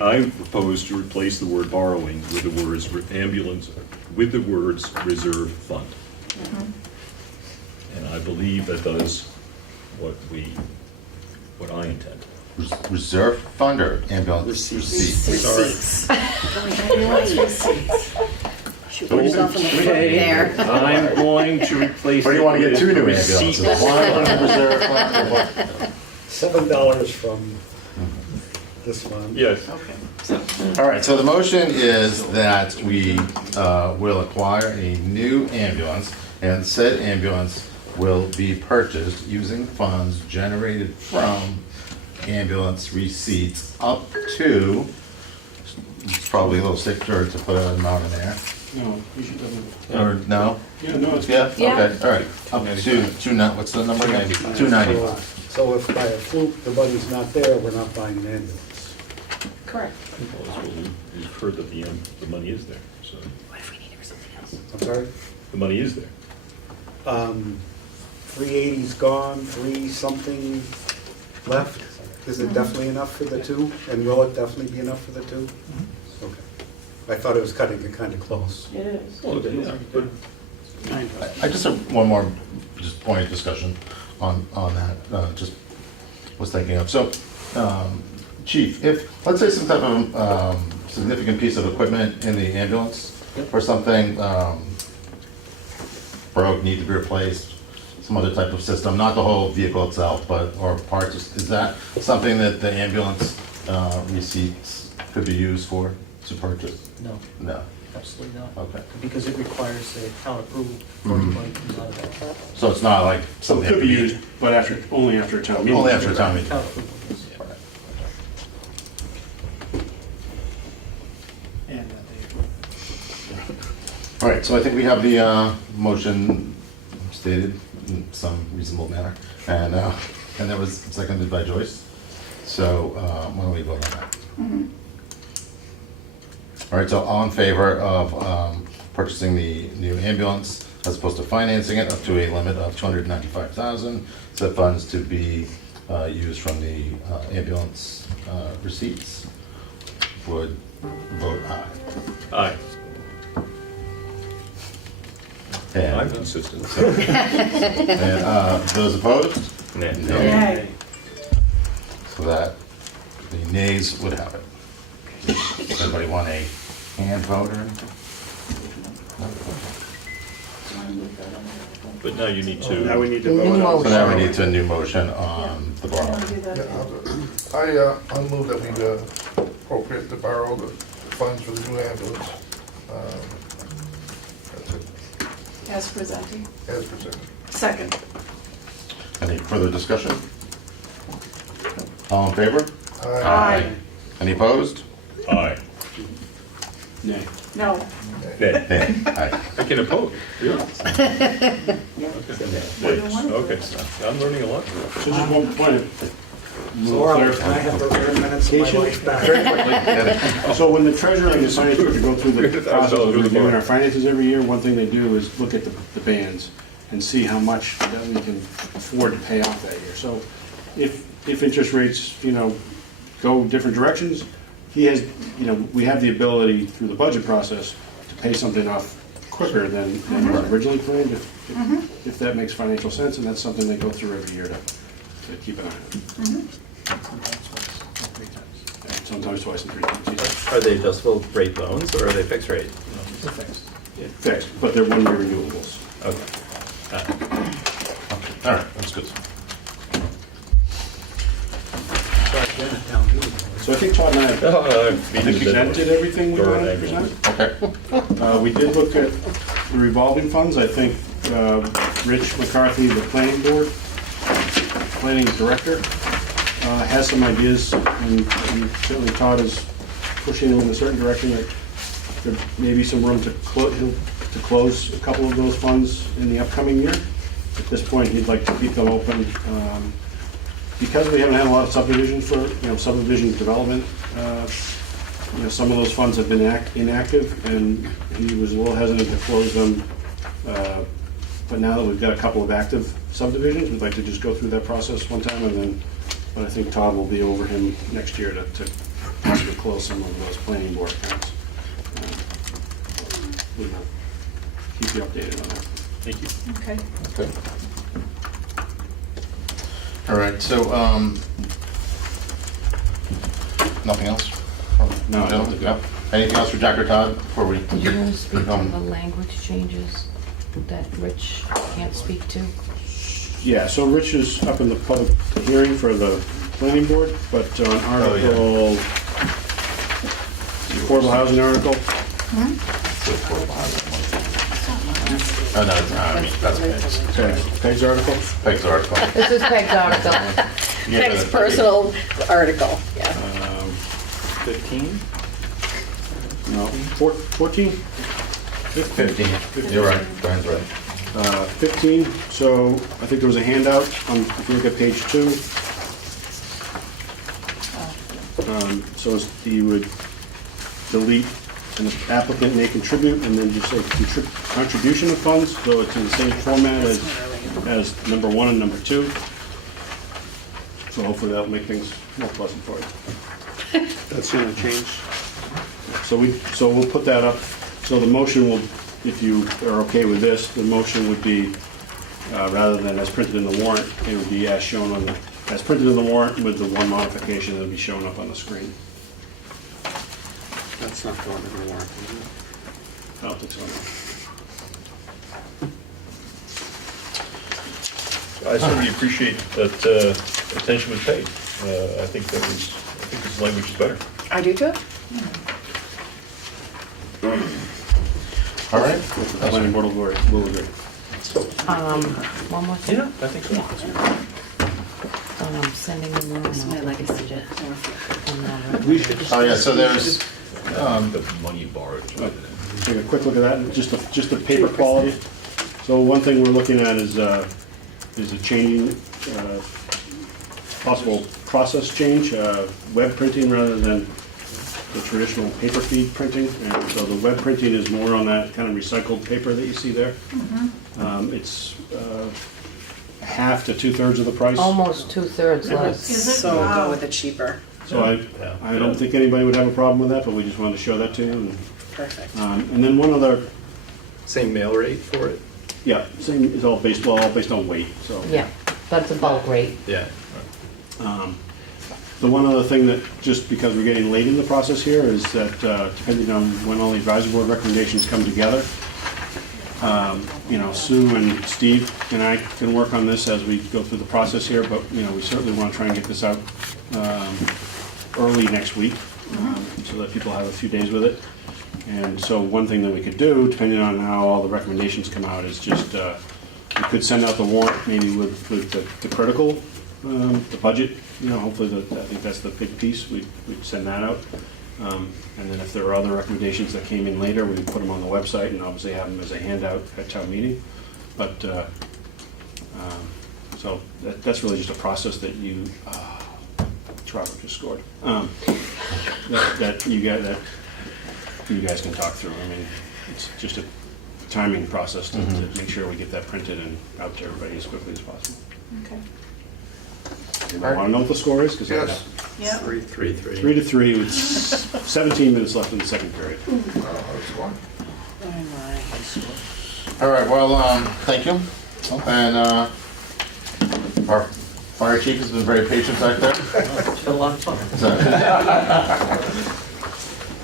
I propose to replace the word borrowing with the words ambulance, with the words reserve fund. And I believe that does what I intend. Reserve fund or ambulance receipts? Receipts. Ambulance receipts. Shoot yourself in the foot there. I'm going to replace. Or do you want to get two new Receipt. ambulances? One from reserve fund or what? $7 from this one. Yes. All right, so the motion is that we will acquire a new ambulance, and said ambulance will be purchased using funds generated from ambulance receipts up to, it's probably a little stricter to put an amount in there, No, you should have. or no? Yeah, no, it's. Yeah, Yeah. okay, all right, up to, what's the number again? 295. So if by a fluke the money's not there, we're not buying an ambulance. Correct. We've heard that the money is there, so What if we need something else? I'm sorry? the money is there. 380's gone, 3-something left. Is it definitely enough for the two? And will it definitely be enough for the two? Okay. I thought it was cutting it kind of close. It is. Well, yeah, but I just have one more just point of discussion on that, just was thinking of. So, Chief, if, let's say some type of significant piece of equipment in the ambulance or something broke, need to be replaced, some other type of system, not the whole vehicle itself, but, or parts, is that something that the ambulance receipts could be used for, to purchase? No, No, absolutely not. okay. Because it requires a town approval before the money comes out of that. So it's not like So something. it could be used, but only after a town meeting. Only after a town meeting. Town approval, yes. And All right, so I think we have the motion stated in some reasonable manner, and that was seconded by Joyce. So why don't we vote on that? All right, so all in favor of purchasing the new ambulance as opposed to financing it up to a limit of $295,000, said funds to be used from the ambulance receipts, would vote aye. aye, I'm And consistent. those opposed? Nay. No. Yay. So that, the nays would have it. Does anybody want a hand vote or anything? But now you need Now to, we need to New vote on. So now we need to new motion on the borrow. Wanna do that? Yeah, I'll move that we appropriate to borrow the funds for the new ambulance. That's it, As presented. as presented. Second. Any further discussion? All in favor? Aye. Any opposed? aye. Nay. No. Nay. Nay. Aye. I can oppose, really? Yeah. Okay, I'm learning a lot. So just one point of Laura, can I have the rare minutes of my life back? Very quickly. So when the treasurer and the finance director go through the process of reviewing our finances every year, one thing they do is look at the bands and see how much that we can afford to pay off that year. So if interest rates, go different directions, he has, we have the ability through the budget process to pay something off quicker than was originally planned, if that makes financial sense, and that's something they go through every year to keep an eye on. And sometimes twice and 3 times. Are they adjustable rate loans or are they fixed rate? Yeah, fixed, but they're 1-year renewables. Okay. All right, that's good. So I think Todd and I have presented everything we wanted to present. Okay. We did look at the revolving funds. I think Rich McCarthy, the planning board, planning director, has some ideas, and certainly Todd is pushing in a certain direction that there may be some room to close a couple of those funds in the upcoming year. At this point, he'd like to keep them open. Because we haven't had a lot of subdivisions for, subdivision development, some of those funds have been inactive, and he was a little hesitant to close them. But now that we've got a couple of active subdivisions, we'd like to just go through that process one time, but I think Todd will be over him next year to possibly close some of those planning board accounts. We'll keep you updated on that. Thank you. Okay. Okay. All right, so, nothing else? No, I don't think so. Anything else for Jack or Todd before we? Did you want to speak to the language changes that Rich can't speak to? Yeah, so Rich is up in the public hearing for the planning board, but on article, the affordable housing article, Oh, no, that's Peg's article. Peg's article. This is Peg's article. Next personal article, yeah. 15? No, 14? 15, you're right, Brian's right. 15, so I think there was a handout on, if you look at page 2. So you would delete, and the applicant may contribute, and then just say contribution of funds, so it's in the same format as number 1 and number 2. So hopefully that'll make things more pleasant for you. That's gonna change. So we'll put that up. So the motion will, if you are okay with this, the motion would be, rather than as printed in the warrant, it would be as shown on the, as printed in the warrant with the one modification that will be shown up on the screen. That's not going in the warrant, is it? I don't think so. I certainly appreciate that attention was paid. I think this language is better. I do too. All right. The planning board will agree. One more thing. I think so. Sending them around. That's my legacy to Norfolk. We should Oh, yeah, so there's, The money borrowed. take a quick look at that, just the paper quality. So one thing we're looking at is a changing, possible process change, web printing rather than the traditional paper feed printing. And so the web printing is more on that kind of recycled paper that you see there. It's half to 2/3 of the price. Almost 2/3 less. Is it? So we'll Wow. go with the cheaper. So I don't think anybody would have a problem with that, but we just wanted to show that to you. Perfect. And then one other, Same mail rate for it? yeah, same, it's all based on weight, so. Yeah, that's a bulk rate. Yeah. The one other thing that, just because we're getting late in the process here, is that depending on when all the advisory board recommendations come together, Sue and Steve and I can work on this as we go through the process here, but, we certainly want to try and get this out early next week, so that people have a few days with it. And so one thing that we could do, depending on how all the recommendations come out, is just, we could send out the warrant maybe with the critical, the budget, hopefully I think that's the big piece, we'd send that out. And then if there are other recommendations that came in later, we'd put them on the website and obviously have them as a handout at town meeting. But, so that's really just a process that you, Robert just scored, that you guys can talk through. I mean, it's just a timing process to make sure we get that printed and out to everybody as quickly as possible. Okay. I want to know what the score is, because Yes. Yeah. 3-3. 3-3 with 17 minutes left in the second period. That's one. Oh my. all right, well, thank you. And our fire chief has been very patient back there. It's been a lot of fun. So-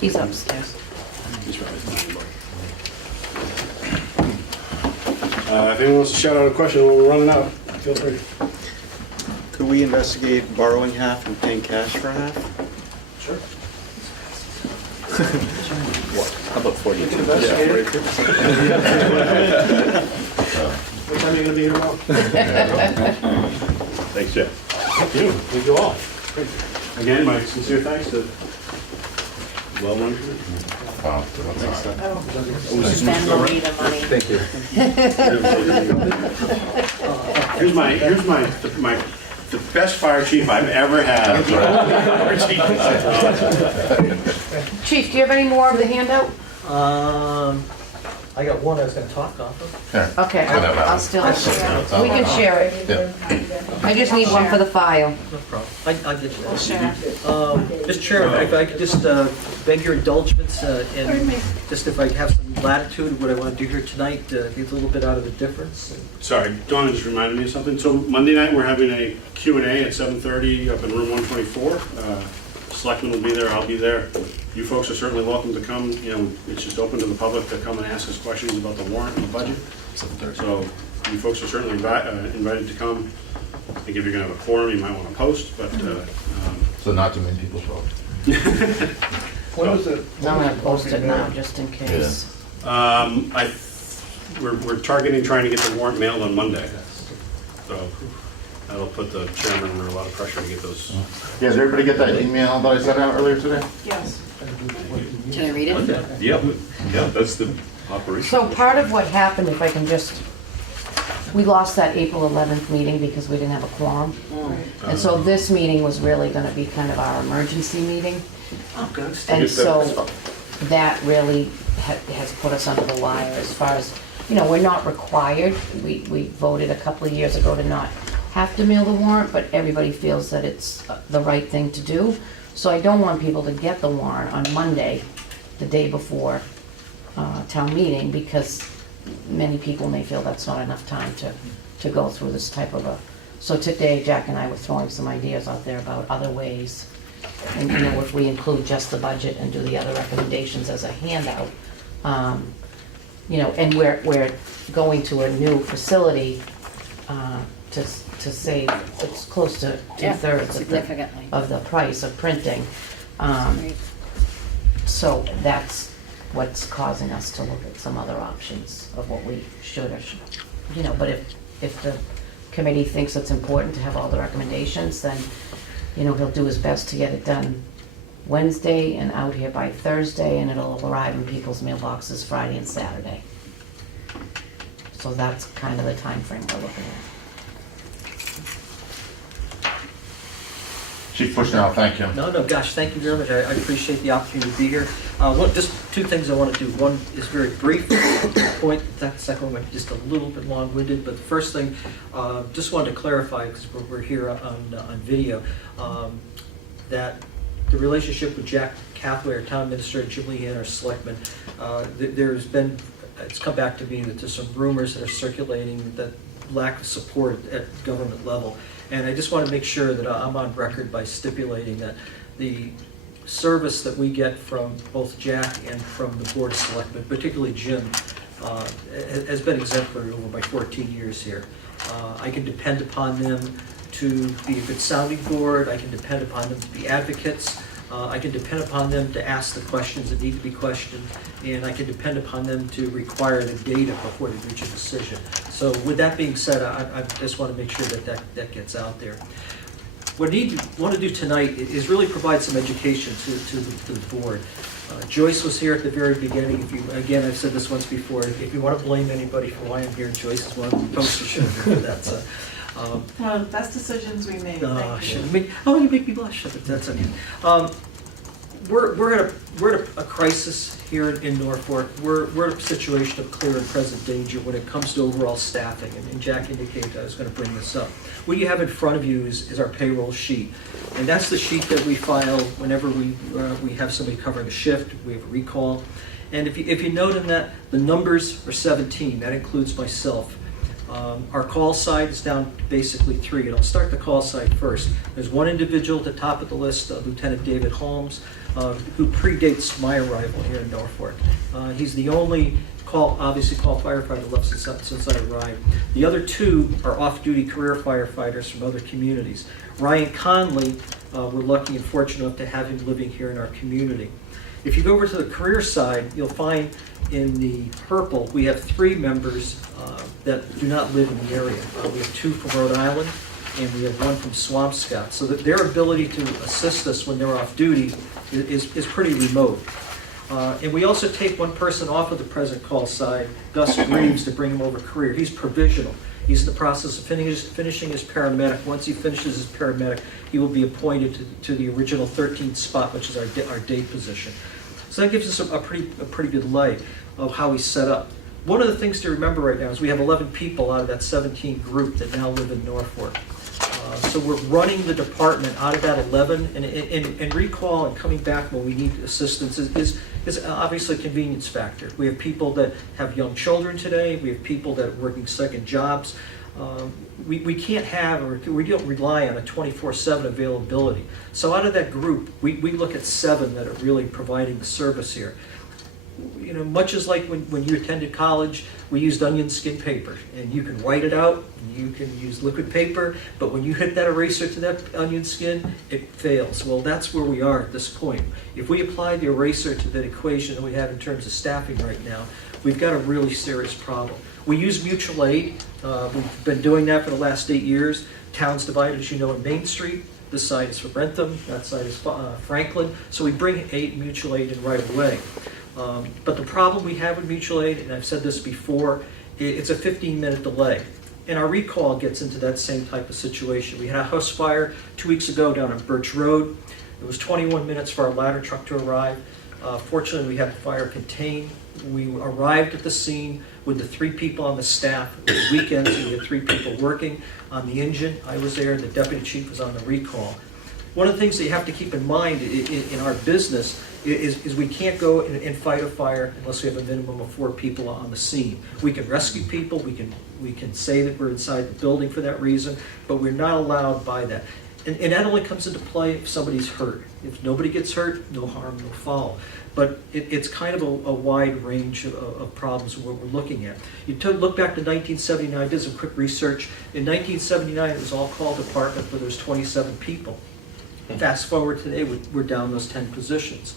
He's upstairs. He's probably if anyone wants to shout out a question when we're running out, feel free. Could we investigate borrowing half and paying cash for half? Sure. How about 42? What time are you going to be here tomorrow? Thanks, Jeff. Thank you. Thank you all. Again, my sincere thanks to well-run committee. Wow. Spend the lead of money. Thank you. Here's the best fire chief I've ever had. Chief, do you have any more of the handout? I got one I was gonna talk off of. Here. Okay, I'll still share it. We can share it. Yeah. I just need one for the file. No problem. I'll get you We'll that. share. Mr. Chair, if I could just beg your indulgence and just if I have some latitude of what I want to do here tonight, be a little bit out of the difference. Sorry, Donna just reminded me of something. So Monday night, we're having a Q&A at 7:30 up in room 124. Selectmen will be there, I'll be there. You folks are certainly welcome to come. It's just open to the public to come and ask us questions about the warrant and the budget. So you folks are certainly invited to come. I think if you're gonna have a quorum, you might want to post, but So not too many people show up. When is it? I'm gonna post it now, just in case. we're targeting trying to get the warrant mailed on Monday. So that'll put the chairman under a lot of pressure to get those. Yeah, did everybody get that email that I sent out earlier today? Yes. Can I read it? Yeah, that's the operation. So part of what happened, if I can just, we lost that April 11th meeting because we didn't have a quorum. And so this meeting was really gonna be kind of our emergency meeting. Oh, good. And so that really has put us under the wire as far as, we're not required. We voted a couple of years ago to not have to mail the warrant, but everybody feels that it's the right thing to do. So I don't want people to get the warrant on Monday the day before town meeting, because many people may feel that's not enough time to go through this type of a, so today Jack and I were throwing some ideas out there about other ways. And you know, if we include just the budget and do the other recommendations as a handout, you know, and we're going to a new facility to save, it's close to Yeah, two-thirds significantly. of the price of printing. Right. So that's what's causing us to look at some other options of what we should or should, you know, but if the committee thinks it's important to have all the recommendations, then, you know, he'll do his best to get it done Wednesday and out here by Thursday, and it'll arrive in people's mailboxes Friday and Saturday. So that's kind of the time frame we're looking at. Chief Bushnell, thank you. No, gosh, thank you very much. I appreciate the opportunity to be here. Just two things I want to do. One is very brief point. That second one just a little bit long-winded. But the first thing, just wanted to clarify, because we're here on video, that the relationship with Jack Cathway, our town administrator, Jim Lehan, our selectman, it's come back to me that there's some rumors that are circulating that lack of support at government level. And I just want to make sure that I'm on record by stipulating that the service that we get from both Jack and from the Board of Selectmen, particularly Jim, has been exemplary over my 14 years here. I can depend upon them to be a good sounding board. I can depend upon them to be advocates. I can depend upon them to ask the questions that need to be questioned, and I can depend upon them to require the data before they reach a decision. So with that being said, I just want to make sure that gets out there. What I want to do tonight is really provide some education to the board. Joyce was here at the very beginning. Again, I've said this once before, if you want to blame anybody for why I'm here, Joyce is one of the poster children for that. So, One of the best decisions we made, thank you. You make me blush. That's okay. We're at a crisis here in Norfolk. We're at a situation of clear and present danger when it comes to overall staffing, and Jack indicated I was going to bring this up. What you have in front of you is our payroll sheet, and that's the sheet that we file whenever we have somebody covering a shift, we have a recall. And if you note in that, the numbers are 17, that includes myself. Our call side is down basically 3, and I'll start the call side first. There's one individual at the top of the list, Lieutenant David Holmes, who predates my arrival here in Norfolk. He's the only call firefighter left since I arrived. The other 2 are off-duty career firefighters from other communities. Ryan Conley, we're lucky and fortunate enough to have him living here in our community. If you go over to the career side, you'll find in the purple, we have 3 members that do not live in the area. We have 2 from Rhode Island, and we have 1 from Swampscott. So that their ability to assist us when they're off duty is pretty remote. And we also take 1 person off of the present call side, Gus Reeves, to bring him over career. He's provisional. He's in the process of finishing his paramedic. Once he finishes his paramedic, he will be appointed to the original 13th spot, which is our day position. So that gives us a pretty good light of how he's set up. One of the things to remember right now is we have 11 people out of that 17 group that now live in Norfolk. So we're running the department out of that 11, and recall and coming back when we need assistance is obviously a convenience factor. We have people that have young children today. We have people that are working second jobs. We can't have, or we don't rely on a 24/7 availability. So out of that group, we look at 7 that are really providing the service here. You know, much as like when you attended college, we used onion skin paper, and you can write it out, you can use liquid paper, but when you hit that eraser to that onion skin, it fails. Well, that's where we are at this point. If we apply the eraser to that equation that we have in terms of staffing right now, we've got a really serious problem. We use mutual aid. We've been doing that for the last 8 years. Town's divided, as you know, in Main Street. This side is for Brentham, that side is Franklin. So we bring mutual aid in right away. But the problem we have with mutual aid, and I've said this before, it's a 15-minute delay. And our recall gets into that same type of situation. We had a house fire 2 weeks ago down on Birch Road. It was 21 minutes for our ladder truck to arrive. Fortunately, we had the fire contained. We arrived at the scene with the 3 people on the staff. It was weekends, so we had 3 people working on the engine. I was there, the deputy chief was on the recall. one of the things that you have to keep in mind in our business is we can't go and fight a fire unless we have a minimum of 4 people on the scene. We can rescue people, we can say that we're inside the building for that reason, but we're not allowed by that. And that only comes into play if somebody's hurt. If nobody gets hurt, no harm, no foul. But it's kind of a wide range of problems what we're looking at. You look back to 1979, I did some quick research. In 1979, it was all call department where there's 27 people. Fast forward today, we're down those 10 positions.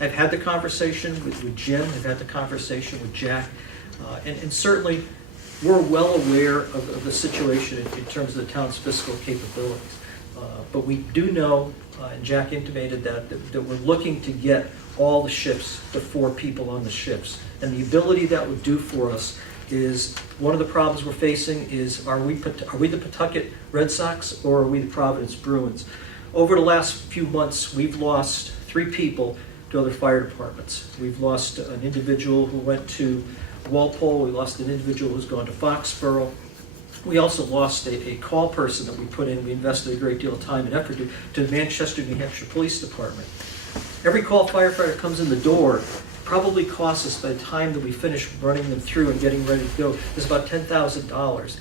I've had the conversation with Jim, I've had the conversation with Jack, and certainly we're well aware of the situation in terms of the town's fiscal capabilities. But we do know, and Jack intimated that we're looking to get all the shifts, the 4 people on the shifts. And the ability that would do for us is, one of the problems we're facing is, are we the Pawtucket Red Sox or are we the Providence Bruins? Over the last few months, we've lost 3 people to other fire departments. We've lost an individual who went to Walpole, we lost an individual who's gone to Foxborough. We also lost a call person that we put in, we invested a great deal of time and effort to the Manchester, New Hampshire Police Department. Every call firefighter comes in the door probably costs us, by the time that we finish running them through and getting ready to go, is about $10,000.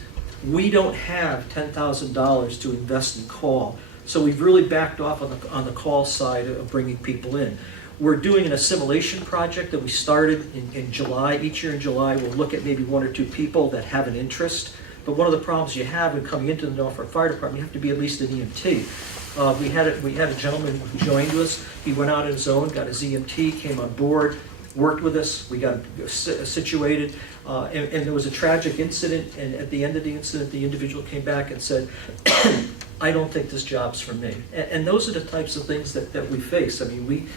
We don't have $10,000 to invest in call, so we've really backed off on the call side of bringing people in. We're doing an assimilation project that we started in July. Each year in July, we'll look at maybe 1 or 2 people that have an interest. But one of the problems you have in coming into the Norfolk Fire Department, you have to be at least an EMT. We had a gentleman who joined us. He went out on his own, got his EMT, came on board, worked with us. We got situated, and there was a tragic incident. And at the end of the incident, the individual came back and said, "I don't think this job's for me." And those are the types of things that we face. I mean,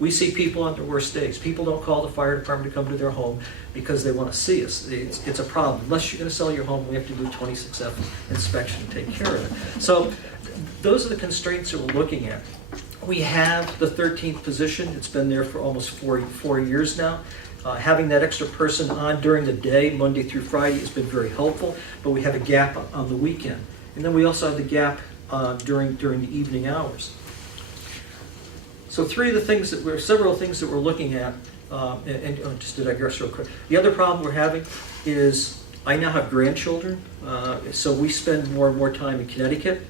we see people on their worst days. People don't call the fire department to come to their home because they want to see us. It's a problem. Unless you're going to sell your home, we have to do a 26F inspection and take care of it. So those are the constraints that we're looking at. We have the 13th position. It's been there for almost 4 years now. Having that extra person on during the day, Monday through Friday, has been very helpful, but we have a gap on the weekend. And then we also have the gap during the evening hours. So several things that we're looking at, just to digress real quick. The other problem we're having is, I now have grandchildren, so we spend more and more time in Connecticut.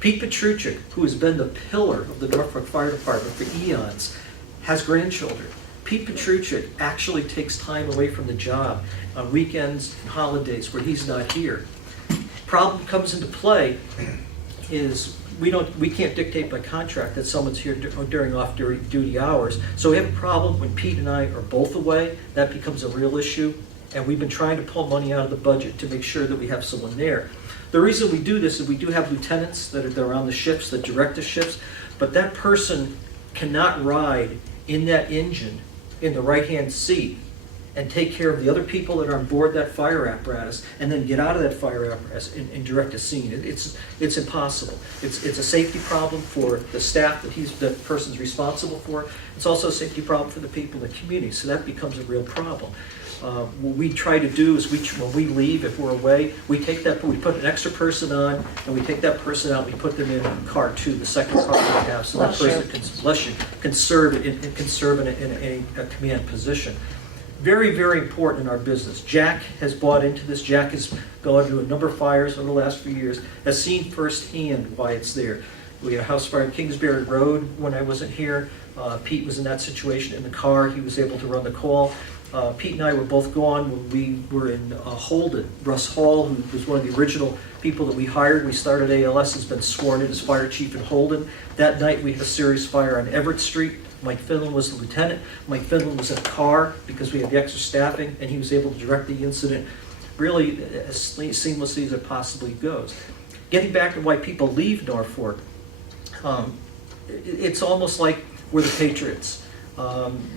Pete Petruchik, who has been the pillar of the Norfolk Fire Department for eons, has grandchildren. Pete Petruchik actually takes time away from the job on weekends and holidays where he's not here. Problem comes into play is, we can't dictate by contract that someone's here during off-duty hours. So we have a problem when Pete and I are both away. That becomes a real issue. And we've been trying to pull money out of the budget to make sure that we have someone there. The reason we do this is we do have lieutenants that are on the shifts, that direct the shifts, but that person cannot ride in that engine in the right-hand seat and take care of the other people that are on board that fire apparatus, and then get out of that fire apparatus and direct a scene. It's impossible. It's a safety problem for the staff that person's responsible for. It's also a safety problem for the people in the community, so that becomes a real problem. What we try to do is, when we leave, if we're away, we put an extra person on, and we take that person out, and we put them in car 2, the second car we have, so that person can serve in a command position. Very, very important in our business. Jack has bought into this. Jack has gone to a number of fires over the last few years, has seen firsthand why it's there. We had a house fire in Kingsbury Road when I wasn't here. Pete was in that situation in the car. He was able to run the call. Pete and I were both gone when we were in Holden. Russ Hall, who was one of the original people that we hired, we started ALS, has been sworn in as fire chief in Holden. That night we had a serious fire on Everett Street. Mike Finland was the lieutenant. Mike Finland was in a car because we had the extra staffing, and he was able to direct the incident really as seamlessly as it possibly goes. Getting back to why people leave Norfolk, it's almost like we're the Patriots.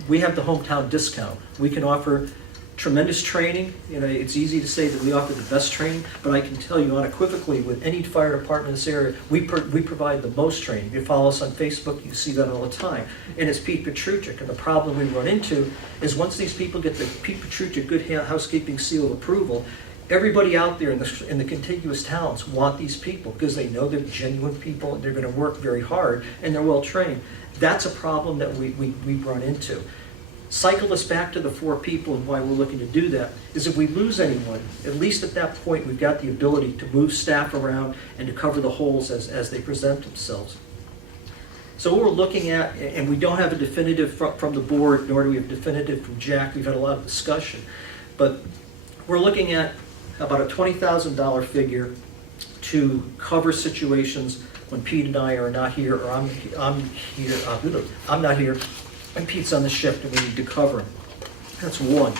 We have the hometown discount. We can offer tremendous training. It's easy to say that we offer the best training, but I can tell you unequivocally, with any fire department in this area, we provide the most training. If you follow us on Facebook, you see that all the time. And it's Pete Petruchik. And the problem we run into is, once these people get the Pete Petruchik good housekeeping seal of approval, everybody out there in the contiguous towns want these people because they know they're genuine people and they're going to work very hard and they're well trained. That's a problem that we've run into. Cycle us back to the 4 people, and why we're looking to do that is if we lose anyone, at least at that point, we've got the ability to move staff around and to cover the holes as they present themselves. So what we're looking at, and we don't have a definitive from the board, nor do we have definitive from Jack, we've had a lot of discussion, but we're looking at about a $20,000 figure to cover situations when Pete and I are not here, or I'm not here, and Pete's on the shift and we need to cover him. That's one.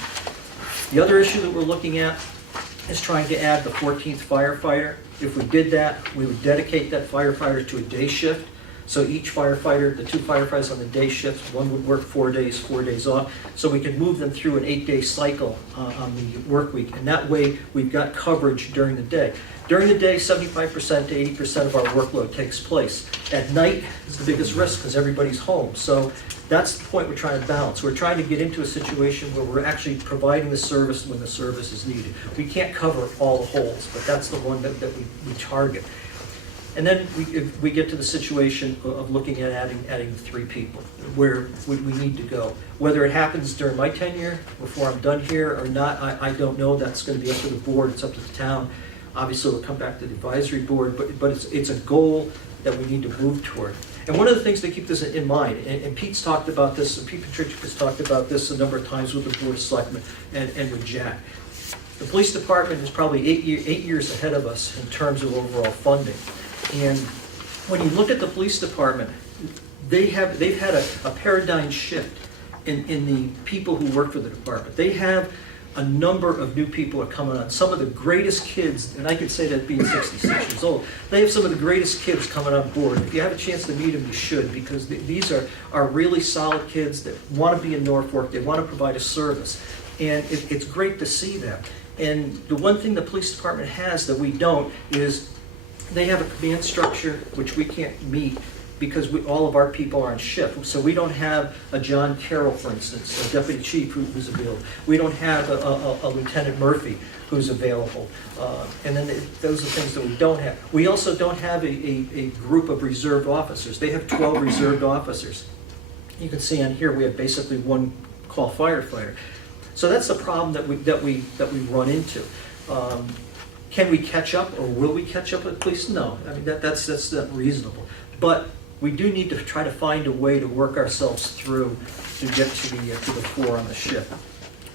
The other issue that we're looking at is trying to add the 14th firefighter. If we did that, we would dedicate that firefighter to a day shift. So each firefighter, the 2 firefighters on the day shift, one would work 4 days, 4 days off. So we could move them through an 8-day cycle on the work week. And that way, we've got coverage during the day. During the day, 75% to 80% of our workload takes place. At night is the biggest risk because everybody's home. So that's the point we're trying to balance. We're trying to get into a situation where we're actually providing the service when the service is needed. We can't cover all the holes, but that's the one that we target. And then we get to the situation of looking at adding 3 people, where we need to go. Whether it happens during my tenure, before I'm done here or not, I don't know. That's going to be up to the board, it's up to the town. Obviously, we'll come back to the advisory board, but it's a goal that we need to move toward. And one of the things to keep this in mind, and Pete's talked about this, and Pete Patrick has talked about this a number of times with the Board of Selectmen and with Jack. The police department is probably 8 years ahead of us in terms of overall funding. And when you look at the police department, they've had a paradigm shift in the people who work for the department. They have a number of new people are coming on. Some of the greatest kids, and I could say that being 66 years old, they have some of the greatest kids coming on board. If you have a chance to meet them, you should, because these are really solid kids that want to be in Norfolk. They want to provide a service. And it's great to see that. And the one thing the police department has that we don't is they have a command structure which we can't meet because all of our people are on shift. So we don't have a John Carroll, for instance, a deputy chief who's available. We don't have a Lieutenant Murphy who's available. And then those are things that we don't have. We also don't have a group of reserved officers. They have 12 reserved officers. You can see on here we have basically one call firefighter. So that's the problem that we run into. Can we catch up, or will we catch up with police? No, I mean that's not reasonable. But we do need to try to find a way to work ourselves through to get to the 4 on the ship.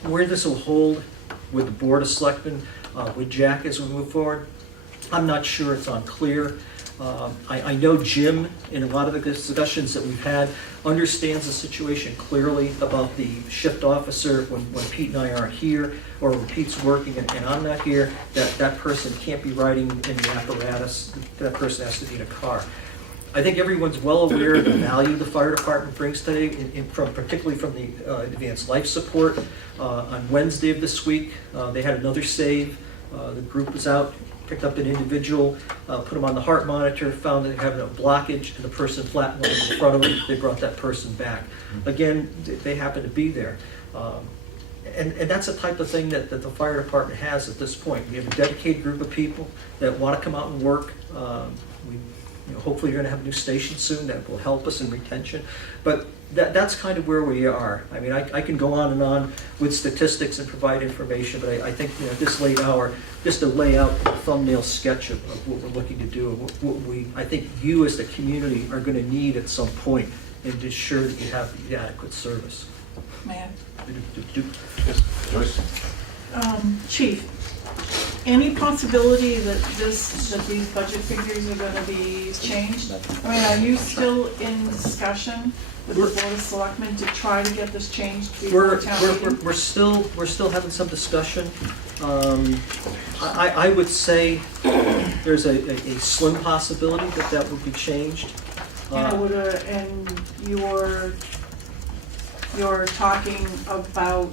Where this will hold with the Board of Selectmen, with Jack as we move forward, I'm not sure. It's unclear. I know Jim, in a lot of the discussions that we've had, understands the situation clearly about the shift officer when Pete and I aren't here, or when Pete's working and I'm not here, that person can't be riding in the apparatus. That person has to be in a car. I think everyone's well aware of the value the fire department brings today, particularly from the advanced life support. On Wednesday of this week, they had another save. The group was out, picked up an individual, put him on the heart monitor, found that they had a blockage, and the person flatlined in front of them. They brought that person back. Again, they happen to be there. And that's the type of thing that the fire department has at this point. We have a dedicated group of people that want to come out and work. Hopefully you're going to have a new station soon that will help us in retention. But that's kind of where we are. I mean, I can go on and on with statistics and provide information, but I think at this late hour, just to lay out a thumbnail sketch of what we're looking to do, I think you as the community are going to need at some point, and to ensure that you have the adequate service. Man. Yes, Joyce? Chief, any possibility that these budget figures are gonna be changed? I mean, are you still in discussion with the Board of Selectmen to try to get this changed before town meeting? We're still having some discussion. I would say there's a slim possibility that would be changed. And you're talking about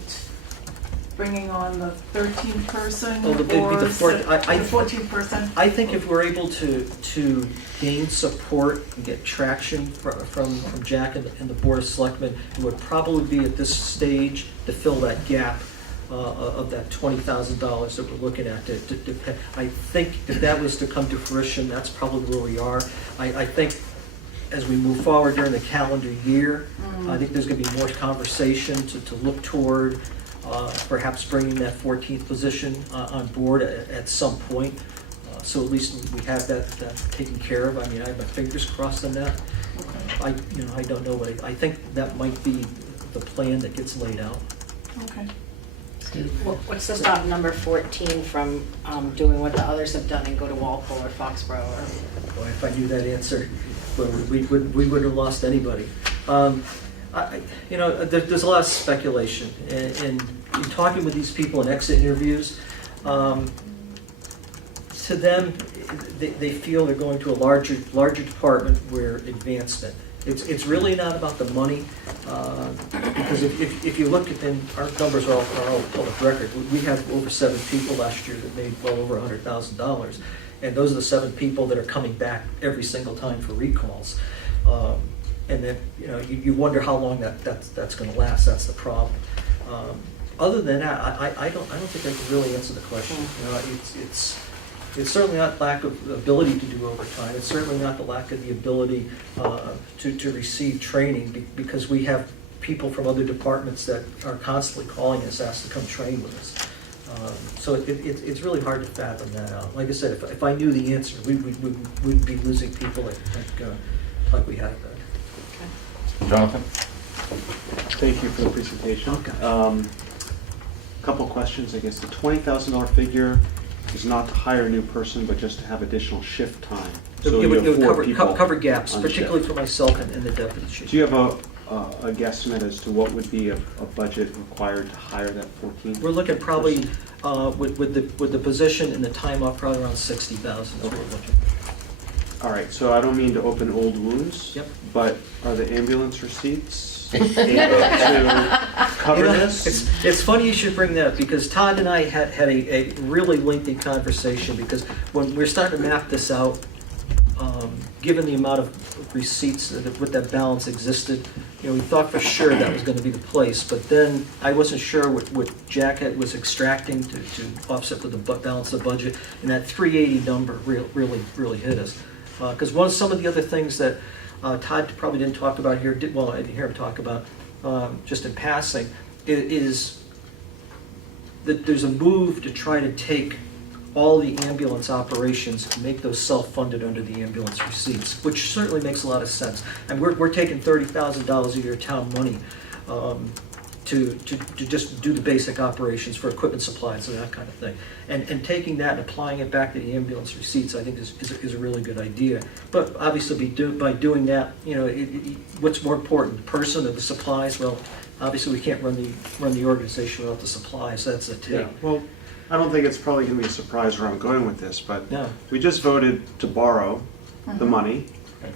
bringing on the 13th person, Oh, or the 14th person? I think if we're able to gain support and get traction from Jack and the Board of Selectmen, it would probably be at this stage to fill that gap of that $20,000 that we're looking at. I think if that was to come to fruition, that's probably where we are. I think as we move forward during the calendar year, I think there's going to be more conversation to look toward perhaps bringing that 14th position on board at some point. So at least we have that taken care of. I mean, I have my fingers crossed on that. I don't know what I think that might be the plan that gets laid out. Okay. What's to stop number 14 from doing what the others have done and go to Walpole or Foxborough? Boy, if I knew that answer, well, we wouldn't have lost anybody. There's a lot of speculation, and in talking with these people in exit interviews, to them, they feel they're going to a larger department where advancement. It's really not about the money, because if you look at them, our numbers are all public record. We had over 7 people last year that made well over $100,000, and those are the 7 people that are coming back every single time for recalls. And then you wonder how long that's going to last. That's the problem. Other than that, I don't think I can really answer the question. It's certainly not lack of ability to do overtime. It's certainly not the lack of the ability to receive training, because we have people from other departments that are constantly calling us, asked to come train with us. So it's really hard to fathom that out. Like I said, if I knew the answer, we'd be losing people like we have been. Jonathan? Thank you for the presentation. Okay. Couple questions, I guess. The $20,000 figure is not to hire a new person, but just to have additional shift time. So It would you have 4 people cover gaps, on particularly shift. for myself and the deputy chief. Do you have a guesstimate as to what would be a budget required to hire that 14? We're looking probably, with the position and the time off, probably around 60,000 is what we're looking. All right, so I don't mean to open old wounds. Yep. But are the ambulance receipts able to cover this? It's funny you should bring that up, because Todd and I had a really lengthy conversation, because when we're starting to map this out, given the amount of receipts with that balance existed, we thought for sure that was going to be the place. But then I wasn't sure what Jack was extracting to offset with the balance of the budget, and that 380 number really hit us. Because some of the other things that Todd probably didn't talk about here, I didn't hear him talk about, just in passing, is that there's a move to try to take all the ambulance operations and make those self-funded under the ambulance receipts, which certainly makes a lot of sense. And we're taking $30,000 a year town money to just do the basic operations for equipment supplies and that kind of thing. And taking that and applying it back to the ambulance receipts, I think is a really good idea. But obviously by doing that, what's more important, the person or the supplies? Well, obviously we can't run the organization without the supplies. That's a take. Yeah, well, I don't think it's probably going to be a surprise where I'm going with this, but No. we just voted to borrow the money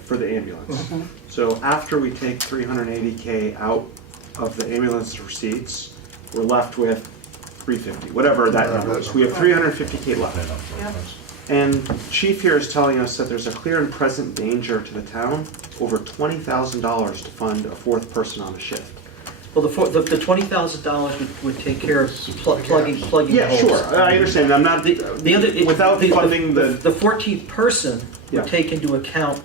for the ambulance. So after we take $380K out of the ambulance receipts, we're left with $350, whatever that number is. We have $350K left. Yep. And Chief here is telling us that there's a clear and present danger to the town, over $20,000 to fund a 4th person on a shift. Well, the $20,000 would take care of plugging Yeah, holes. sure, I understand, I'm not, without funding the 14th person Yeah. would take into account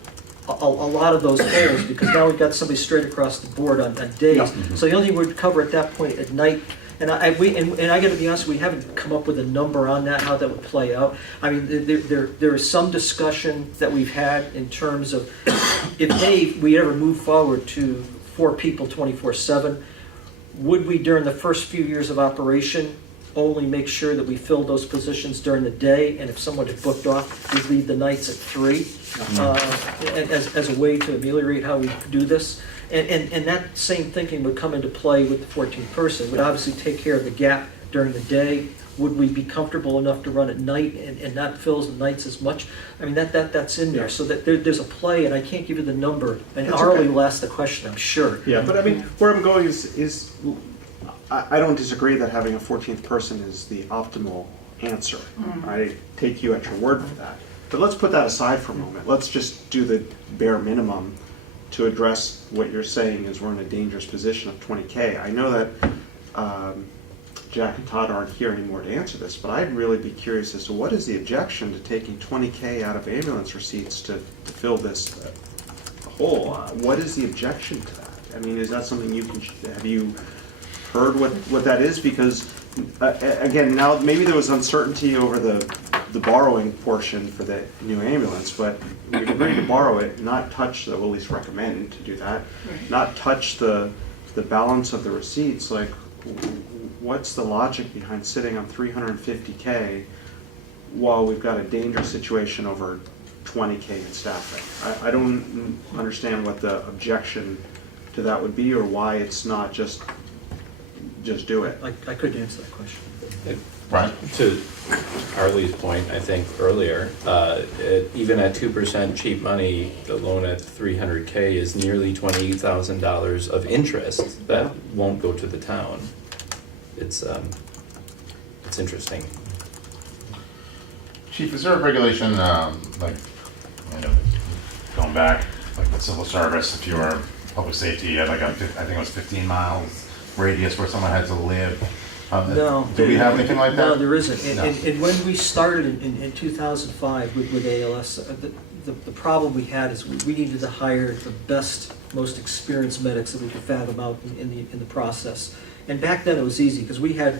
a lot of those holes, because now we've got somebody straight across the board on days. Yeah. So the only thing we'd cover at that point at night, and I got to be honest, we haven't come up with a number on that, how that would play out. I mean, there is some discussion that we've had in terms of if we ever move forward to 4 people 24/7, would we, during the first few years of operation, only make sure that we fill those positions during the day, and if someone had booked off, we'd leave the nights at 3, as a way to ameliorate how we do this? And that same thinking would come into play with the 14th person. Would obviously take care of the gap during the day. Would we be comfortable enough to run at night and not fill the nights as much? I mean, that's in there, so that there's a play, and I can't give you the number. And That's Arlie okay. will ask the question, I'm sure. yeah, but I mean, where I'm going is I don't disagree that having a 14th person is the optimal answer. I take you at your word for that. But let's put that aside for a moment. Let's just do the bare minimum to address what you're saying is we're in a dangerous position of 20K. I know that Jack and Todd aren't here anymore to answer this, but I'd really be curious as to what is the objection to taking 20K out of ambulance receipts to fill this hole? What is the objection to that? I mean, is that something you can, have you heard what that is? Because, again, now maybe there was uncertainty over the borrowing portion for the new ambulance, but we've agreed to borrow it, not touch, we'll at least recommend to do that, not touch the balance of the receipts. Like, what's the logic behind sitting on 350K while we've got a dangerous situation over 20K in staffing? I don't understand what the objection to that would be, or why it's not just do it. I couldn't answer that question. Right. To Arlie's point, I think earlier, even at 2% cheap money, the loan at 300K is nearly $20,000 of interest that won't go to the town. It's interesting. Chief, is there a regulation, like, you know, going back, like the civil service, if you were public safety, you had like I think it was 15 miles radius where someone had to live? No. Do we have anything like that? No, there isn't. No. And when we started in 2005 with ALS, the problem we had is we needed to hire the best, most experienced medics that we could fathom out in the process. And back then it was easy because we had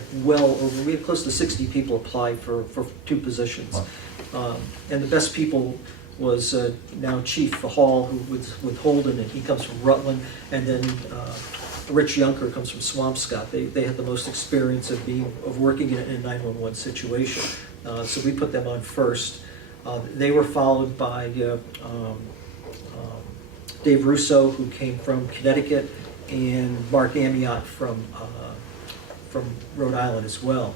close to 60 people apply for 2 positions. Wow. And the best people was now Chief Hall, who was with Holden, and he comes from Rutland, and then Rich Yunker comes from Swampscott. They had the most experience of working in a 911 situation. So we put them on first. They were followed by Dave Russo, who came from Connecticut, and Mark Amiot from Rhode Island as well.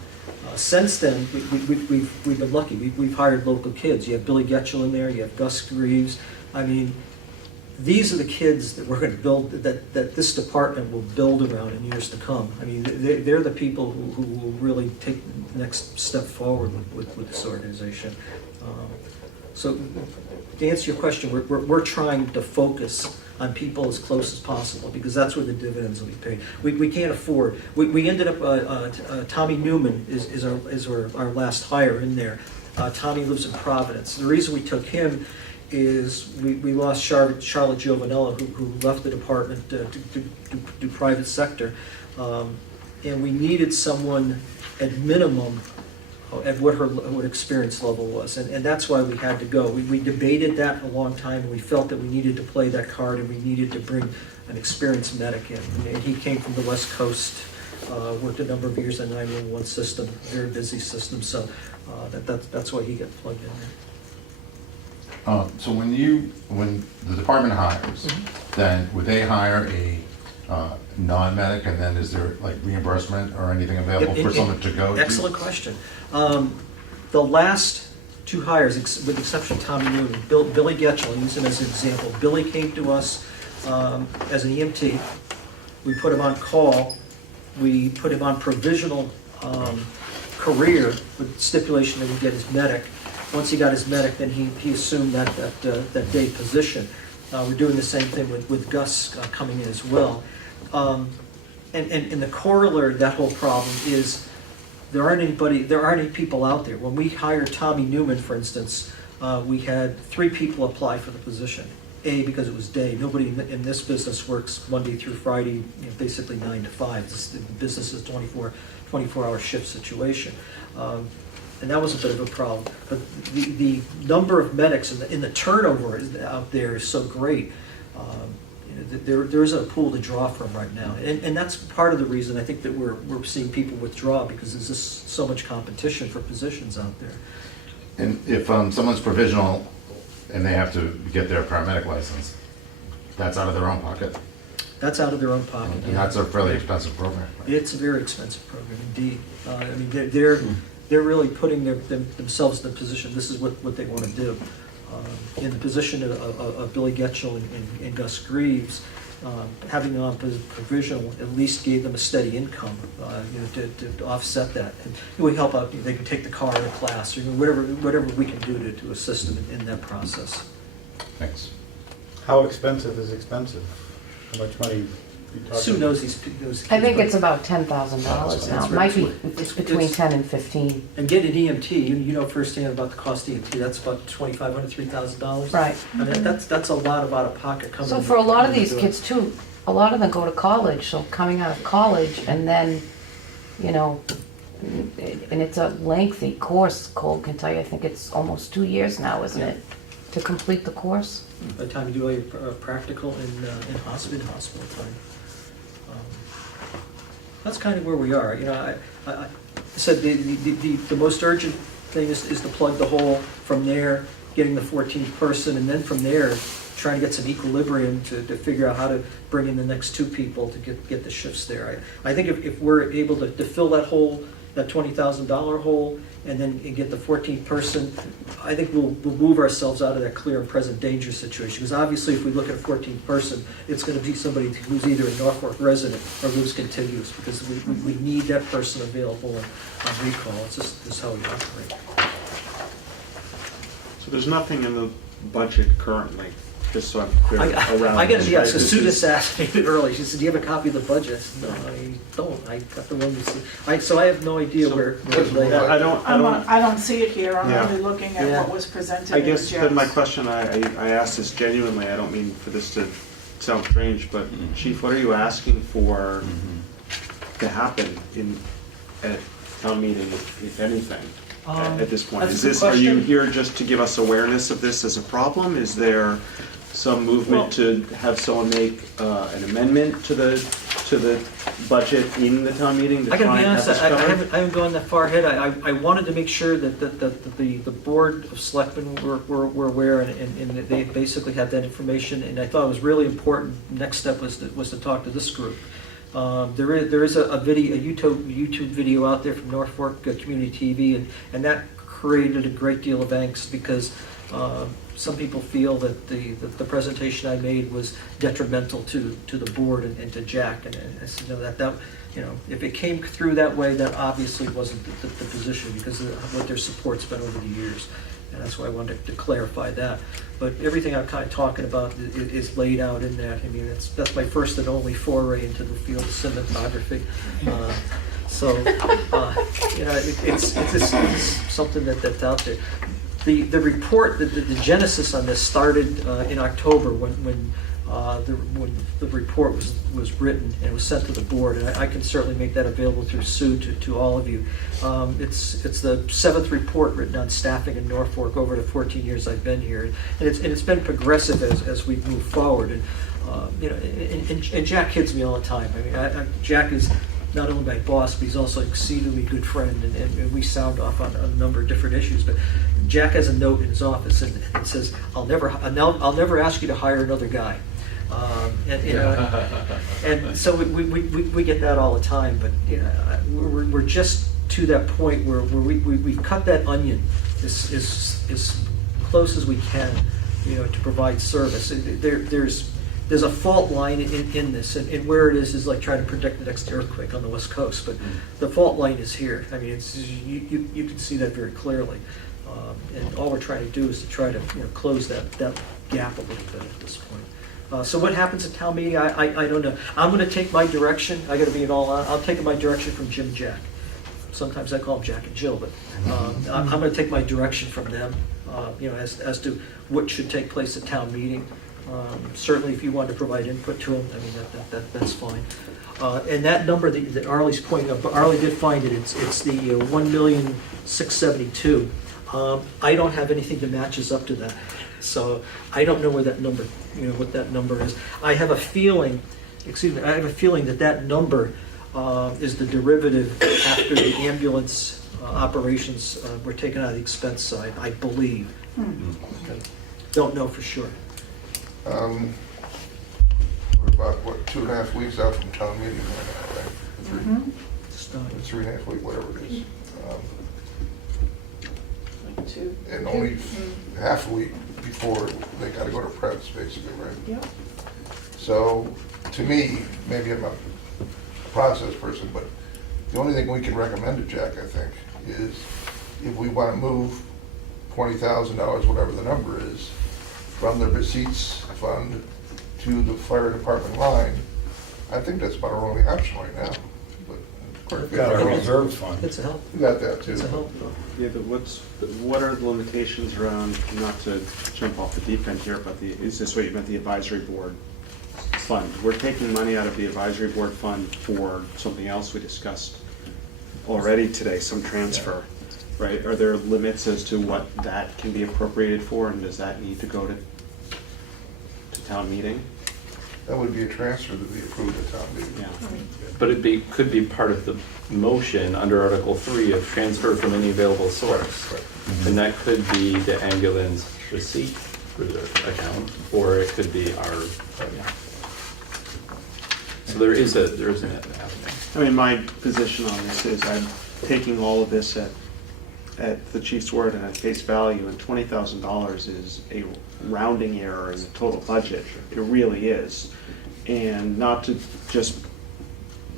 Since then, we've been lucky. We've hired local kids. You have Billy Getchell in there. You have Gus Greaves. I mean, these are the kids that we're going to build, that this department will build around in years to come. I mean, they're the people who will really take the next step forward with this organization. So to answer your question, we're trying to focus on people as close as possible because that's where the dividends will be paid. We can't afford. We ended up, Tommy Newman is our last hire in there. Tommy lives in Providence. The reason we took him is we lost Charlotte Giovanella, who left the department to do private sector, and we needed someone at minimum at what her experience level was, and that's why we had to go. We debated that a long time, and we felt that we needed to play that card, and we needed to bring an experienced medic in. And he came from the West Coast, worked a number of years in the 911 system, very busy system, so that's why he got plugged in there. So when the department hires, then would they hire a non-medic, and then is there like reimbursement or anything available for someone to go to? Excellent question. The last 2 hires, with the exception of Tommy Newman, Billy Getchell, I use him as an example. Billy came to us as an EMT. We put him on call. We put him on provisional career with stipulation that he'd get his medic. Once he got his medic, then he assumed that day position. We're doing the same thing with Gus coming in as well. And the corollary of that whole problem is there aren't any people out there. When we hired Tommy Newman, for instance, we had 3 people apply for the position. Because it was day. Nobody in this business works Monday through Friday, basically 9 to 5. The business is 24-hour shift situation. And that was a bit of a problem. But the number of medics and the turnover out there is so great. There isn't a pool to draw from right now. And that's part of the reason I think that we're seeing people withdraw, because there's just so much competition for positions out there. And if someone's provisional and they have to get their paramedic license, that's out of their own pocket? That's out of their own pocket. And that's a fairly expensive program. Right? It's a very expensive program indeed. I mean, they're really putting themselves in the position, this is what they want to do. In the position of Billy Getchell and Gus Greaves, having them on provisional at least gave them a steady income to offset that. And we help out, they can take the car to class, or whatever we can do to assist them in that process. Thanks. How expensive is expensive? How much money Sue knows these kids. I think it's about $10,000 now. It might be, it's between 10 and 15. And get an EMT, you know firsthand about the cost of EMT, that's about $2,500, $3,000. Right. I mean, that's a lot of out-of-pocket coming. So for a lot of these kids too, a lot of them go to college, so coming out of college and then, you know, and it's a lengthy course, Cole can tell you, I think it's almost 2 years now, isn't it, to complete the course? By the time you do all your practical in hospital time. That's kind of where we are, you know, I said the most urgent thing is to plug the hole, from there, getting the 14th person, and then from there, trying to get some equilibrium to figure out how to bring in the next 2 people to get the shifts there. I think if we're able to fill that hole, that $20,000 hole, and then get the 14th person, I think we'll move ourselves out of that clear and present danger situation. Because obviously, if we look at a 14th person, it's going to be somebody who's either a Norfolk resident or lives contiguous, because we need that person available on recall. It's just how we operate. So there's nothing in the budget currently, just so I'm clear around I got to this, be right? honest, This Sue is- just asked me early. She said, "Do you have a copy of the budget?" No, I don't. I got the one you see. So I have no idea where it's laid out. I don't see it here, I'm Yeah. only looking at Yeah. what was presented I in guess, Jeff's. but my question, I asked this genuinely, I don't mean for this to sound strange, but Chief, what are you asking for to happen at town meeting, if anything, at this point? That's a good Are you question. here just to give us awareness of this as a problem? Is there some movement to have someone make an amendment to the budget in the town meeting to I try gotta be and have honest, this I covered? haven't gone that far ahead. I wanted to make sure that the board of selectmen were aware, and that they basically had that information, and I thought it was really important. Next step was to talk to this group. There is a YouTube video out there from Norfolk Community TV, and that created a great deal of angst, because some people feel that the presentation I made was detrimental to the board and to Jack, and I said, no, that you know, if it came through that way, that obviously wasn't the position, because of what their support's been over the years, and that's why I wanted to clarify that. But everything I'm kind of talking about is laid out in that. I mean, that's my first and only foray into the field of cinematography. You know, it's something that's out there. The report, the genesis on this started in October, when the report was written and it was sent to the board, and I can certainly make that available through Sue to all of you. It's the 7th report written on staffing in Norfolk over the 14 years I've been here, and it's been progressive as we move forward. And you know, and Jack kids me all the time. I mean, Jack is not only my boss, but he's also an exceedingly good friend, and we sound off on a number of different issues. But Jack has a note in his office, and it says, I'll never ask you to hire another guy." And you know, and so we get that all the time. But you know, we're just to that point where we've cut that onion as close as we can, you know, to provide service. There's a fault line in this, and where it is like trying to predict the next earthquake on the West Coast. But the fault line is here. I mean, you can see that very clearly, and all we're trying to do is to try to, you know, close that gap a little bit at this point. So what happens at town meeting, I don't know. I'm going to take my direction. I got to be in all. I'll take my direction from Jim and Jack. Sometimes I call them Jack and Jill, but I'm going to take my direction from them. You know, as to what should take place at town meeting. Certainly, if you want to provide input to them, I mean, that's fine. And that number that Arlie's pointing out, but Arlie did find it. It's the 1,672,000. I don't have anything that matches up to that, so I don't know where that number, you know, what that number is. I have a feeling that number is the derivative after the ambulance operations were taken out of the expense side, I believe. Okay. Don't know for sure. We're about, 2.5 weeks out from town meeting right now, right? Or 3.5 weeks, whatever it is. And only half a week before they gotta go to press, basically, right? Yep. So, to me, maybe I'm a process person, but the only thing we can recommend to Jack, I think, is if we wanna move $20,000, whatever the number is, from the receipts fund to the fire department line, I think that's about our only option right now. But quite a We've bit. got our reserve fund. It's a help, We got that too. it's a help. Yeah, but what are the limitations around, not to jump off the deep end here, but is this what you meant, the advisory board fund? We're taking money out of the advisory board fund for something else we discussed already today, some transfer, right? Are there limits as to what that can be appropriated for, and does that need to go to town meeting? That would be a transfer to be approved at town meeting. Yeah. But could be part of the motion under Article 3 of transfer from any available source. And that could be the ambulance receipt reserve account, or it could be our, so there is an avenue. I mean, my position on this is I'm taking all of this at the chief's word and at face value, and $20,000 is a rounding error in the total budget. It really is. And not to just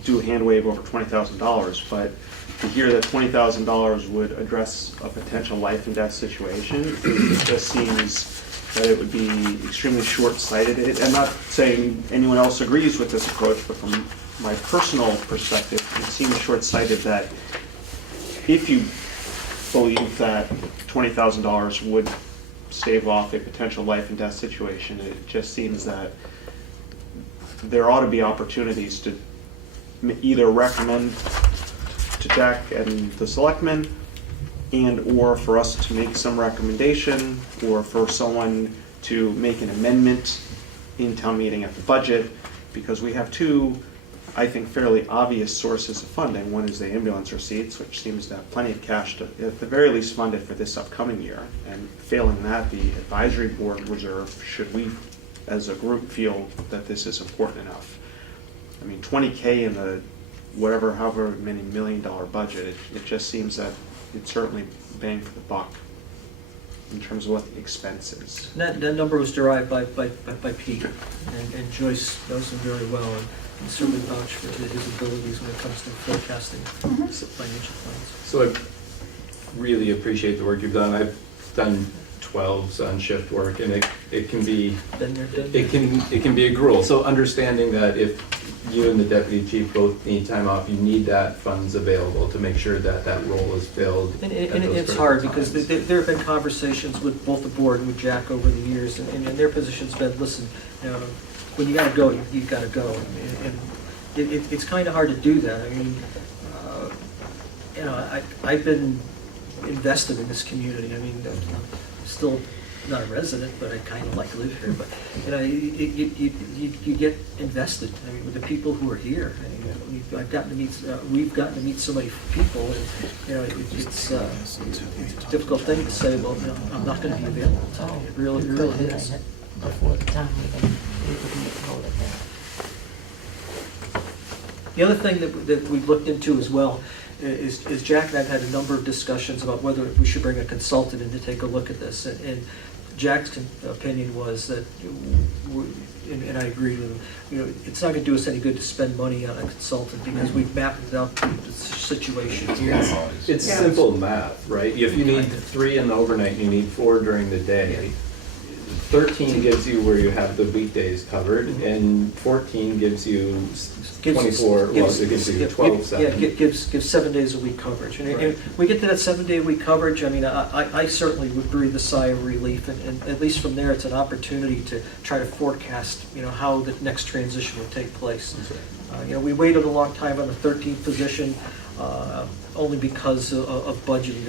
do a hand wave over $20,000, but to hear that $20,000 would address a potential life and death situation, it just seems that it would be extremely short-sighted. I'm not saying anyone else agrees with this approach, but from my personal perspective, it seems short-sighted that if you believe that $20,000 would stave off a potential life and death situation, it just seems that there ought to be opportunities to either recommend to Jack and the selectmen, and/or for us to make some recommendation, or for someone to make an amendment in town meeting at the budget, because we have two, I think, fairly obvious sources of funding. One is the ambulance receipts, which seems to have plenty of cash to, at the very least, fund it for this upcoming year. And failing that, the advisory board reserve, should we, as a group, feel that this is important enough. I mean, $20K in the however many $1 million budget, it just seems that it's certainly bang for the buck in terms of what the expense is. That number was derived by Pete, and Joyce knows him very well, and certainly vouch for his abilities when it comes to forecasting financial plans. So I really appreciate the work you've done. I've done 12s on shift work, and it can be Been there, done it can be a gruel. So understanding that if you and the deputy chief both need time off, you need that funds available to make sure that that role is filled. And at those it's critical hard, because times. there have been conversations with both the board and with Jack over the years, and their position's been, listen, when you gotta go, you gotta go. And it's kind of hard to do that. I mean, I've been invested in this community. I mean, I'm still not a resident, but I kind of like to live here. But you get invested. I mean, with the people who are here. I mean, we've gotten to meet so many people, and it's a difficult thing to say. Well, no, I'm not going to be available today. It really is. Before the time we would voted there. The other thing that we've looked into as well is Jack and I've had a number of discussions about whether we should bring a consultant in to take a look at this. And Jack's opinion was that, and I agree with him, it's not going to do us any good to spend money on a consultant, because we've mapped out the situation here. It's simple math, right? If you need 3 in the overnight, you need 4 during the day. 13 gives you where you have the weekdays covered, and 14 gives you 24, well, it gives you 12, Yeah, gives 7 days a week coverage. And we get to that 7-day-a-week coverage, I mean, I certainly would breathe a sigh of relief, and at least from there, it's an opportunity to try to forecast, how the next transition will take place. We waited a long time on the 13th position, only because of budgeting.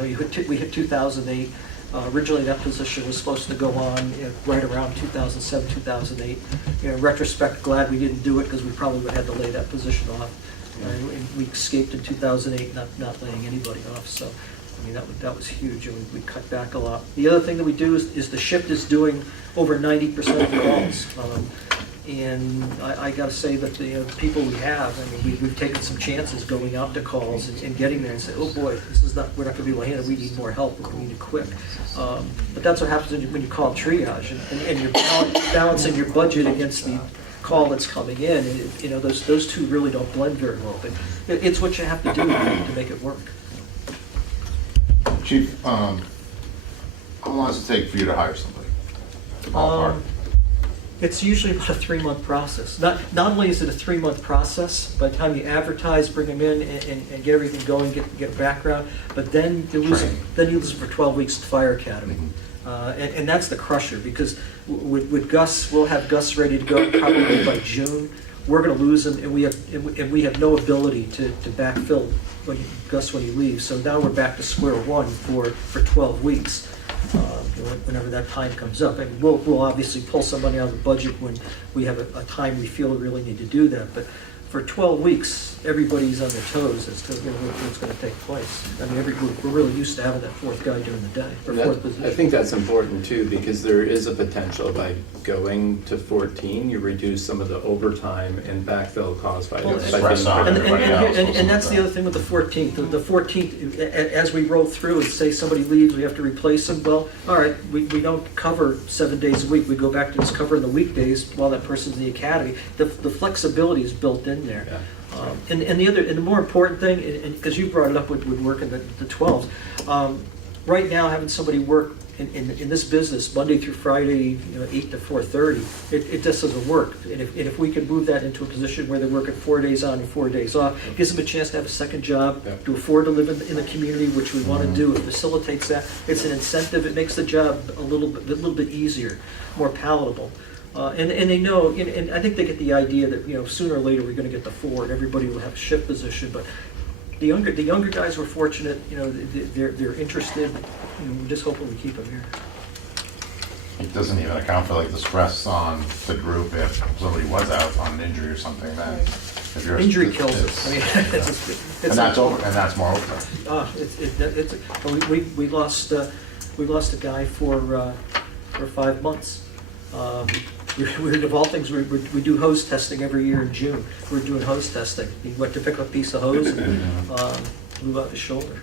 We hit 2008. Originally, that position was supposed to go on right around 2007, 2008. In retrospect, glad we didn't do it, because we probably would have had to lay that position off. And we escaped in 2008, not laying anybody off. So, I mean, that was huge, and we cut back a lot. The other thing that we do is the shift is doing over 90% of the calls. And I got to say that the people we have, I mean, we've taken some chances going out to calls and getting there and say, oh boy, we're not going to be able to handle it. We need more help. We need it quick. But that's what happens when you call triage, and you're balancing your budget against the call that's coming in. And those two really don't blend very well. But it's what you have to do to make it work. Chief, how long does it take for you to hire somebody? Ballpark. It's usually about a 3-month process. Not only is it a 3-month process, by the time you advertise, bring them in and get everything going, get a background, but then you lose them, for 12 weeks at Fire Academy. And that's the crusher, because with Gus, we'll have Gus ready to go probably by June. We're going to lose him, and we have no ability to backfill Gus when he leaves. So now we're back to square one for 12 weeks. Whenever that time comes up. And we'll obviously pull some money out of the budget when we have a time we feel we really need to do that. But for 12 weeks, everybody's on their toes as to what's going to take place. I mean, we're really used to having that fourth guy during the day, or fourth position. I think that's important too, because there is a potential by going to 14, you reduce some of the overtime and backfill caused by. Well, Express on everybody else. And that's the other thing with the 14th. The 14th, as we roll through and say somebody leaves, we have to replace them. Well, all right, we don't cover 7 days a week. We go back to just covering the weekdays while that person's in the academy. The flexibility is built in there. Yeah. And the more important thing, because you brought it up with working the 12s, right now having somebody work in this business Monday through Friday, 8 to 4:30, it just doesn't work. And if we could move that into a position where they're working 4 days on and 4 days off, gives them a chance to have a second job, to afford to live in the community, which we want to do. It facilitates that. It's an incentive. It makes the job a little bit easier, more palatable. And they know, and I think they get the idea that sooner or later we're going to get the 4 and everybody will have a shift position. But the younger guys were fortunate. They're interested. And we're just hoping we keep them here. It doesn't even account for like the stress on the group if somebody was out on an injury or something. Then if you're Injury kills us. I mean, and that's over, and that's more over. We lost a guy for 5 months. Of all things, we do hose testing every year in June. We're doing hose testing. He went to pick up a piece of hose and blew out his shoulder.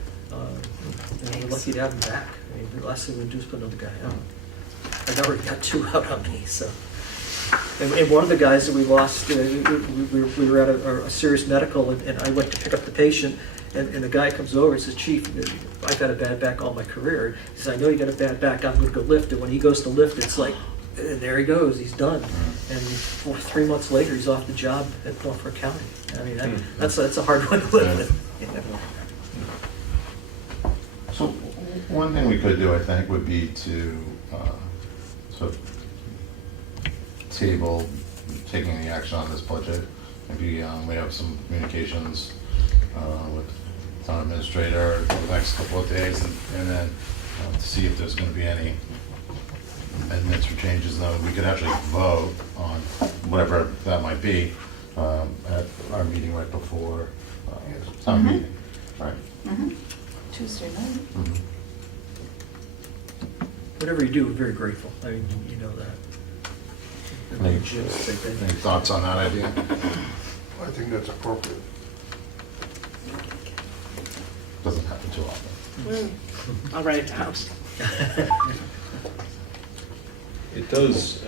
We're lucky to have him back. I mean, the last thing we do is put another guy out. I've already got 2 out on me. So, and one of the guys that we lost, we were at a serious medical, and I went to pick up the patient. And the guy comes over and says, "Chief, I've had a bad back all my career." He says, "I know you got a bad back. I'm going to go lift." And when he goes to lift, it's like, and there he goes. He's done. And 3 months later, he's off the job at Norfolk County. I mean, that's a hard one to live with. So one thing we could do, I think, would be to sort of table taking any action on this budget. Maybe we have some communications with town administrator over the next couple of days, and then to see if there's going to be any amendments or changes. And then we could actually vote on whatever that might be at our meeting right before town meeting. Right. Tuesday night. Whatever you do, we're very grateful. I mean, you know that. Any Jim's a big thing. any thoughts on that idea? I think that's appropriate. Doesn't happen too often. I'll write it down. It does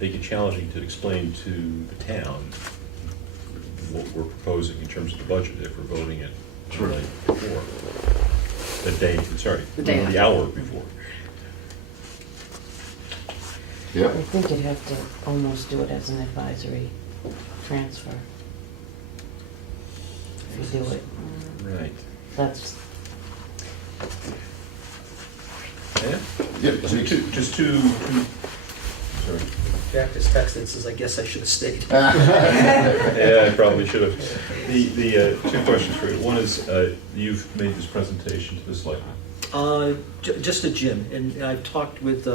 make it challenging to explain to the town what we're proposing in terms of the budget if we're voting it the night before. The day the hour before. Yep. I think you'd have to almost do it as an advisory transfer. If you do it, Right. that's, Yeah? Yep. Just two, sorry. Jack just texted and says, "I guess I should have stayed." Yeah, I probably should have. The 2 questions for you. One is, you've made this presentation to the selectmen. Just to Jim, and I've talked with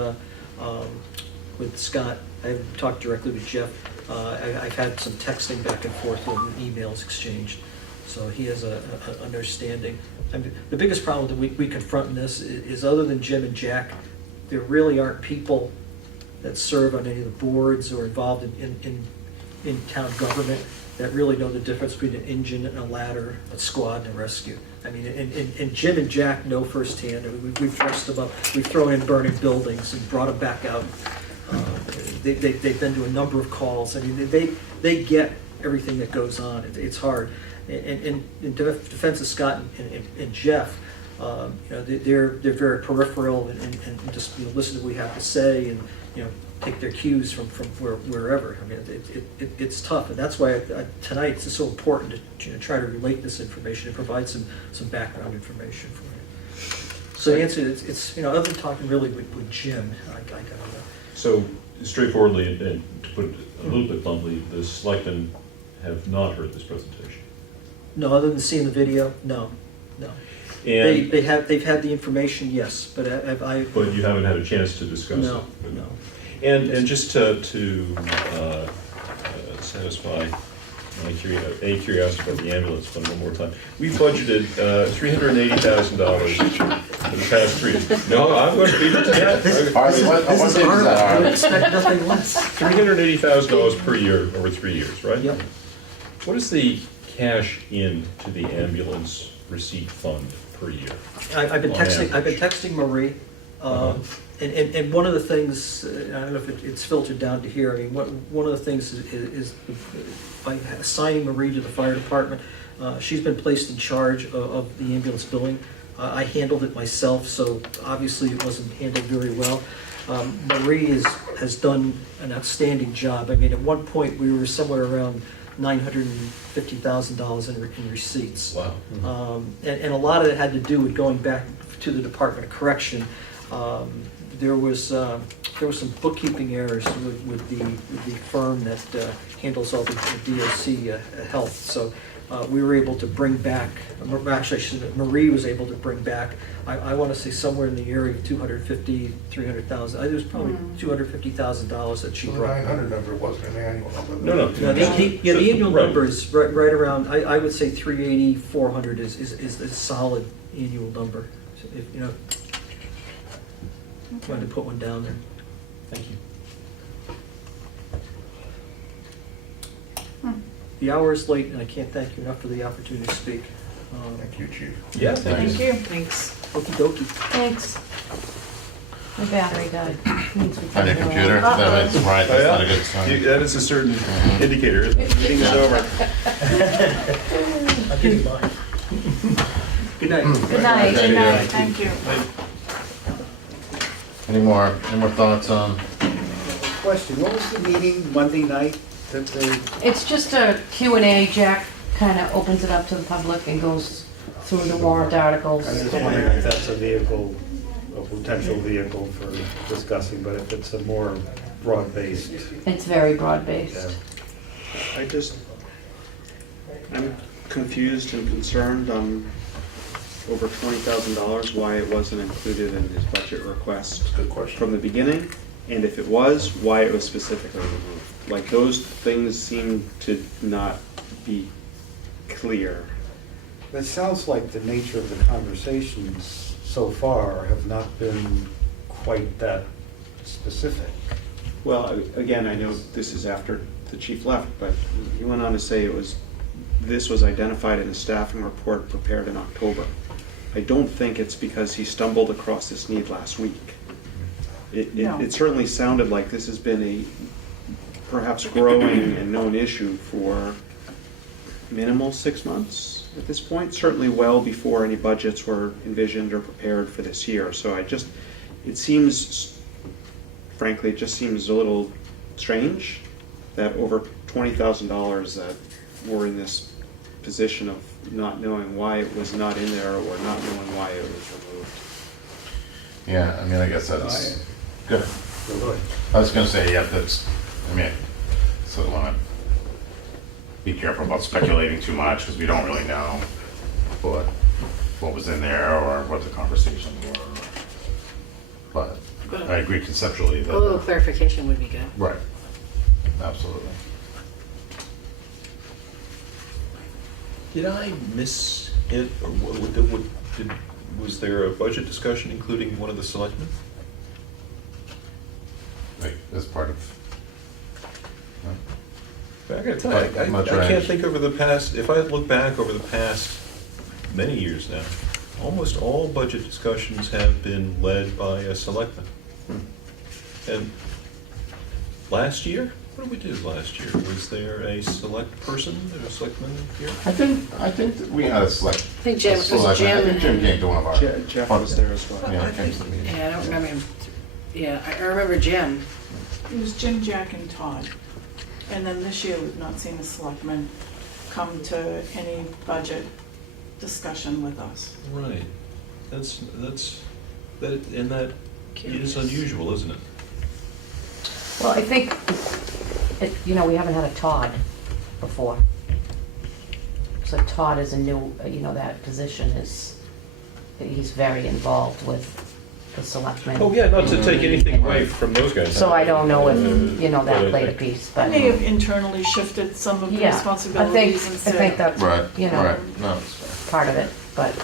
Scott. I haven't talked directly with Jeff. I've had some texting back and forth and emails exchanged, so he has a understanding. I mean, the biggest problem that we confront in this is other than Jim and Jack, there really aren't people that serve on any of the boards or involved in town government that really know the difference between an engine and a ladder, a squad and a rescue. I mean, and Jim and Jack know firsthand. I mean, we've dressed them up. We've thrown in burning buildings and brought them back out. They've been to a number of calls. I mean, they get everything that goes on. It's hard. And in defense of Scott and Jeff, they're very peripheral and just listen to what we have to say and take their cues from wherever. I mean, it's tough, and that's why tonight it's so important to try to relate this information and provide some background information for you. So the answer is, it's, other than talking really with Jim, I don't know. So straightforwardly, and to put it a little bit bluntly, the selectmen have not heard this presentation. No, other than seeing the video, no. And, They've had the information, yes, but I. but you haven't had a chance to discuss No, it. no. And just to satisfy my curiosity about the ambulance fund one more time, we budgeted $380,000 for the past 3 years. No, I'm going to leave it to that. Harvey, what This is page is hard, that, I would Harvey? expect nothing less. $380,000 per year over 3 years, right? Yep. What is the cash in to the ambulance receipt fund per year? I've been On average. texting Marie, and one of the things, I don't know if it's filtered down to here, I mean, one of the things is by assigning Marie to the fire department, she's been placed in charge of the ambulance billing. I handled it myself, so obviously it wasn't handled very well. Marie has done an outstanding job. I mean, at one point, we were somewhere around $950,000 in receipts. Wow. And a lot of it had to do with going back to the Department of Correction. There was some bookkeeping errors with the firm that handles all the DOC health. So we were able to bring back, actually, Marie was able to bring back, I want to say somewhere in the area of $250,000, $300,000. It was probably $250,000 that she So the brought. 900 number wasn't an annual number. No. The annual Right. number is right around, I would say 380, 400 is a solid annual number. So if, trying to put one down there. Thank you. The hour is late, and I can't thank you enough for the opportunity to speak. Thank you, Chief. Yeah, thank you. Thanks. Okey dokey. Thanks. My battery died. Means we On can't your go computer? on. That's right, that's not a good You- sign. That is a certain indicator, isn't it? Meeting is over. I'll give you mine. Good night. Good night. Good night. Thank you. Any more thoughts on? Question, what was the meeting Monday night that they, It's just a Q&A. Jack kind of opens it up to the public and goes through the warrant articles. I was just wondering if that's a vehicle, a potential vehicle for discussing, but if it's a more broad-based. It's very broad-based. I'm confused and concerned on over $20,000, why it wasn't included in his budget request Good question. from the beginning, and if it was, why it was specifically removed. Like, those things seem to not be clear. It sounds like the nature of the conversations so far have not been quite that specific. Well, again, I know this is after the chief left, but he went on to say this was identified in a staffing report prepared in October. I don't think it's because he stumbled across this need last week. No. It certainly sounded like this has been a perhaps growing and known issue for minimal 6 months at this point, certainly well before any budgets were envisioned or prepared for this year. So it seems, frankly, it just seems a little strange that over $20,000 that we're in this position of not knowing why it was not in there or not knowing why it was removed. Yeah, I mean, I guess that's good. I was gonna say, yeah, so I wanna be careful about speculating too much, because we don't really know what was in there or what the conversations were. But I agree conceptually A little that, clarification would be good. right, absolutely. Did I miss it, or was there a budget discussion including one of the selectmen? Like, as part of, I gotta tell you, I'm not I trying- can't think over the past, if I look back over the past many years now, almost all budget discussions have been led by a selectman. And last year, what did we do last year? Was there a select person, a selectman here? I think that we had a select. I think Jim, a select- I think Jim came to one of our. Jeff was there as well. Yeah, came to the meeting. Yeah, I don't remember him. Yeah, I remember Jim. It was Jim, Jack, and Todd. And then this year, we've not seen the selectmen come to any budget discussion with us. Right. That is unusual, isn't it? Well, I think, we haven't had a Todd before. So Todd is a new, that position he's very involved with the selectmen. Oh, yeah, not to take anything away from those guys. So I don't know if, but that played a piece, but. They may have internally shifted some of the Yeah, responsibilities and I said. think that's, Right, you know, right, no, it's fine. part of it, but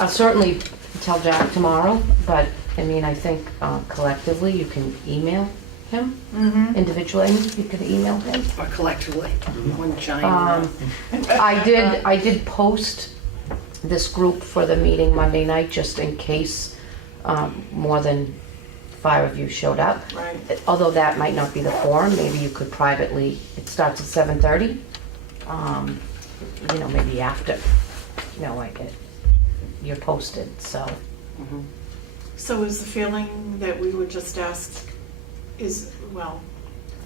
I'll certainly tell Jack tomorrow, but, I think collectively you can email him individually, you could email him. Or collectively, one giant. I did post this group for the meeting Monday night, just in case more than 5 of you showed up. Right. Although that might not be the forum, maybe you could privately, it starts at 7:30. Maybe after, you're posted, so. So is the feeling that we would just ask,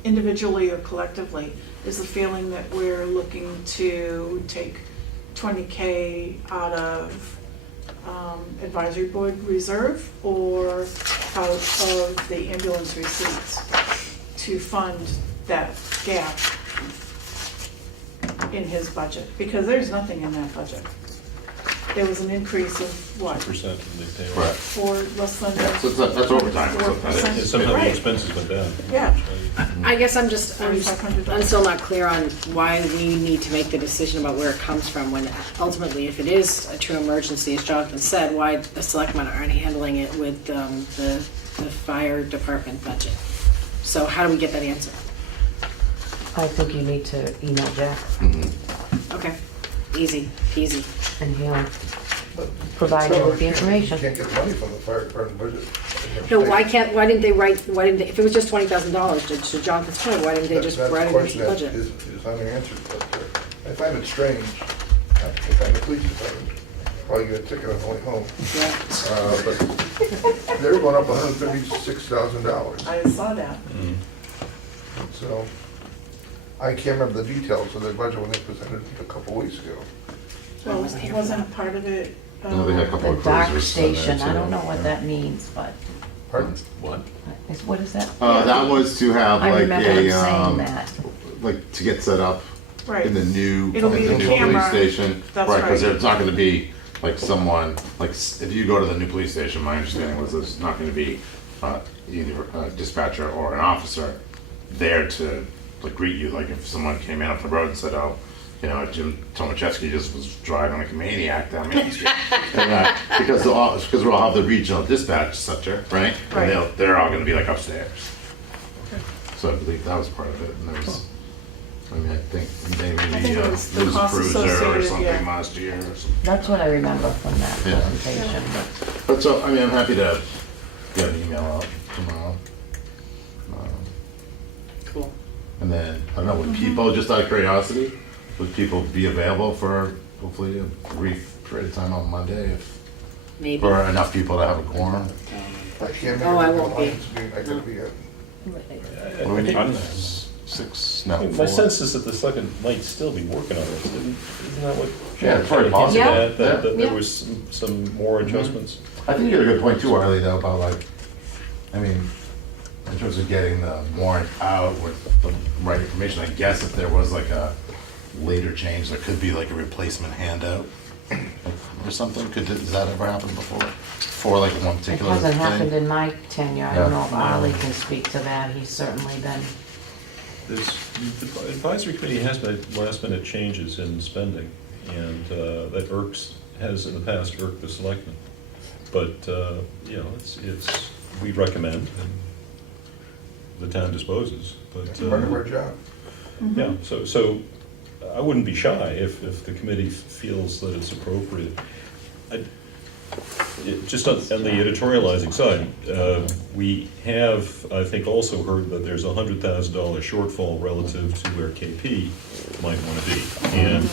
individually or collectively, is the feeling that we're looking to take $20K out of advisory board reserve or out of the ambulance receipts to fund that gap in his budget? Because there's nothing in that budget. There was an increase of what? 2% of the payroll. Right. For less than. Yeah, so that's overtime, so that is- 4%. And somehow the Right. expenses went down. Yeah. I guess I'm still not clear on why we need to make the decision about where it comes from, when ultimately, if it is a true emergency, as Jonathan said, why the selectmen aren't handling it with the fire department budget. So how do we get that answer? I think you need to email Jack, Okay, easy peasy. and he'll provide you with the information. You can't get money from the fire department budget. No, why didn't they, if it was just $20,000, to Jonathan's point, why didn't they just write it into the budget? That question is unanswered, but I find it strange, if I'm the police department, probably get a ticket on the way home. Yeah. But they're going up $136,000. I saw that. So I can't remember the details of their budget when they presented it a couple weeks ago. Well, wasn't here for wasn't part of it. No, they had a couple The of dark cruisers in there, station, I too. don't know what that means, but, Pardon? What? what is that? That was to have I like remember him a, saying that. like to get set up Right. in the new, It'll at be the the new camera. police station. That's Because right. it's not gonna be like someone, like if you go to the new police station, my understanding was there's not gonna be either a dispatcher or an officer there to like greet you, like if someone came in off the road and said, oh, Jim Tomaszewski just was driving like a maniac down Main Street. And, because we'll have the regional dispatch center, right? Right. And they're all gonna be like upstairs. So I believe that was part of it, and there was, I think maybe it was the lose a cost cruiser or associated, something yeah. last year or something. That's what I remember from that Yeah. presentation. But so, I'm happy to get an email out tomorrow. Cool. And then, I don't know, would people, just out of curiosity, would people be available for hopefully a brief period of time on Monday if, Maybe. for enough people to have a quorum? I can't make Oh, I it to won't be. Lions meeting. I could be at What do we need? 6, no, My 4. sense is that the selectmen might still be working on this. Isn't that what? Yeah, it's very possible. Yeah. That Yeah. there was some more adjustments? I think you had a good point too, Arlie, though, about like, in terms of getting the warrant out with the right information, I guess if there was like a later change, there could be like a replacement handout or something. Does that ever happen before? For like one It particular hasn't thing? happened in my tenure, I don't Yeah. know if Arlie can speak to that, he's certainly been, The advisory committee has made last-minute changes in spending, and that has in the past irked the selectmen. But, we recommend, and the town disposes, but. part of our job. Yeah, so I wouldn't be shy if the committee feels that it's appropriate. Just on the editorializing side, we have, I think, also heard that there's a $100,000 shortfall relative to where KP might want to be. And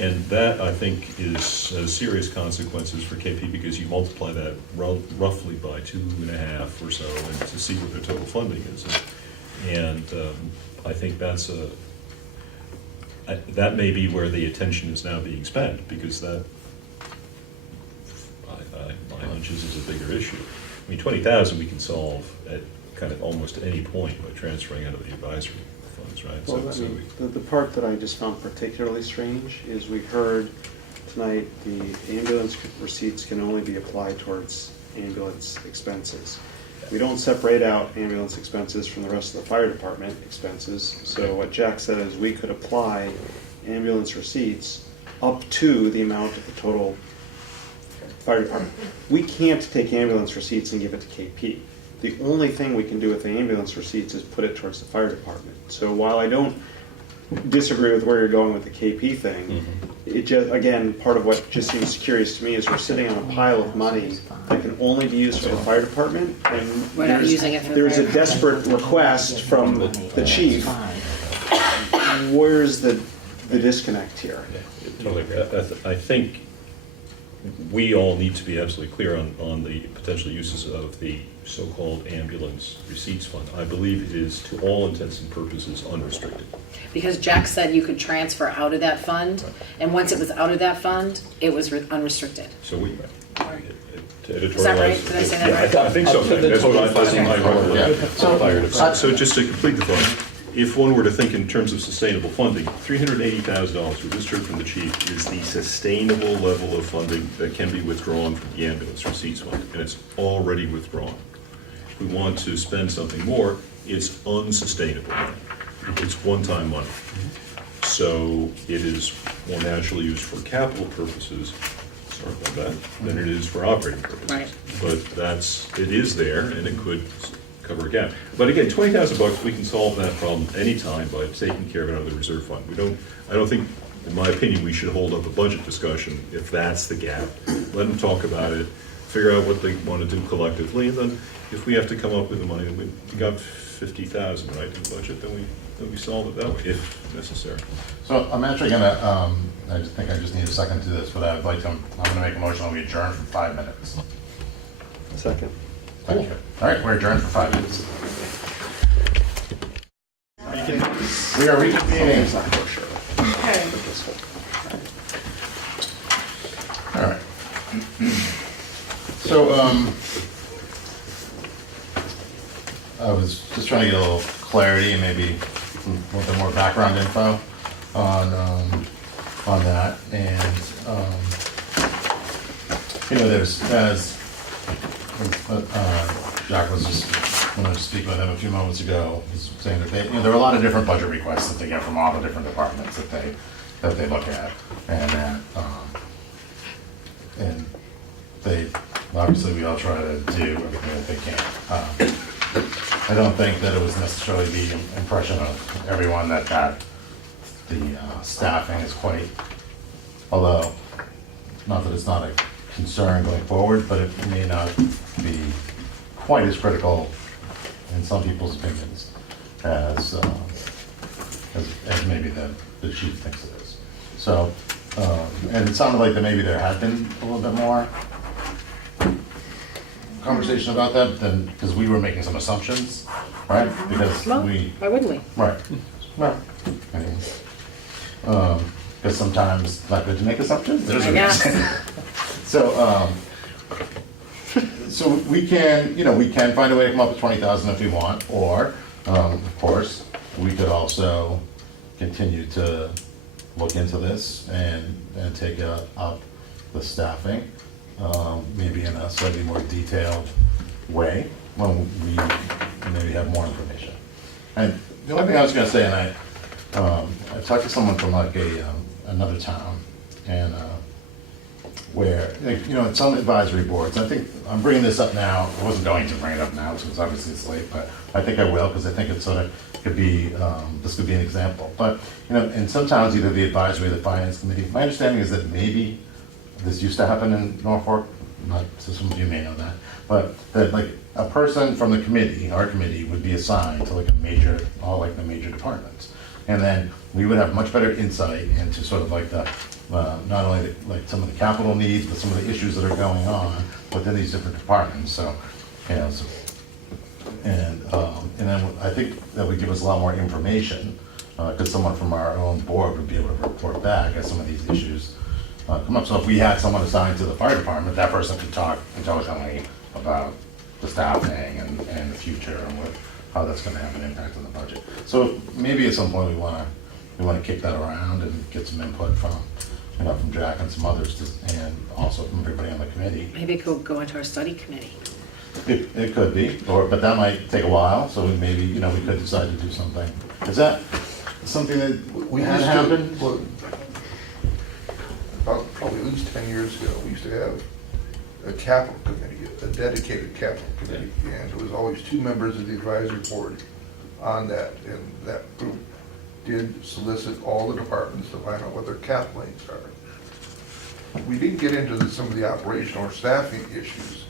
And that, I think, has serious consequences for KP because you multiply that roughly by 2.5 or so and to see what their total funding is. And I think that may be where the attention is now being spent because that, my hunch is a bigger issue. I mean, 20,000 we can solve at kind of almost any point by transferring out of the advisory funds, right? Well, I mean, the part that I just found particularly strange is we heard tonight the ambulance receipts can only be applied towards ambulance expenses. We don't separate out ambulance expenses from the rest of the fire department expenses. So what Jack said is we could apply ambulance receipts up to the amount of the total fire department. We can't take ambulance receipts and give it to KP. The only thing we can do with the ambulance receipts is put it towards the fire department. So while I don't disagree with where you're going with the KP thing, it just, again, part of what just seems curious to me is we're sitting on a pile of money that can only be used for the fire department, and We're not using it for the there's fire a desperate request from the chief. Where's the disconnect here? Totally agree. I think we all need to be absolutely clear on the potential uses of the so-called ambulance receipts fund. I believe it is, to all intents and purposes, unrestricted. Because Jack said you could transfer out of that fund, and once it was out of that fund, it was unrestricted. So we, to editorialize. Is that right? Did I say that Yeah, right? I think so. Up to the That's what I, total that's my funding. recollection. So just to complete the thought, if one were to think in terms of sustainable funding, $380,000 we just heard from the chief is the sustainable level of funding that can be withdrawn from the ambulance receipts fund, and it's already withdrawn. If we want to spend something more, it's unsustainable. It's one-time money. So it is more naturally used for capital purposes, sorry about that, than it is for operating purposes. Right. But it is there, and it could cover a gap. But again, $20,000, we can solve that problem anytime by taking care of it out of the reserve fund. I don't think, in my opinion, we should hold up a budget discussion if that's the gap. Let them talk about it, figure out what they want to do collectively, and then if we have to come up with the money, we got 50,000, right, in the budget, then we solve it that way, if necessary. So I'm actually gonna, I just think I just need a second to this, but I'm gonna make a motion that we adjourn for 5 minutes. Second. Thank you. All right, we're adjourned for 5 minutes. We are reconvening. Okay. All right. So, I was just trying to get a little clarity and maybe a little bit more background info on that. And, there's, as Jack was just, when I was speaking with him a few moments ago, was saying that there are a lot of different budget requests that they get from all the different departments that they look at. And that, and they, obviously we all try to do everything that they can. I don't think that it was necessarily the impression of everyone that the staffing is quite, although, not that it's not a concern going forward, but it may not be quite as critical in some people's opinions as maybe the chief thinks it is. So, and it sounded like that maybe there had been a little bit more conversation about that than, because we were making some assumptions, right? Because Well, why wouldn't we? right, right. I mean, because sometimes it's not good to make assumptions. There's a Yes. reason. So we can find a way to come up with 20,000 if we want, or, of course, we could also continue to look into this and take up the staffing, maybe in a slightly more detailed way when we maybe have more information. And the only thing I was going to say, and I talked to someone from like another town, and where, in some advisory boards, I think, I'm bringing this up now, I wasn't going to bring it up now, because obviously it's late, but I think I will, because I think it sort of could be, this could be an example. But, in some towns, either the advisory or the finance committee, my understanding is that maybe, this used to happen in Norfolk, not, so some of you may know that, but that like a person from the committee, our committee, would be assigned to like all the major departments. And then we would have much better insight into sort of like the, not only like some of the capital needs, but some of the issues that are going on within these different departments, so, you know, so, and then I think that would give us a lot more information, because someone from our own board would be able to report back as some of these issues come up. So if we had someone assigned to the fire department, that person could talk intelligently about the staffing and the future and how that's gonna have an impact on the budget. So maybe at some point we wanna kick that around and get some input from, you know, from Jack and some others, and also from everybody on the committee. Maybe it could go into our study committee. It could be, but that might take a while, so maybe, you know, we could decide to do something. Is that something that We had used to, happened? well, about probably at least 10 years ago, we used to have a capital committee, a dedicated capital committee, and there was always 2 members of the advisory board on that, and that group did solicit all the departments to find out what their capital needs are. We didn't get into some of the operational or staffing issues,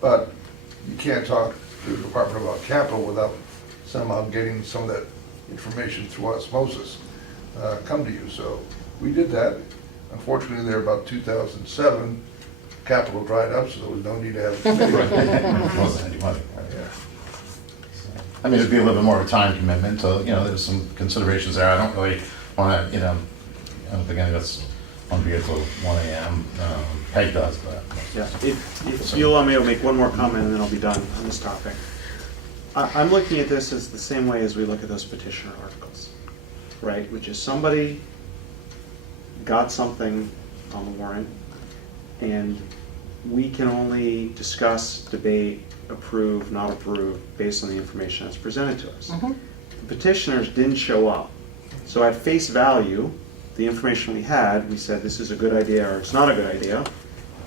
but you can't talk to the department about capital without somehow getting some of that information through osmosis come to you. So we did that. Unfortunately, there about 2007, capital dried up, so there was no need to have a committee. There wasn't any money, right? Yeah. I mean, it'd be a little bit more of a time commitment, so, you know, there's some considerations there. I don't really wanna, you know, I don't think any of us want to be here till 1 AM. Peg does, but. Yeah, if you'll allow me to make one more comment and then I'll be done on this topic. I'm looking at this as the same way as we look at those petitioner articles, right? Which is somebody got something on the warrant and we can only discuss, debate, approve, not approve, based on the information that's presented to us. The petitioners didn't show up. So at face value, the information we had, we said this is a good idea or it's not a good idea,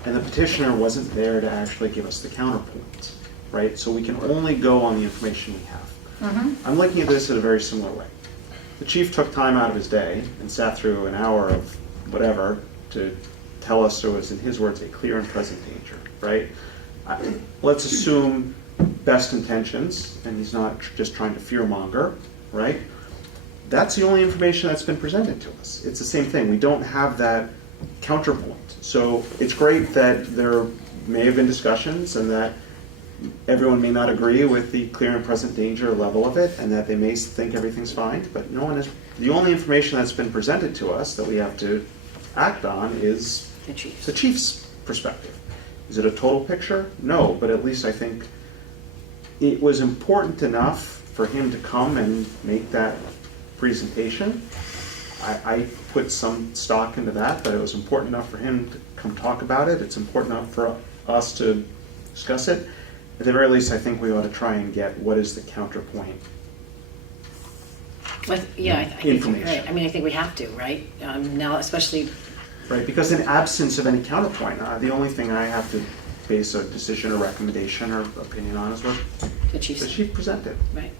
and the petitioner wasn't there to actually give us the counterpoint, right? So we can only go on the information we have. I'm looking at this in a very similar way. The chief took time out of his day and sat through an hour of whatever to tell us there was, in his words, a clear and present danger, right? Let's assume best intentions, and he's not just trying to fearmonger, right? That's the only information that's been presented to us. It's the same thing. We don't have that counterpoint. So it's great that there may have been discussions and that everyone may not agree with the clear and present danger level of it and that they may think everything's fine, but no one is. The only information that's been presented to us that we have to act on is the chief's perspective. Is it a total picture? No, but at least I think it was important enough for him to come and make that presentation. I put some stock into that it was important enough for him to come talk about it. It's important enough for us to discuss it. At the very least, I think we ought to try and get what is the counterpoint. Yeah, I think you're right. I mean, I think we have to, right? Now, especially. Right, because in absence of any counterpoint, the only thing I have to base a decision or recommendation or opinion on is what the chief presented. Right.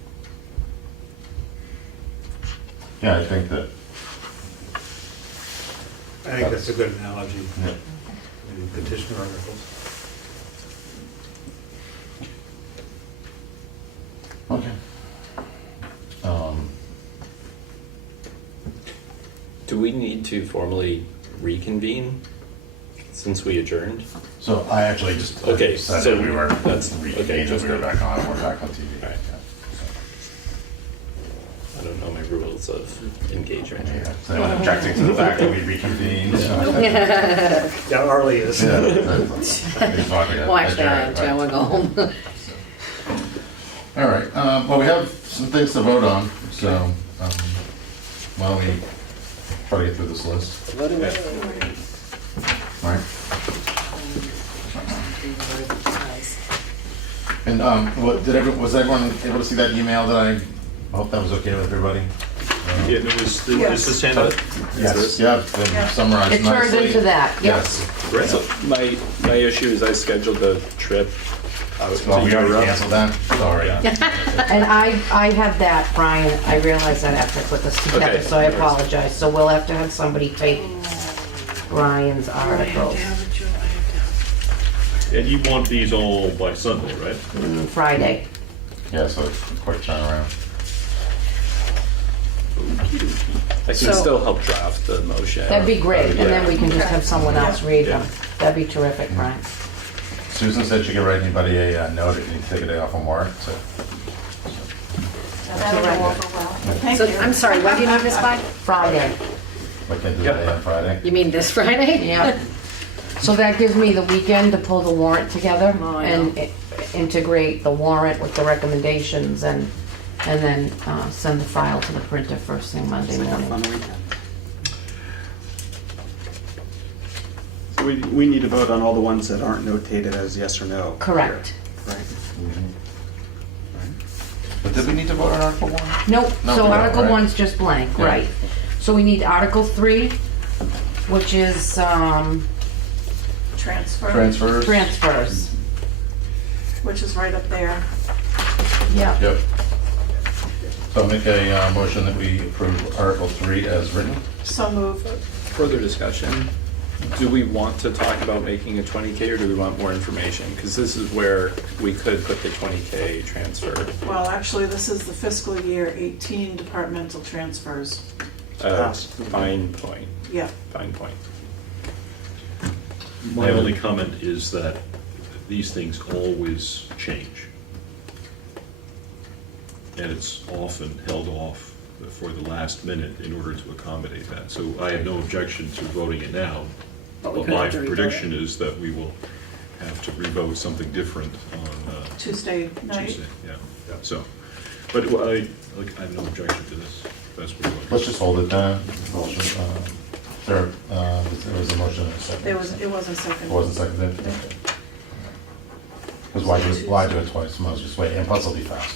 Yeah, I think that. I think that's a good analogy. Yeah. The petitioner articles. Okay. Do we need to formally reconvene since we adjourned? So I actually just Okay, said so that we were that's reconvened, okay. and Just we were back on, we're back on TV. All right. I don't know my rules of engagement. Yeah, so anyone objecting to the fact that we reconvened? Yeah, Arlie is. Yeah. Well, actually, I am too. I want to go home. All right, well, we have some things to vote on, so why don't we try to get through this list? All right. And was everyone able to see that email that I hope that was okay with everybody? Yeah, it was, is this handout? Yes, yeah, it's been summarized It nicely. turned into that, Yes. Great. So my issue is I scheduled a trip out Well, to we already Europe. canceled that, sorry. And I have that, Brian, I realized that after I put this together, Okay. so I apologize. So we'll have to have somebody take Brian's articles. And you want these all by Sunday, right? Friday. Yeah, so it's a quick turnaround. I can So- still help draft the motion. That'd be great, and then we can just Okay. have someone else read them. Yeah. That'd be terrific, Brian. Susan said she could write anybody a note if you need to take a day off from work, so. That'll go over well. Thank So, you. I'm sorry, when do you need this by? Friday. We can do that on Friday. You mean this Friday? Yeah. So that gives me the weekend to pull the warrant together Oh, I and know. integrate the warrant with the recommendations and then send the file to the printer first thing Monday It's like a fun morning. weekend. So we need to vote on all the ones that aren't notated as yes or no. Correct. Right? But did we need to vote on Article 1? Nope, No, so we don't, Article right? 1's just blank, Yeah. right. So we need Article 3, which is Transfer, Transfers? transfers. which is right up there. Yeah. Yep. So I'll make a motion that we approve Article 3 as written. So moved. Further discussion, do we want to talk about making a 20K or do we want more information? Because this is where we could put the 20K transfer. Well, actually, this is the fiscal year 18 departmental transfers. Fine point, Yeah. fine point. My only comment is that these things always change. And it's often held off for the last minute in order to accommodate that. So I have no objection to voting it now. But we But could my have to revote prediction is that we will have to revote something different on Tuesday night. Tuesday. Yeah, so, but I have no objection to this. That's what we're. Let's just hold it then. There was a motion and a second. It wasn't second. It wasn't seconded? Because why do it twice? Might as well just wait, and plus it'll be fast.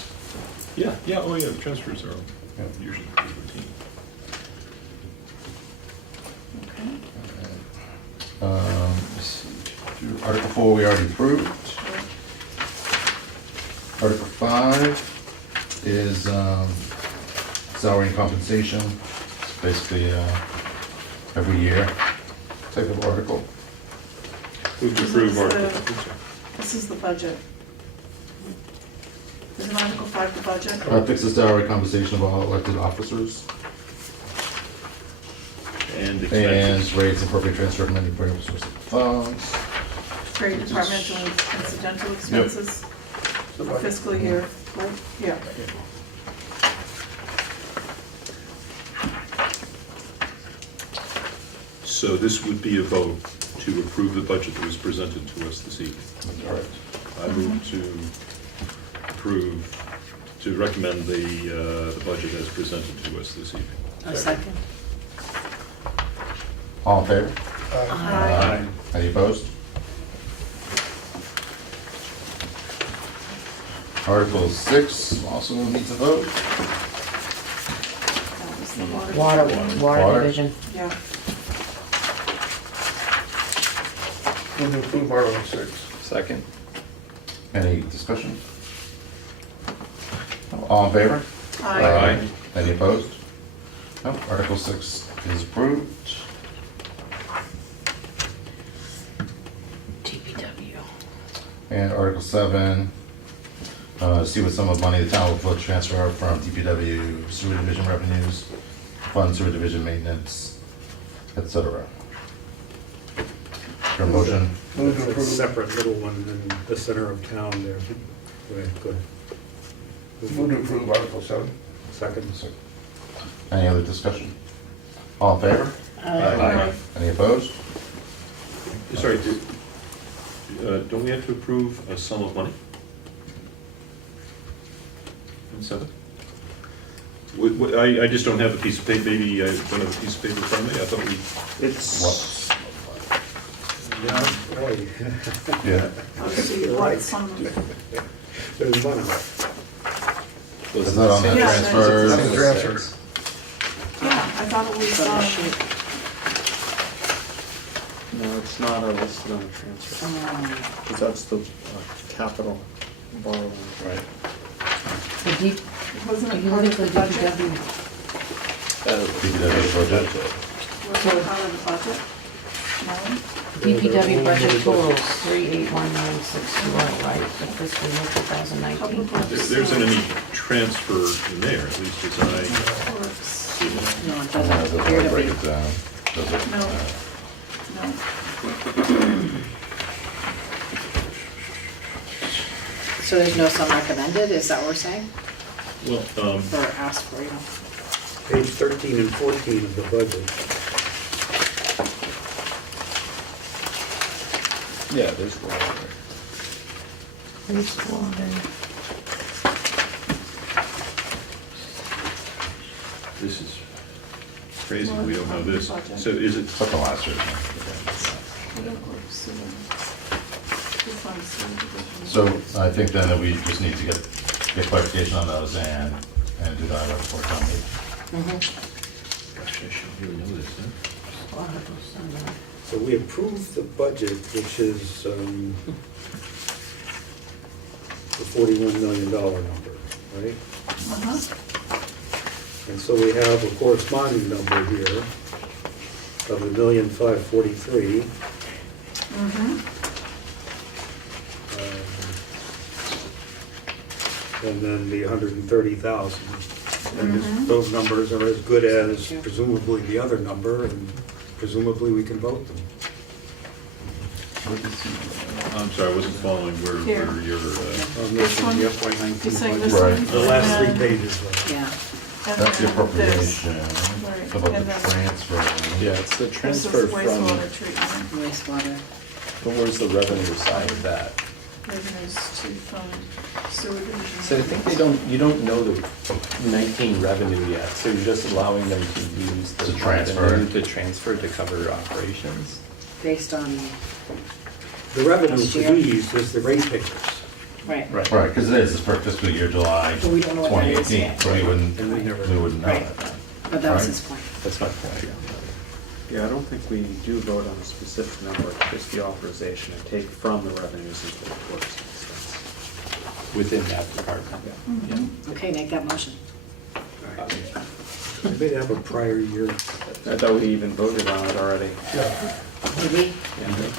Yeah, oh yeah, the transfers are Yeah. usually pretty routine. Let's see. Article 4 we already approved. Article 5 is salary and compensation. It's basically every year type of article. Move to This approve is Article. This is the budget. Isn't Article 5 the budget? Fixes salary compensation of all elected officers And and expenses. rates appropriate transfer from any variable source of funds. Trade departmental and incidental expenses for fiscal year, right? Yeah. So this would be a vote to approve the budget that was presented to us this evening. All right. I move to approve, to recommend the budget as presented to us this evening. A second. All in favor? Aye. Any opposed? Article 6 also needs a vote. That was the Water Water. division. Yeah. Move to approve Article 6. Second. Any discussion? All in favor? Aye. Any opposed? No, Article 6 is approved. DPW. And Article 7, see what sum of money the town will transfer from DPW sewer division revenues, fund sewer division maintenance, etc. Your motion? It's Move to a approve. separate little one in the center of town there. Go ahead, go ahead. Move to approve Article 7. Second. Any other discussion? All in favor? Aye. Any opposed? Sorry, don't we have to approve a sum of money? In 7? I just don't have a piece of paper, maybe I don't have a piece of paper in front of me, I thought we, It's, Yeah. Let's see, what some, There's one of them. Is that on that Yeah, transfer? That's a transfer. yeah, I thought it was, no, it's not listed on the transfer. Because that's the capital borrowing. Right. The D, wasn't are it you part looking of for the the budget? DPW budget. Was it part of the budget? No? DPW budget totals 381,960, right, for fiscal year 2019. Public Works. there's an immediate transfer in there, at least as I, Works. No, it And then doesn't it appear doesn't to break be. it down, does it? No. No. So there's no sum recommended, is that what we're saying? Well, Or asked for, you know? Page 13 and 14 of the budget. Yeah, there's water. this is crazy, we don't know this. So is it, But the last year's. So I think then that we just need to get clarification on those and do that before town meeting. gosh, I should really know this, huh? So we approved the budget, which is the $41 million number, right? Uh-huh. And so we have a corresponding number here of $1,543,000. Mm-hmm. And then the 130,000. And those numbers are as good as presumably the other number, and presumably we can vote them. I'm sorry, I wasn't following where Here. your, This one? The FY19 You're saying budget. this Right. one? The last And 3 pages, right? Yeah. and That's the then this. appropriation, Right. about the And then transfer. Yeah, it's the This is transfer from, wastewater treatment. Wastewater. but where's the revenue side of that? Revenues to fund sewer division. So I think you don't know the 19 revenue yet, so you're just allowing them to use the To transfer. revenue to transfer to cover operations? Based on, The revenue Last for year. these is the ratepayers. right. Right. Right, because it is for fiscal year July But we don't know what that is 2018, yet. so we wouldn't And we never- know Right. that then. But that was Right. his point. That's my point. Yeah, I don't think we do vote on a specific number, it's just the authorization to take from the revenues into the reports and expense. Within that department. Yeah. Okay, make that motion. I may have a prior year. I thought we even voted on it already. Did we,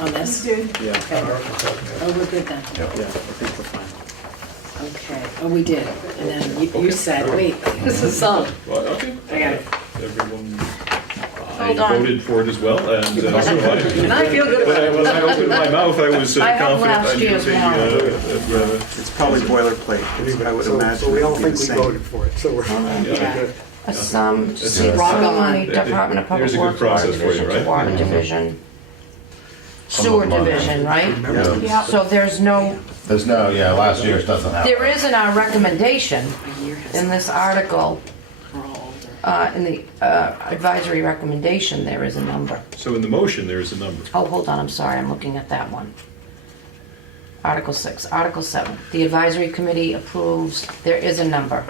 on You this? did. Yeah, Okay. Oh, we're good then. yeah, I think we're fine. Okay, oh, we did. And then you said, wait, this is some. well, okay. I got it. Everyone, I Hold on. voted for it as well, and so And I feel good when about when I it. opened my mouth, I was I have confident last I'd year's use a, It's probably boilerplate, I would imagine. So we all it would be think the we same. voted for it, so we're. Yeah. A sum, That's see, a- Rock 'em on. Money, Department of Public There's a good Works, Water process for you, Division to right? Water Division. Sewer money. Division, right? Yeah. Yeah. So there's no, There's no, yeah, last year's doesn't have. there is in our recommendation, A year has in this article, We're all older. in the advisory recommendation, there is a number. So in the motion, there is a number. Oh, hold on, I'm sorry, I'm looking at that one. Article 6, Article 7. The advisory committee approves, there is a number.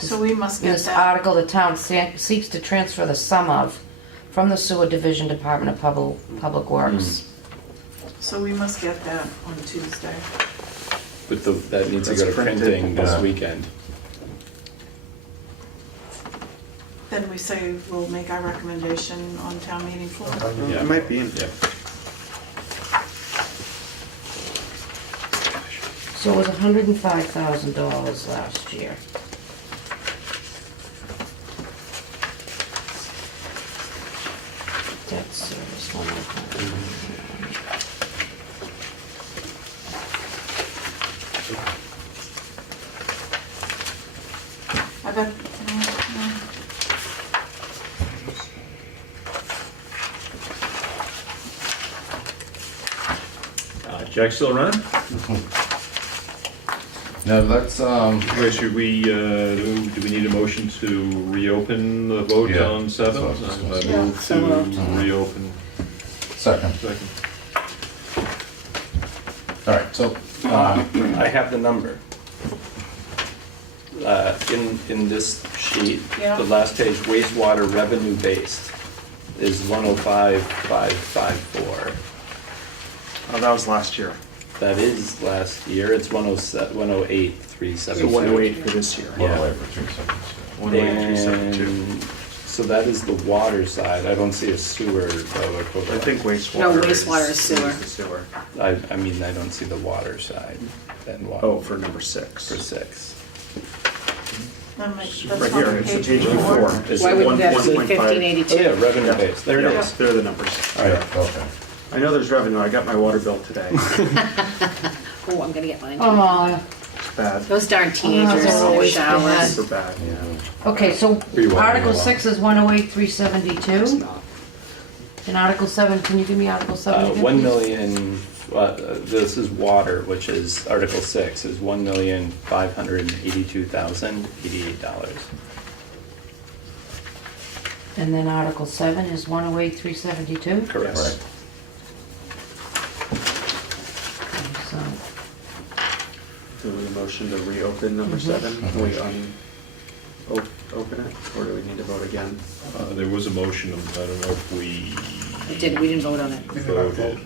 So we must In get this that. article, the town seeks to transfer the sum of from the sewer division, Department of Public Works. So we must get that on Tuesday. But that needs to That's go to printed. printing this Yeah. weekend. Then we say we'll make our recommendation on town meeting floor. Yeah. It might be in. Yeah. So it was $105,000 last year. Debt service, one more time. I bet, no. Jack still around? No, that's, Wait, should we, do we need a motion to reopen the vote Yeah. on 7? That's what I was gonna I say. move So moved. to reopen. second. Second. All right, so, I have the number. In this sheet, Yeah. the last page, wastewater revenue based is 105,554. Oh, that was last year. That is last year, it's 108,372. So 108 for this year. one Yeah. away for 3 seconds. 108,372. And so that is the water side. I don't see a sewer though. I think wastewater. No, wastewater is sewer. the sewer. I mean, I don't see the water side and water Oh, for number 6. for 6. That's Right on here, it's page page 4. four. It's Why wouldn't that be 1.5. 1582? Oh, yeah, revenue base, there it Yeah, is. there are the numbers. All right. Okay. I know there's revenue, I got my water bill today. Oh, I'm gonna get mine. Oh, It's bad, Those darn teenagers that's in their always showers. super bad, yeah. okay, so Rewind Article along. 6 is 108,372. It's not. And Article 7, can you give me Article 7 again, 1 please? million, this is water, which is Article 6, is $1,582,088. And then Article 7 is 108,372? Correct. Right. So, Do we motion to reopen number 7? Can we open it, or do we need to vote again? There was a motion, I don't know if we We didn't vote on it. voted.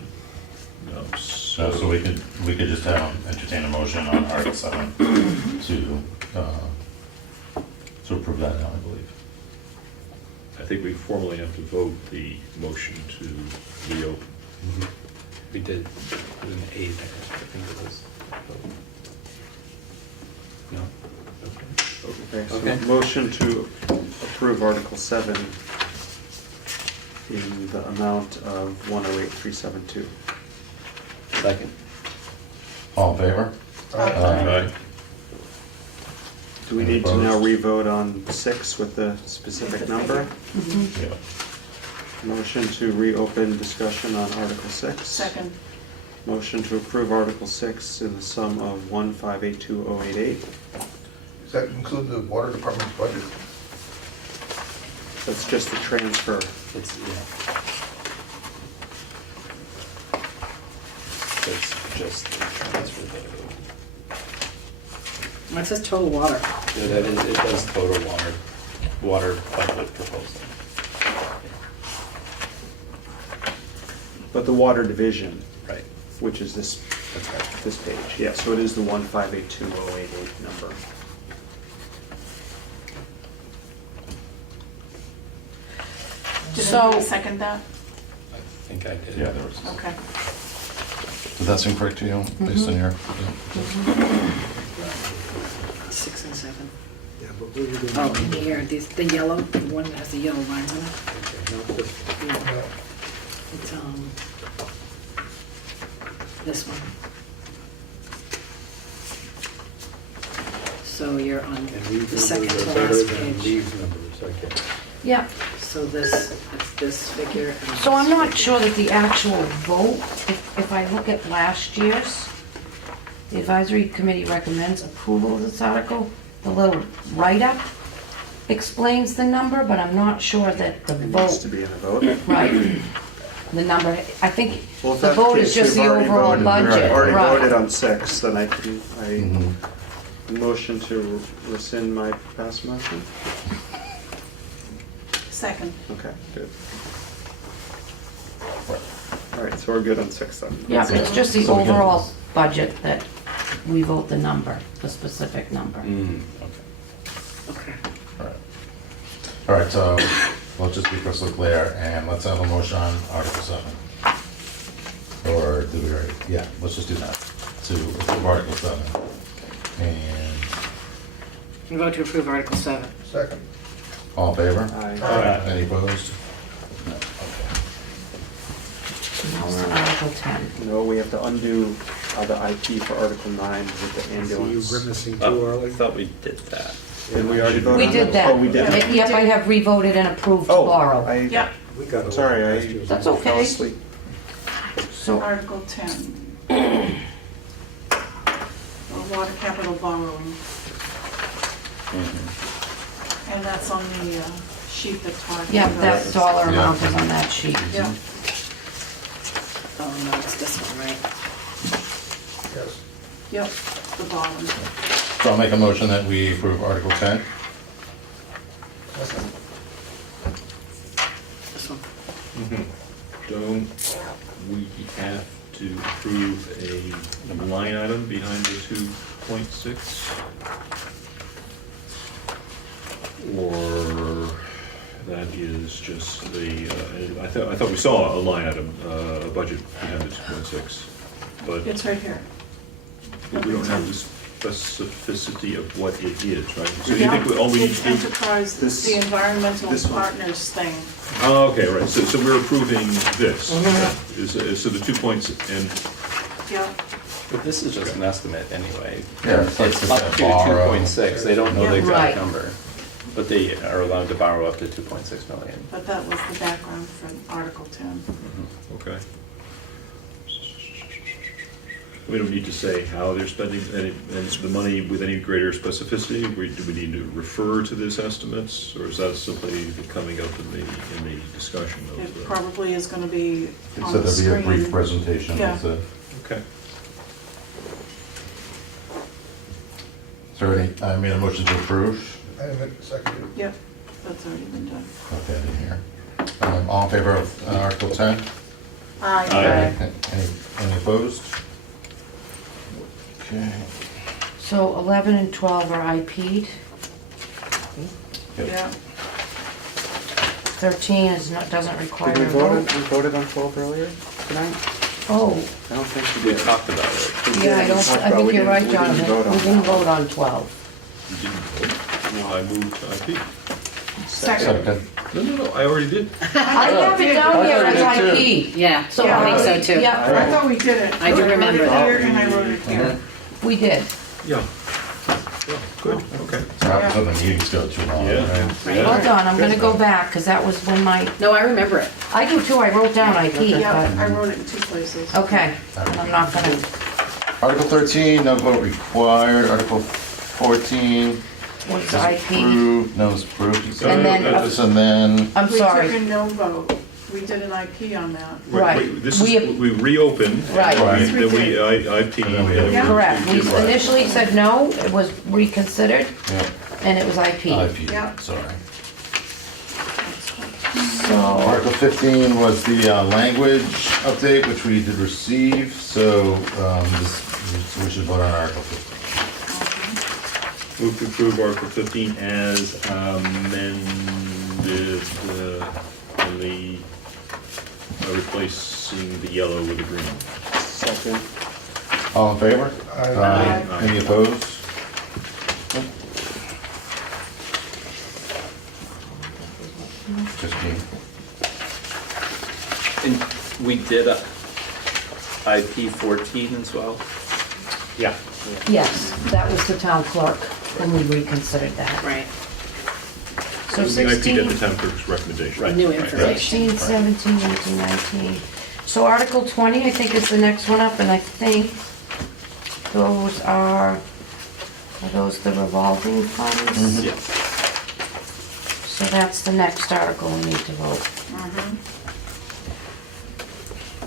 No, So we could just entertain a motion on Article 7 to approve that now, I believe. I think we formally have to vote the motion to reopen. We did put an A there, I think it was. No? Okay, so Okay. motion to approve Article 7 in the amount of 108,372. Second. All in favor? Aye. Do we need to now re-vote on 6 with the specific number? Yeah. Motion to reopen discussion on Article 6. Second. Motion to approve Article 6 in the sum of 1582088. Does that include the water department's budget? That's just the transfer. It's, yeah. It's just the transfer It says total water. Yeah, that is, it does total water budget proposal. But the water division, Right. which is this, That's right. this page, yeah, so it is the 1582088 number. Did So- anybody second that? I think I did. Yeah, there was. Okay. Does that seem correct to you, based on your? Yeah. 6 and 7. Yeah, but we were doing. Oh, in here, the yellow, the one that has the yellow lines on it. Yeah. It's, this one. So you're on the second to last page. yeah, So this, it's this figure. and so I'm this not figure. sure that the actual vote, if I look at last year's, the advisory committee recommends approval of this article. The little write-up explains the number, but I'm not sure that the It needs to vote, be in a vote. right, the number, I think Well, if the that's vote the is case, just we've the already overall voted. budget, We've already right. voted on 6, then I Mhm. motion to rescind my past motion. Second. Okay, good. All right, so we're good on 6 then. Yeah, it's just the So we can- overall budget that we vote the number, the specific number. Mm. Okay. All right. All right, so let's just be crystal clear, and let's have a motion on Article 7. Or do we already? Yeah, let's just do that, to approve Article 7. And You vote to approve Article 7. Second. all in favor? Aye. Any opposed? No, Now we're on Article 10. No, we have to undo the IP for Article 9 with the See you ambulance. grimacing too Oh, I early? thought we did that. Did we already vote on We that? did that. Oh, we did? Yep, I have re-voted and approved to Oh, borrow. Yep. We got a Sorry, lot I- last year. That's fell okay. asleep. So, Article 10. Water capital borrowing. And that's on the sheet that Todd. yeah, gave that us. dollar Yeah. amount is on that sheet. Yeah, Oh, no, it's this one, right? Yes. yep, the bottom. So I'll make a motion that we approve Article 10. Second. This one. Don't we have to approve a line item behind the 2.6? Or that is just the, I thought we saw a line item, a budget behind the 2.6, but It's right here. we don't have this specificity of what it is, right? So you Yeah, think all we need it's to do? enterprise, it's the environmental this one. partners thing. Oh, okay, right, so we're approving this. Mm-hmm. So the 2 points and, Yeah, But this is just an estimate anyway. Yeah, It's it's up like to borrow. 2.6, they don't know the Yeah. exact Right. number, but they are allowed to borrow up to 2.6 million. but that was the background for Article 10. okay. We don't need to say how they're spending the money with any greater specificity? Do we need to refer to this estimates, or is that simply coming up in the discussion of It the? probably is gonna be on So the there'll be a brief screen. presentation. Yeah. Is there Okay. I made a motion to approve. I haven't seconded. Yep, that's already been done. Okay, I didn't hear. All in favor of Article 10? Aye. Any opposed? Okay. So 11 and 12 are IP'd, Yep. Yeah, 13 is not, doesn't require Did we a vote on, vote. we voted on 12 earlier tonight? Oh, I don't think We talked about it. yeah, I don't, talked I about- think we you're didn't- right, we didn't Jonathan. vote on We didn't that. vote on 12. You didn't vote? No, I moved to IP. second. Second. No, I already did. I have it down here I as thought you IP. Yeah, So Yeah, I think so too. I Yeah, thought we did it. I do remember wrote that. it here and I wrote it here. we did. Yeah. Yeah, good, okay. So happens when the meetings go too long. Yeah. right? Hold on, I'm gonna go back, because that was when No, I remember it. I do too, I wrote down IP, Yeah, but, I wrote it in 2 places. okay, I'm not gonna, Article 13, no vote required. Article 14, what's is IP? approved. No, it's approved. you said. And then- And then, I'm We took a sorry, no vote. We did an IP on that. Right. This is, We- we reopened. Right. Right. Then we, IP. And then we- then Yeah. correct, we Right. initially said no, it was reconsidered, yeah, and it was IP. IP, Yeah. sorry. So, Article 15 was the language update, which we did receive, so we should vote on Article 15. Move to approve Article 15 as amended, in the, replacing the yellow with the green. Second. All in favor? Aye. Aye. Any opposed? Just me. And we did IP 14 as well? Yeah. yes, that was the town clerk, when we reconsidered that. Right. So The IP 16, at the town clerk's recommendation. Right. New Right. information. 16, 17, 18, 19. So Article 20, I think, is the next one up, and I think those are those the revolving funds? Yeah. So that's the next article we need to vote.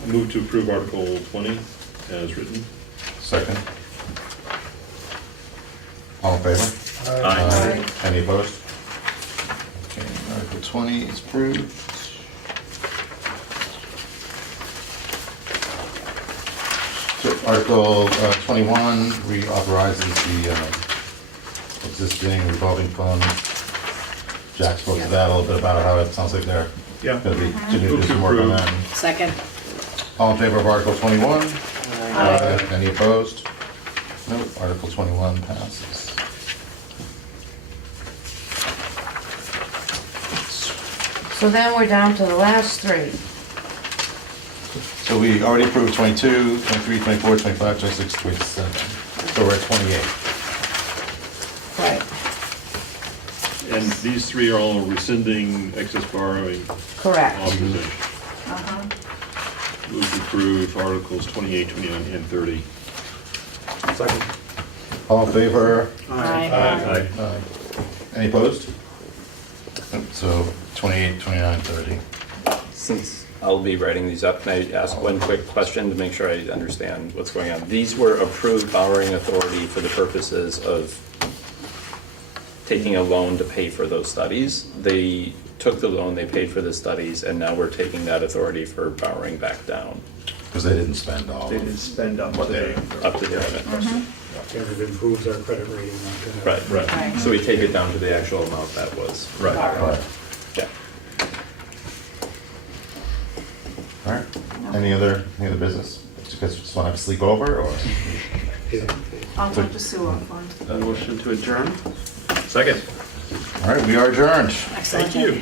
Move to approve Article 20 as written. Second. All in favor? Aye. Any opposed? Okay, Article 20 is approved. So Article 21 reauthorizes the existing revolving fund. Jack spoke to that a little bit about how it sounds like they're Yeah. going to be continuing to Move do to some work on approve. that. Second. All in favor of Article 21? Any opposed? No, Article 21 passes. So then we're down to the last three. So we already approved 22, 23, 24, 25, 26, 27. So we're at 28. Right. And these three are all rescinding excess borrowing Correct. authorization. Uh-huh. Move to approve Articles 28, 29, and 30. Second. All in favor? Aye. Any opposed? Nope, so 28, 29, 30. Since I'll be writing these up, can I ask one quick question to make sure I understand what's going on? These were approved borrowing authority for the purposes of taking a loan to pay for those studies. They took the loan, they paid for the studies, and now we're taking that authority for borrowing back down Because they didn't spend all They of didn't spend up what to they. the. up to the limit. And it improves our credit rating. Right, Right. so we take it down to the actual amount that was. Right. Right. Yeah. All right. Any other business? You guys just want to have a sleepover or? I'll talk to Sue offline. A motion to adjourn? Second. All right, we are adjourned. Excellent. Thank you.